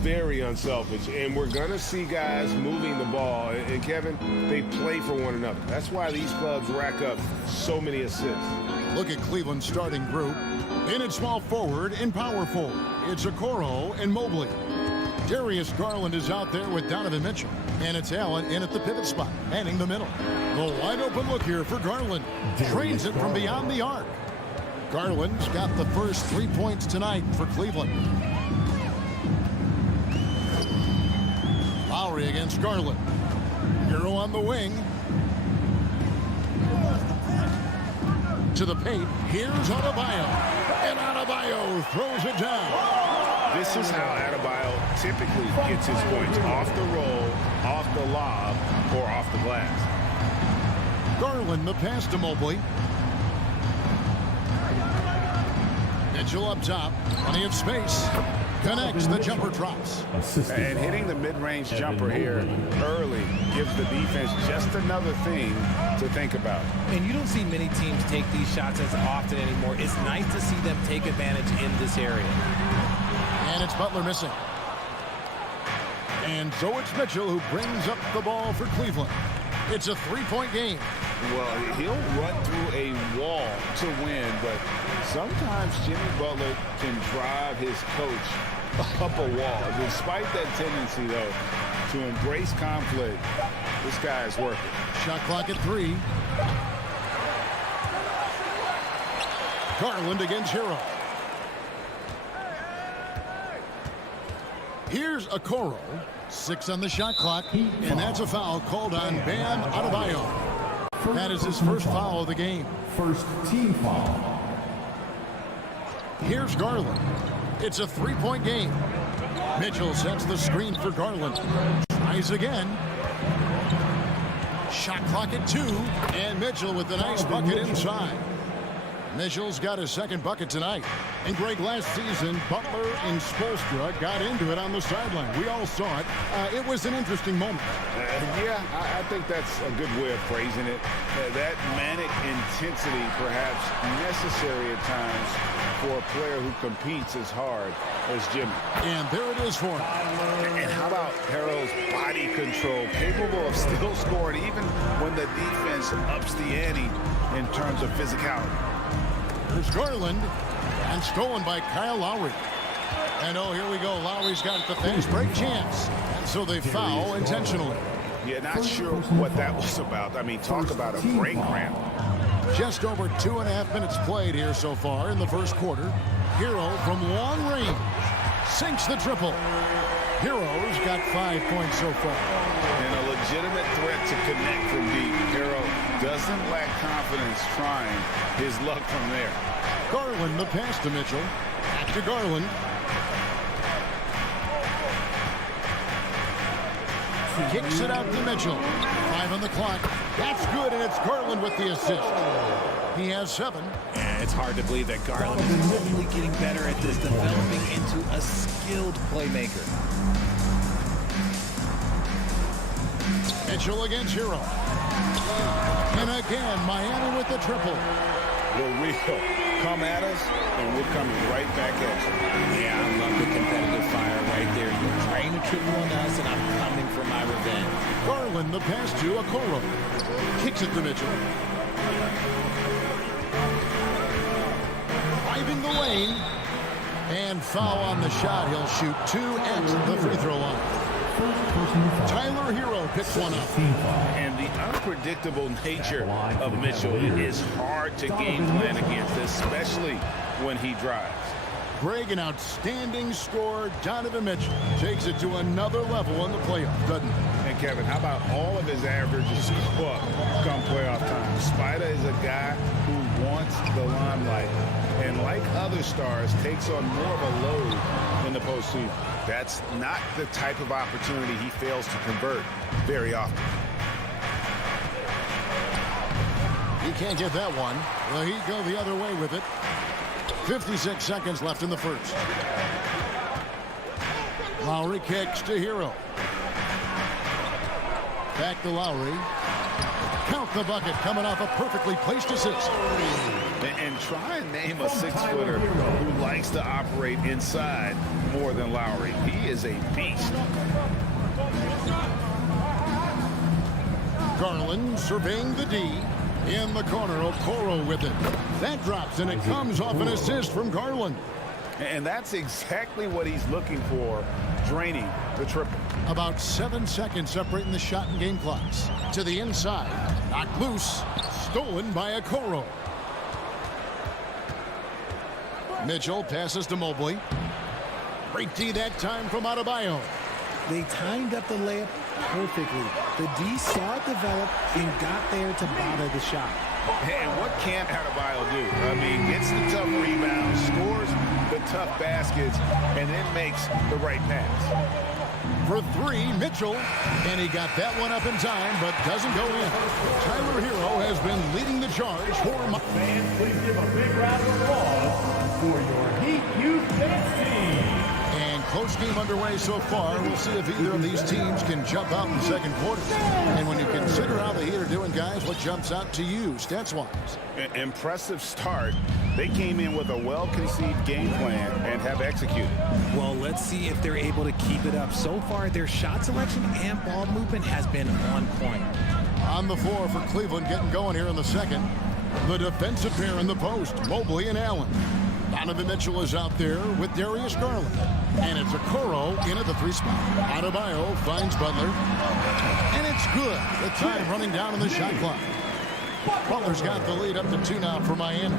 Very unselfish, and we're going to see guys moving the ball. And, Kevin, they play for one another. That's why these clubs rack up so many assists. Look at Cleveland's starting group. In at small forward and power forward, it's Okoro and Mobley. Darius Garland is out there with Donovan Mitchell. And it's Allen in at the pivot spot, manning the middle. The wide open look here for Garland. Trains it from beyond the arc. Garland's got the first 3 points tonight for Cleveland. Lowry against Garland. Hero on the wing. To the paint. Here's Adebayo. And Adebayo throws it down. This is how Adebayo typically gets his points. Off the roll, off the lob, or off the glass. Garland the pass to Mobley. Mitchell up top. Plenty of space. Connects, the jumper drops. And hitting the mid-range jumper here early gives the defense just another thing to think about. And you don't see many teams take these shots as often anymore. It's nice to see them take advantage in this area. And it's Butler missing. And so it's Mitchell who brings up the ball for Cleveland. It's a three-point game. Well, he'll run through a wall to win, but sometimes Jimmy Butler can drive his coach up a wall. Despite that tendency, though, to embrace conflict, this guy is working. Shot clock at 3. Garland against Hero. Here's Okoro. 6 on the shot clock, and that's a foul called on Bam Adebayo. That is his first foul of the game. First team foul. Here's Garland. It's a three-point game. Mitchell sets the screen for Garland. Tries again. Shot clock at 2, and Mitchell with the nice bucket inside. Mitchell's got his second bucket tonight. And Greg, last season, Butler and Spoelstra got into it on the sideline. We all saw it. It was an interesting moment. Yeah, I think that's a good way of phrasing it. That manic intensity perhaps necessary at times for a player who competes as hard as Jimmy. And there it is for him. And how about Harrell's body control, capable of still scoring even when the defense ups the ante in terms of physicality. Here's Garland, and stolen by Kyle Lowry. And oh, here we go. Lowry's got the fast break chance. And so they foul intentionally. Yeah, not sure what that was about. I mean, talk about a break ramp. Just over 2.5 minutes played here so far in the first quarter. Hero from long range sinks the triple. Hero's got 5 points so far. And a legitimate threat to connect from deep. Hero doesn't lack confidence trying his luck from there. Garland the pass to Mitchell. Back to Garland. Kicks it out to Mitchell. 5 on the clock. That's good, and it's Garland with the assist. He has 7. And it's hard to believe that Garland is really getting better at this, developing into a skilled playmaker. Mitchell against Hero. And again, Miami with the triple. Well, Rio, come at us, and we're coming right back at you. Yeah, I love the competitive fire right there. You're trying to triple on us, and I'm coming for my revenge. Garland the pass to Okoro. Kicks it to Mitchell. Driving the lane. And foul on the shot. He'll shoot 2 at the free throw line. Tyler Hero picks one up. And the unpredictable nature of Mitchell is hard to game plan against, especially when he drives. Greg, an outstanding scorer. Donovan Mitchell takes it to another level in the playoffs, doesn't he? And Kevin, how about all of his averages go up come playoff time? Spider is a guy who wants the limelight, and like other stars, takes on more of a load in the postseason. That's not the type of opportunity he fails to convert very often. He can't get that one. Well, he'd go the other way with it. 56 seconds left in the first. Lowry kicks to Hero. Back to Lowry. Count the bucket coming off a perfectly placed assist. And try and name a 6-footer who likes to operate inside more than Lowry. He is a beast. Garland surveying the D. In the corner, Okoro with it. That drops, and it comes off an assist from Garland. And that's exactly what he's looking for, draining the triple. About 7 seconds separating the shot and game clocks. To the inside. Knocked loose. Stolen by Okoro. Mitchell passes to Mobley. Great D that time from Adebayo. They timed up the layup perfectly. The D saw it develop and got there to bother the shot. And what can't Adebayo do? I mean, gets the tough rebounds, scores the tough baskets, and then makes the right pass. For three, Mitchell. And he got that one up in time, but doesn't go in. Tyler Hero has been leading the charge for... Fans, please give a big round of applause for your Heat Youth Dance Team. And close game underway so far. We'll see if either of these teams can jump out in the second quarter. And when you consider how the Heat are doing, guys, what jumps out to you, stats-wise? Impressive start. They came in with a well-conceived game plan and have executed. Well, let's see if they're able to keep it up. So far, their shot selection and ball movement has been on point. On the floor for Cleveland, getting going here in the second. The defensive pair in the post, Mobley and Allen. Donovan Mitchell is out there with Darius Garland. And it's Okoro in at the 3 spot. Adebayo finds Butler. And it's good. The time running down in the shot clock. Butler's got the lead up to 2 now for Miami.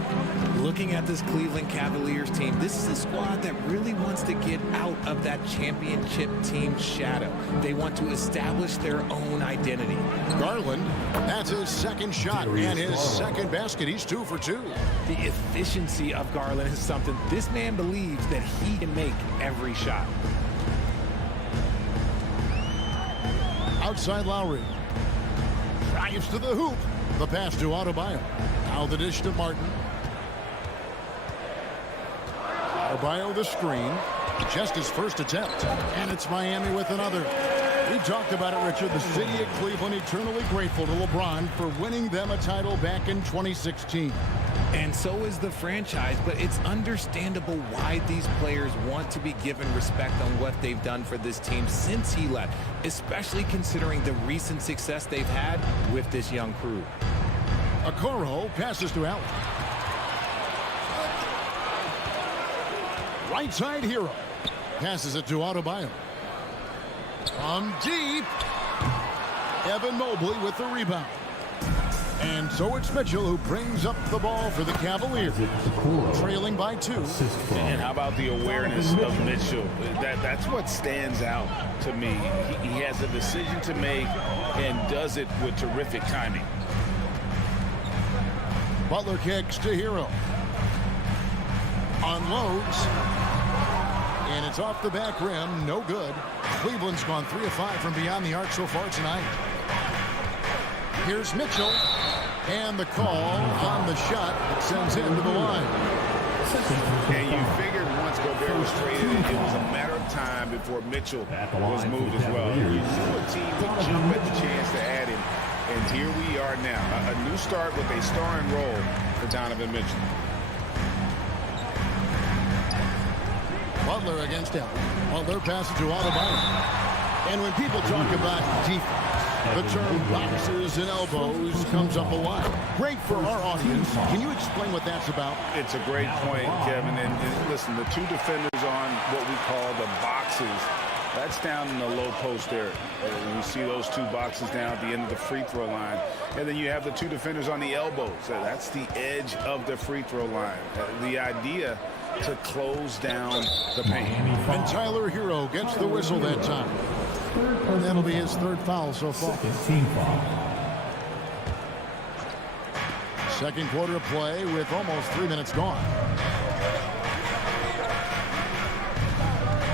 Looking at this Cleveland Cavaliers team, this is a squad that really wants to get out of that championship team shadow. They want to establish their own identity. Garland, that's his second shot and his second basket. He's 2 for 2. The efficiency of Garland is something this man believes that he can make every shot. Outside Lowry. Drives to the hoop. The pass to Adebayo. Now the dish to Martin. Adebayo the screen. Just his first attempt. And it's Miami with another. We talked about it, Richard. The city of Cleveland eternally grateful to LeBron for winning them a title back in 2016. And so is the franchise, but it's understandable why these players want to be given respect on what they've done for this team since he left, especially considering the recent success they've had with this young crew. Okoro passes to Allen. Right side Hero. Passes it to Adebayo. From deep. Evan Mobley with the rebound. And so it's Mitchell who brings up the ball for the Cavaliers. Trailing by 2. And how about the awareness of Mitchell? That's what stands out to me. He has a decision to make and does it with terrific timing. Butler kicks to Hero. Unloads. And it's off the back rim. No good. Cleveland's gone 3 of 5 from beyond the arc so far tonight. Here's Mitchell. And the call on the shot that sends him to the line. And you figured once Gobert was traded, it was a matter of time before Mitchell was moved as well. You knew a team would jump at the chance to add him. And here we are now. A new start with a starring role for Donovan Mitchell. Butler against Allen. Butler passes to Adebayo. And when people talk about defense, the term boxes and elbows comes up a lot. Great for our audience. Can you explain what that's about? It's a great point, Kevin. And listen, the 2 defenders on what we call the boxes, that's down in the low post area. You see those 2 boxes down at the end of the free throw line. And then you have the 2 defenders on the elbows. That's the edge of the free throw line. The idea to close down the paint. And Tyler Hero gets the whistle that time. And that'll be his 3rd foul so far. Second quarter of play with almost 3 minutes gone.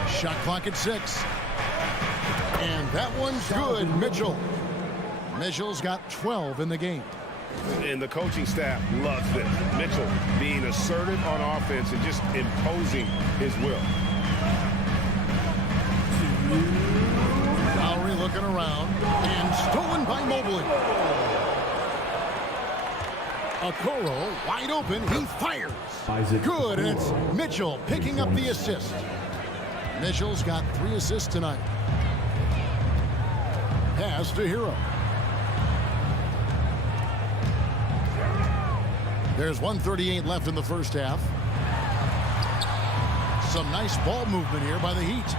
Shot clock at 6. And that one's good, Mitchell. Mitchell's got 12 in the game. And the coaching staff loves this. Mitchell being assertive on offense and just imposing his will. Lowry looking around and stolen by Mobley. Okoro wide open. He fires. Good, and it's Mitchell picking up the assist. Mitchell's got 3 assists tonight. Pass to Hero. There's 1:38 left in the first half. Some nice ball movement here by the Heat.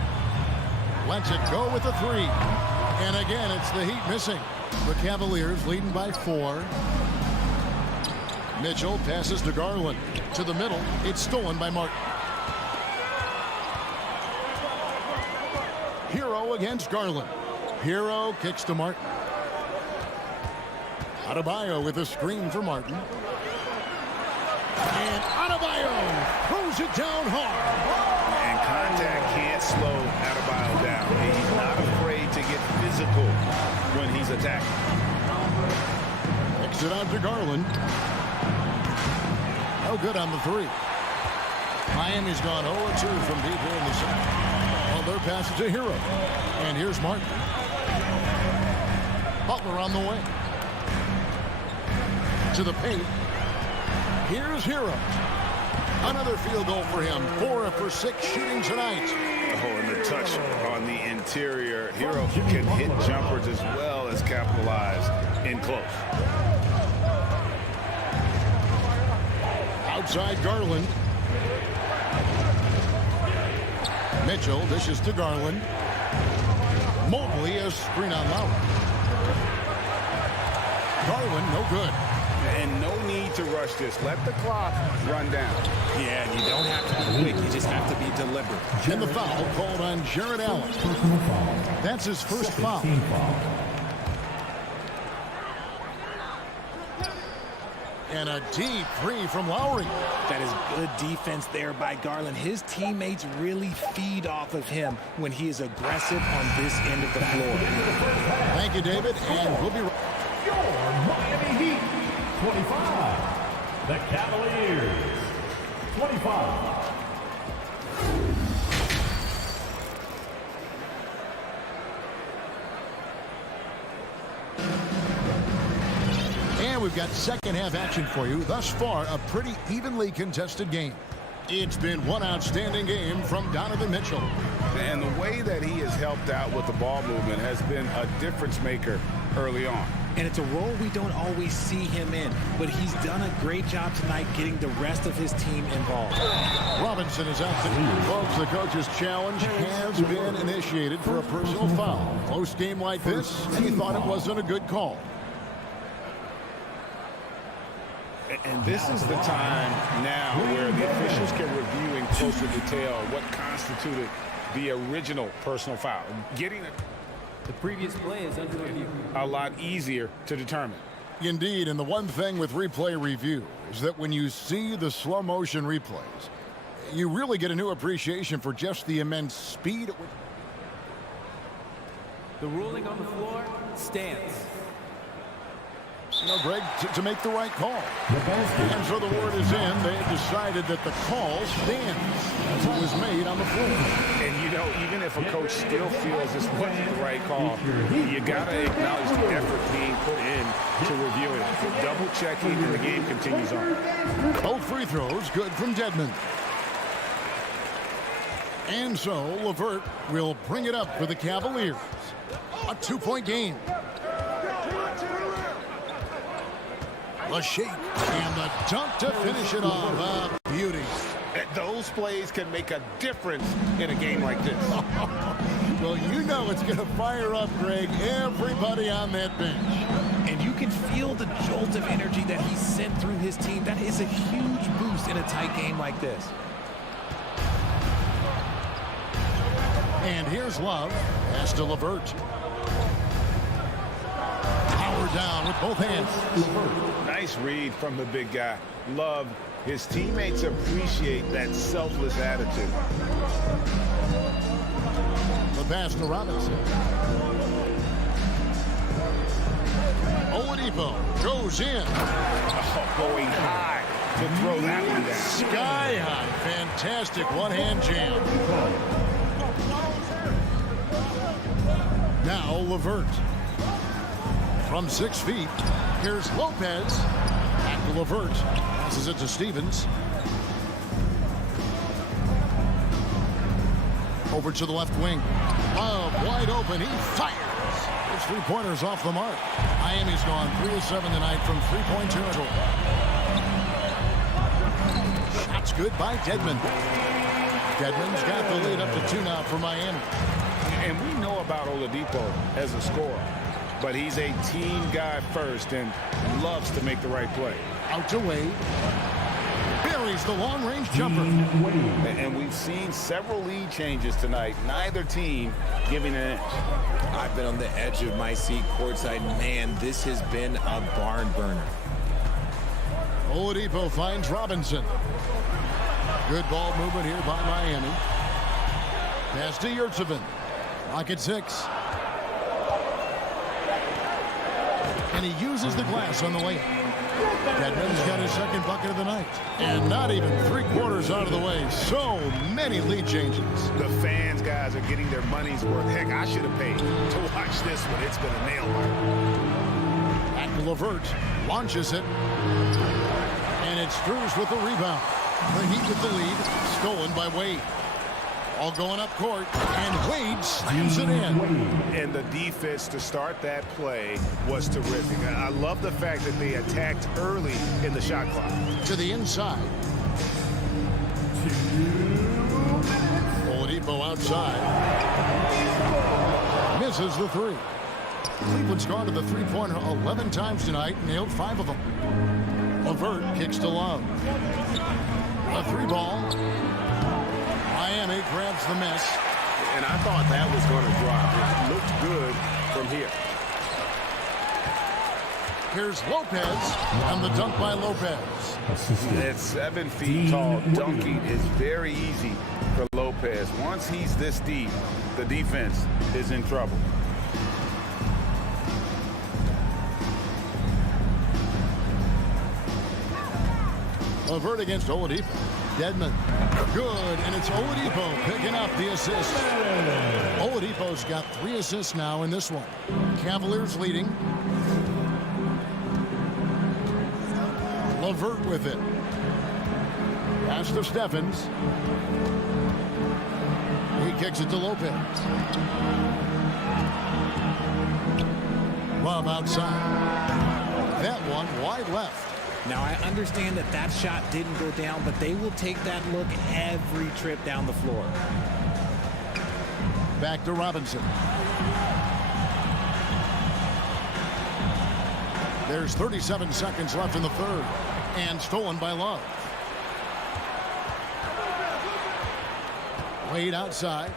Lets it go with a 3. And again, it's the Heat missing. The Cavaliers leading by 4. Mitchell passes to Garland. To the middle. It's stolen by Martin. Hero against Garland. Hero kicks to Martin. Adebayo with a screen for Martin. And Adebayo throws it down hard. And contact can't slow Adebayo down. He's not afraid to get physical when he's attacking. Kicks it out to Garland. No good on the 3. Miami's gone 0-2 from deep here in the second. Well, their pass is a Hero. And here's Martin. Butler on the way. To the paint. Here's Hero. Another field goal for him. 4 for 6 shooting tonight. Oh, and the touch on the interior. Hero can hit jumpers as well as capitalize in close. Outside Garland. Mitchell dishes to Garland. Mobley a screen on Lowry. Garland no good. And no need to rush this. Let the clock run down. Yeah, you don't have to be quick. You just have to be deliberate. And the foul called on Jared Allen. That's his first foul. And a deep 3 from Lowry. That is good defense there by Garland. His teammates really feed off of him when he is aggressive on this end of the floor. Thank you, David. And we'll be right back. Your Miami Heat, 25. The Cavaliers, 25. And we've got second half action for you. Thus far, a pretty evenly contested game. It's been one outstanding game from Donovan Mitchell. And the way that he has helped out with the ball movement has been a difference maker early on. And it's a role we don't always see him in, but he's done a great job tonight getting the rest of his team involved. Robinson is out to folks. The coach's challenge has been initiated for a personal foul. Close game like this, and he thought it wasn't a good call. And this is the time now where the officials can review in closer detail what constituted the original personal foul. Getting the previous play is under review. A lot easier to determine. Indeed, and the one thing with replay review is that when you see the slow motion replays, you really get a new appreciation for just the immense speed at which. The ruling on the floor stands. You know, Greg, to make the right call. And so the word is in. They have decided that the call stands as it was made on the floor. And, you know, even if a coach still feels this wasn't the right call, you got to acknowledge the effort being put in to review it. Double checking, and the game continues on. Both free throws good from Dedmon. And so LeVert will bring it up for the Cavaliers. A 2-point game. The shake and the dunk to finish it off. Beauty. Those plays can make a difference in a game like this. Well, you know it's going to fire up, Greg, everybody on that bench. And you can feel the jolt of energy that he sent through his team. That is a huge boost in a tight game like this. And here's Love. Pass to LeVert. Power down with both hands. Nice read from the big guy. Love. His teammates appreciate that selfless attitude. The pass to Robinson. Oladipo goes in. Oh, going high to throw that one down. Sky high. Fantastic one-hand jam. Now LeVert. From 6 feet, here's Lopez. Back Back to LeVert. Passes it to Stevens. Over to the left wing. Love wide open. He fires. His three-pointers off the mark. Miami's gone 3 of 7 tonight from three-point territory. Shots good by Dedmon. Dedmon's got the lead up to 2 now for Miami. And we know about Oladipo as a scorer, but he's a team guy first and loves to make the right play. Out to Wade. Buries the long-range jumper. And we've seen several lead changes tonight. Neither team giving an inch. I've been on the edge of my seat courtside. Man, this has been a barn burner. Oladipo finds Robinson. Good ball movement here by Miami. Pass to Yurtsevin. Lock at 6. And he uses the glass on the layup. Dedmon's got his second bucket of the night. And not even 3/4 out of the way. So many lead changes. The fans, guys, are getting their money's worth. Heck, I should have paid to watch this one. It's been a nail biter. Back to LeVert. Launches it. And it's Strus with the rebound. The Heat with the lead. Stolen by Wade. All going up court, and Wade slams it in. And the defense to start that play was terrific. I love the fact that they attacked early in the shot clock. To the inside. Oladipo outside. Misses the 3. Cleveland's gone to the three-pointer 11 times tonight, nailed 5 of them. LeVert kicks to Love. A 3-ball. Miami grabs the miss. And I thought that was going to drop. It looked good from here. Here's Lopez, and the dunk by Lopez. At 7 feet tall, dunking is very easy for Lopez. Once he's this deep, the defense is in trouble. LeVert against Oladipo. Dedmon. Good, and it's Oladipo picking up the assist. Oladipo's got 3 assists now in this one. Cavaliers leading. LeVert with it. Pass to Stephens. He kicks it to Lopez. Love outside. That one wide left. Now, I understand that that shot didn't go down, but they will take that look every trip down the floor. Back to Robinson. There's 37 seconds left in the third. And stolen by Love. Wade outside.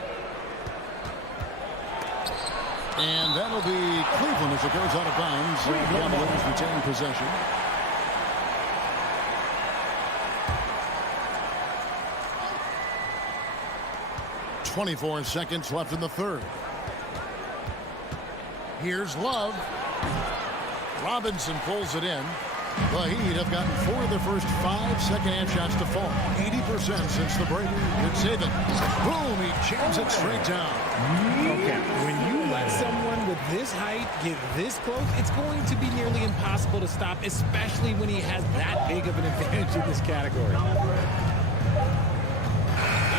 And that'll be Cleveland as it goes out of bounds. Cavaliers retain possession. .24 seconds left in the third. Here's Love. Robinson pulls it in. The Heat have gotten 4 of their first 5 second-half shots to fall. 80% since the break. Good saving. Boom, he jams it straight down. Okay, when you let someone with this height get this close, it's going to be nearly impossible to stop, especially when he has that big of an advantage in this category.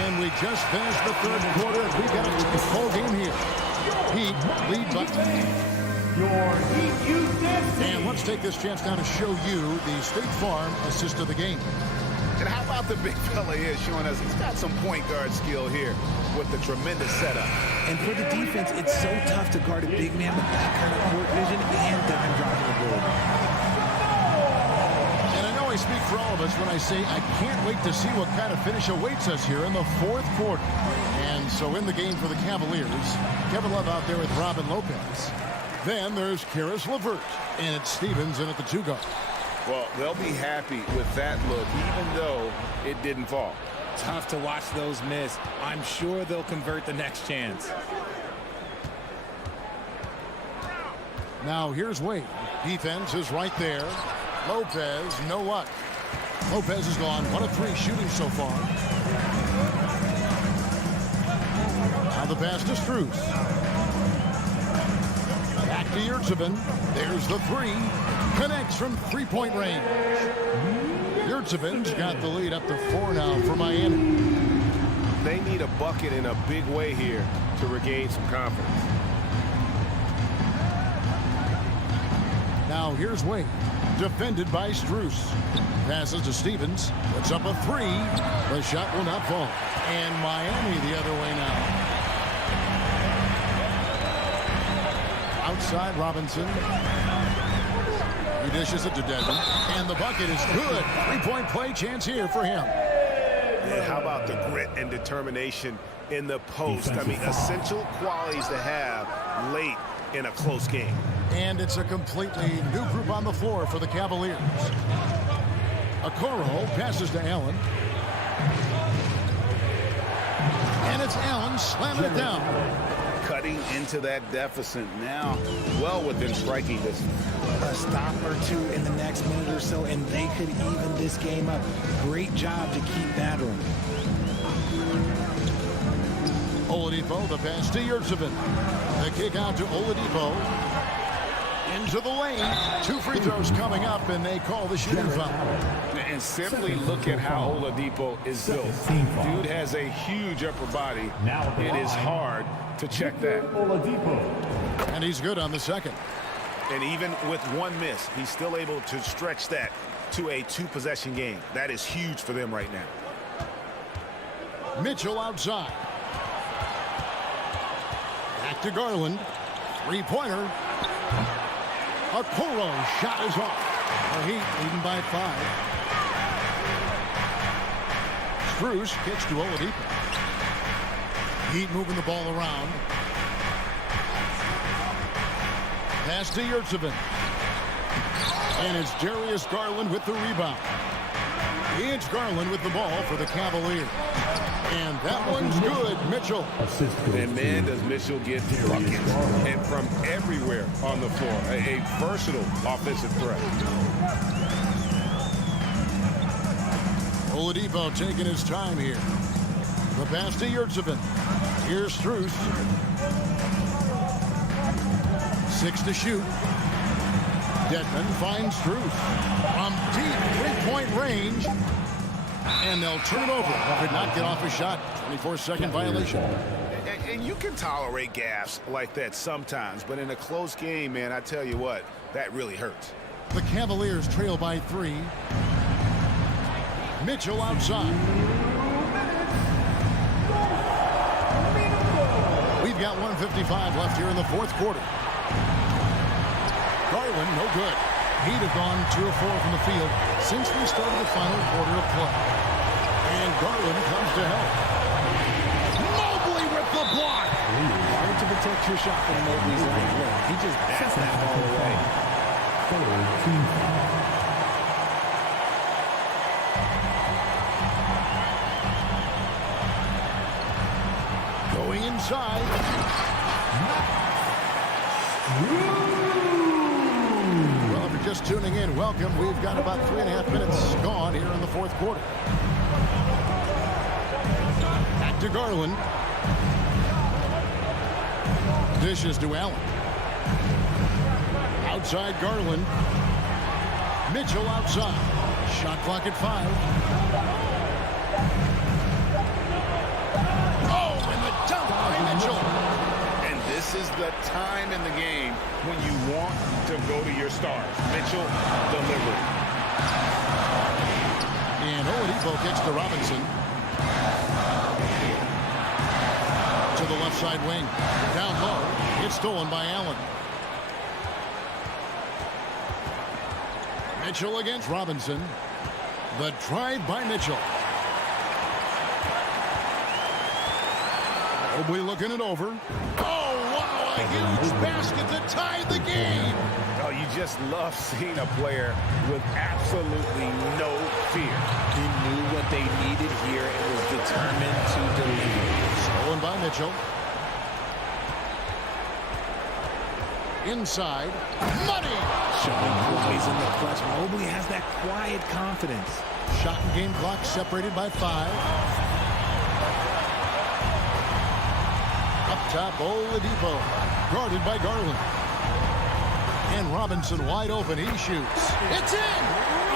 And we just finished the third quarter. We got a full game here. Heat lead by... And let's take this chance now to show you the State Farm assist of the game. And how about the big fella here showing us he's got some point guard skill here with the tremendous setup. And for the defense, it's so tough to guard a big man with that kind of court vision and dime dropping the ball. And I know I speak for all of us when I say I can't wait to see what kind of finish awaits us here in the fourth quarter. And so in the game for the Cavaliers, Kevin Love out there with Robin Lopez. Then there's Caris LeVert, and it's Stevens in at the 2 guard. Well, they'll be happy with that look, even though it didn't fall. Tough to watch those miss. I'm sure they'll convert the next chance. Now here's Wade. Defense is right there. Lopez, no luck. Lopez is gone 1 of 3 shooting so far. Now the pass to Strus. Back Back to Yurtsevin. There's the three. Connects from three-point range. Yurtsevin's got the lead up to 4 now for Miami. They need a bucket in a big way here to regain some confidence. Now here's Wade. Defended by Strus. Passes to Stevens. Puts up a three. The shot will not fall. And Miami the other way now. Outside Robinson. He dishes it to Desmond. And the bucket is good. Three-point play chance here for him. And how about the grit and determination in the post? I mean, essential qualities to have late in a close game. And it's a completely new group on the floor for the Cavaliers. Okoro passes to Allen. And it's Allen slamming it down. Cutting into that deficit now, well within striking distance. A stop or two in the next minute or so, and they could even this game up. Great job to keep battering. Oladipo, the pass to Yurtsevin. The kick out to Oladipo. Into the lane. 2 free throws coming up, and they call the shooting foul. And simply look at how Oladipo is built. Dude has a huge upper body. It is hard to check that. And he's good on the second. And even with one miss, he's still able to stretch that to a 2-possession game. That is huge for them right now. Mitchell outside. Back to Garland. Three-pointer. Okoro shot is off. The Heat leading by 5. Strus kicks to Oladipo. Heat moving the ball around. Pass to Yurtsevin. And it's Darius Garland with the rebound. It's Garland with the ball for the Cavaliers. And that one's good, Mitchell. And man, does Mitchell get buckets. And from everywhere on the floor. A versatile offensive threat. Oladipo taking his time here. The pass to Yurtsevin. Here's Strus. 6 to shoot. Dedmon finds Strus from deep three-point range. And they'll turn it over. Could not get off a shot. 24-second violation. And you can tolerate gaffes like that sometimes, but in a close game, man, I tell you what, that really hurts. The Cavaliers trail by 3. Mitchell outside. We've got 1:55 left here in the fourth quarter. Garland, no good. Heat have gone 2 of 4 from the field since we started the final quarter of play. And Garland comes to help. Mobley with the block. Hard to protect your shot when Mobley's like, look, he just bats that ball away. Going inside. Well, if you're just tuning in, welcome. We've got about 3.5 minutes gone here in the fourth quarter. Back to Garland. Dishes to Allen. Outside Garland. Mitchell outside. Shot clock at 5. Oh, and the dunk by Mitchell. And this is the time in the game when you want to go to your stars. Mitchell delivered. And Oladipo kicks to Robinson. To the left side wing. Down low. It's stolen by Allen. Mitchell against Robinson. The drive by Mitchell. Mobley looking it over. Oh, wow, a huge basket to tie the game. Oh, you just love seeing a player with absolutely no fear. He knew what they needed here and was determined to deliver. Stolen by Mitchell. Inside. Money! Showing Mobley's in the clutch. Mobley has that quiet confidence. Shot and game clock separated by 5. Up top, Oladipo. Guarded by Garland. And Robinson wide open. He shoots. It's in!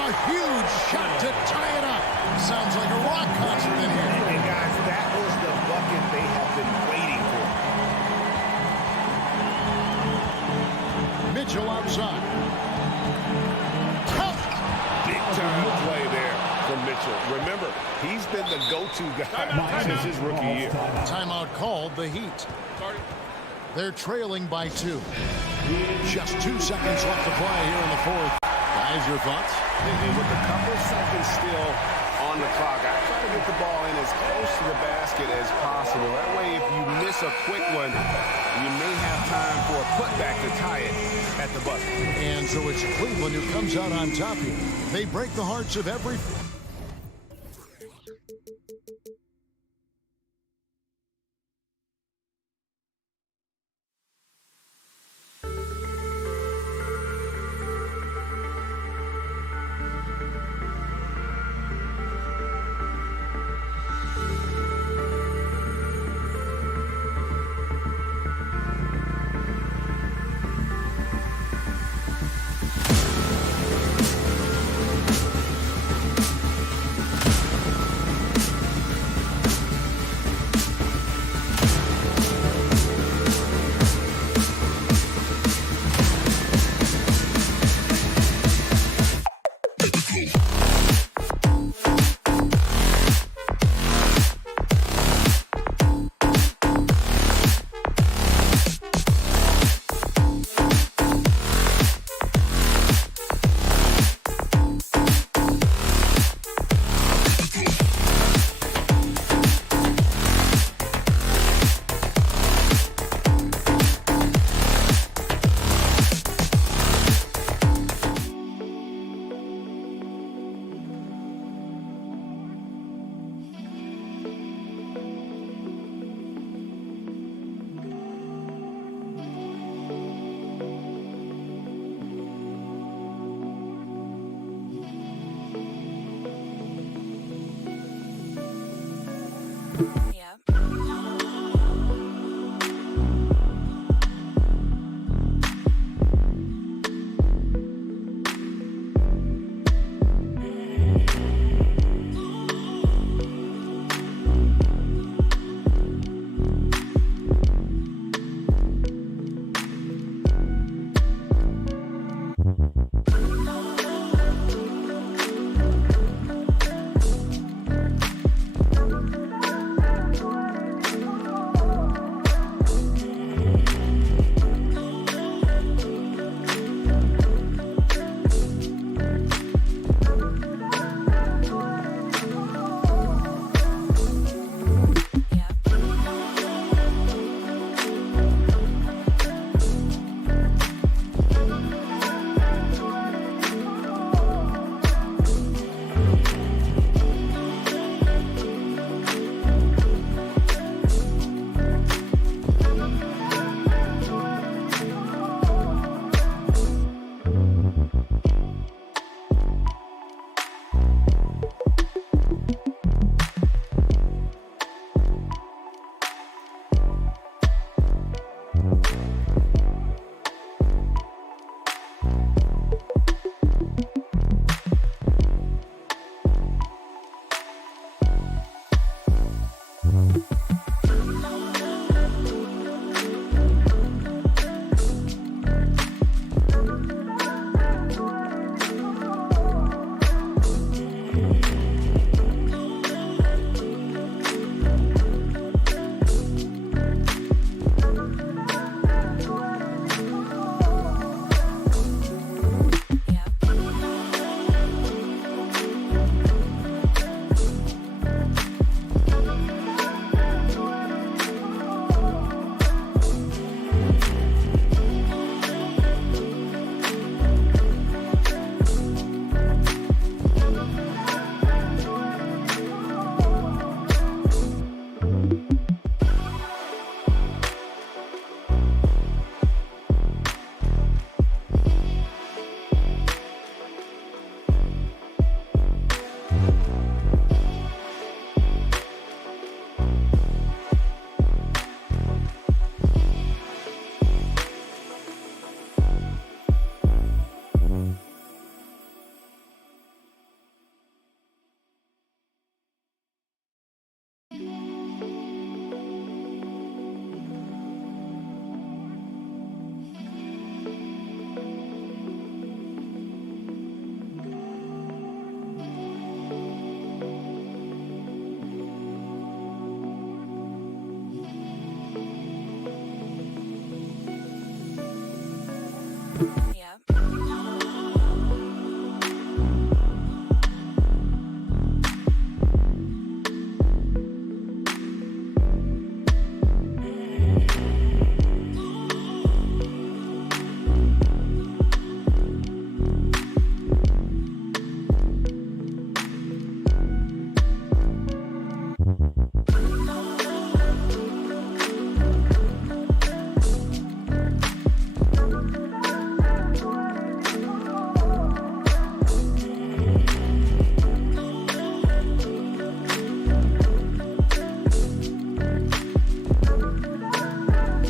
A huge shot to tie it up. Sounds like a rock concert in here. And guys, that was the bucket they have been waiting for. Mitchell outside. Big time play there from Mitchell. Remember, he's been the go-to guy since his rookie year. Timeout called, the Heat. They're trailing by 2. Just 2 seconds left to play here in the fourth. Guys, your thoughts? And with a couple seconds still on the clock, I try to get the ball in as close to the basket as possible. That way, if you miss a quick one, you may have time for a putback to tie it at the buzzer. And so it's Cleveland who comes out on top here. They break the hearts of every... Thank you.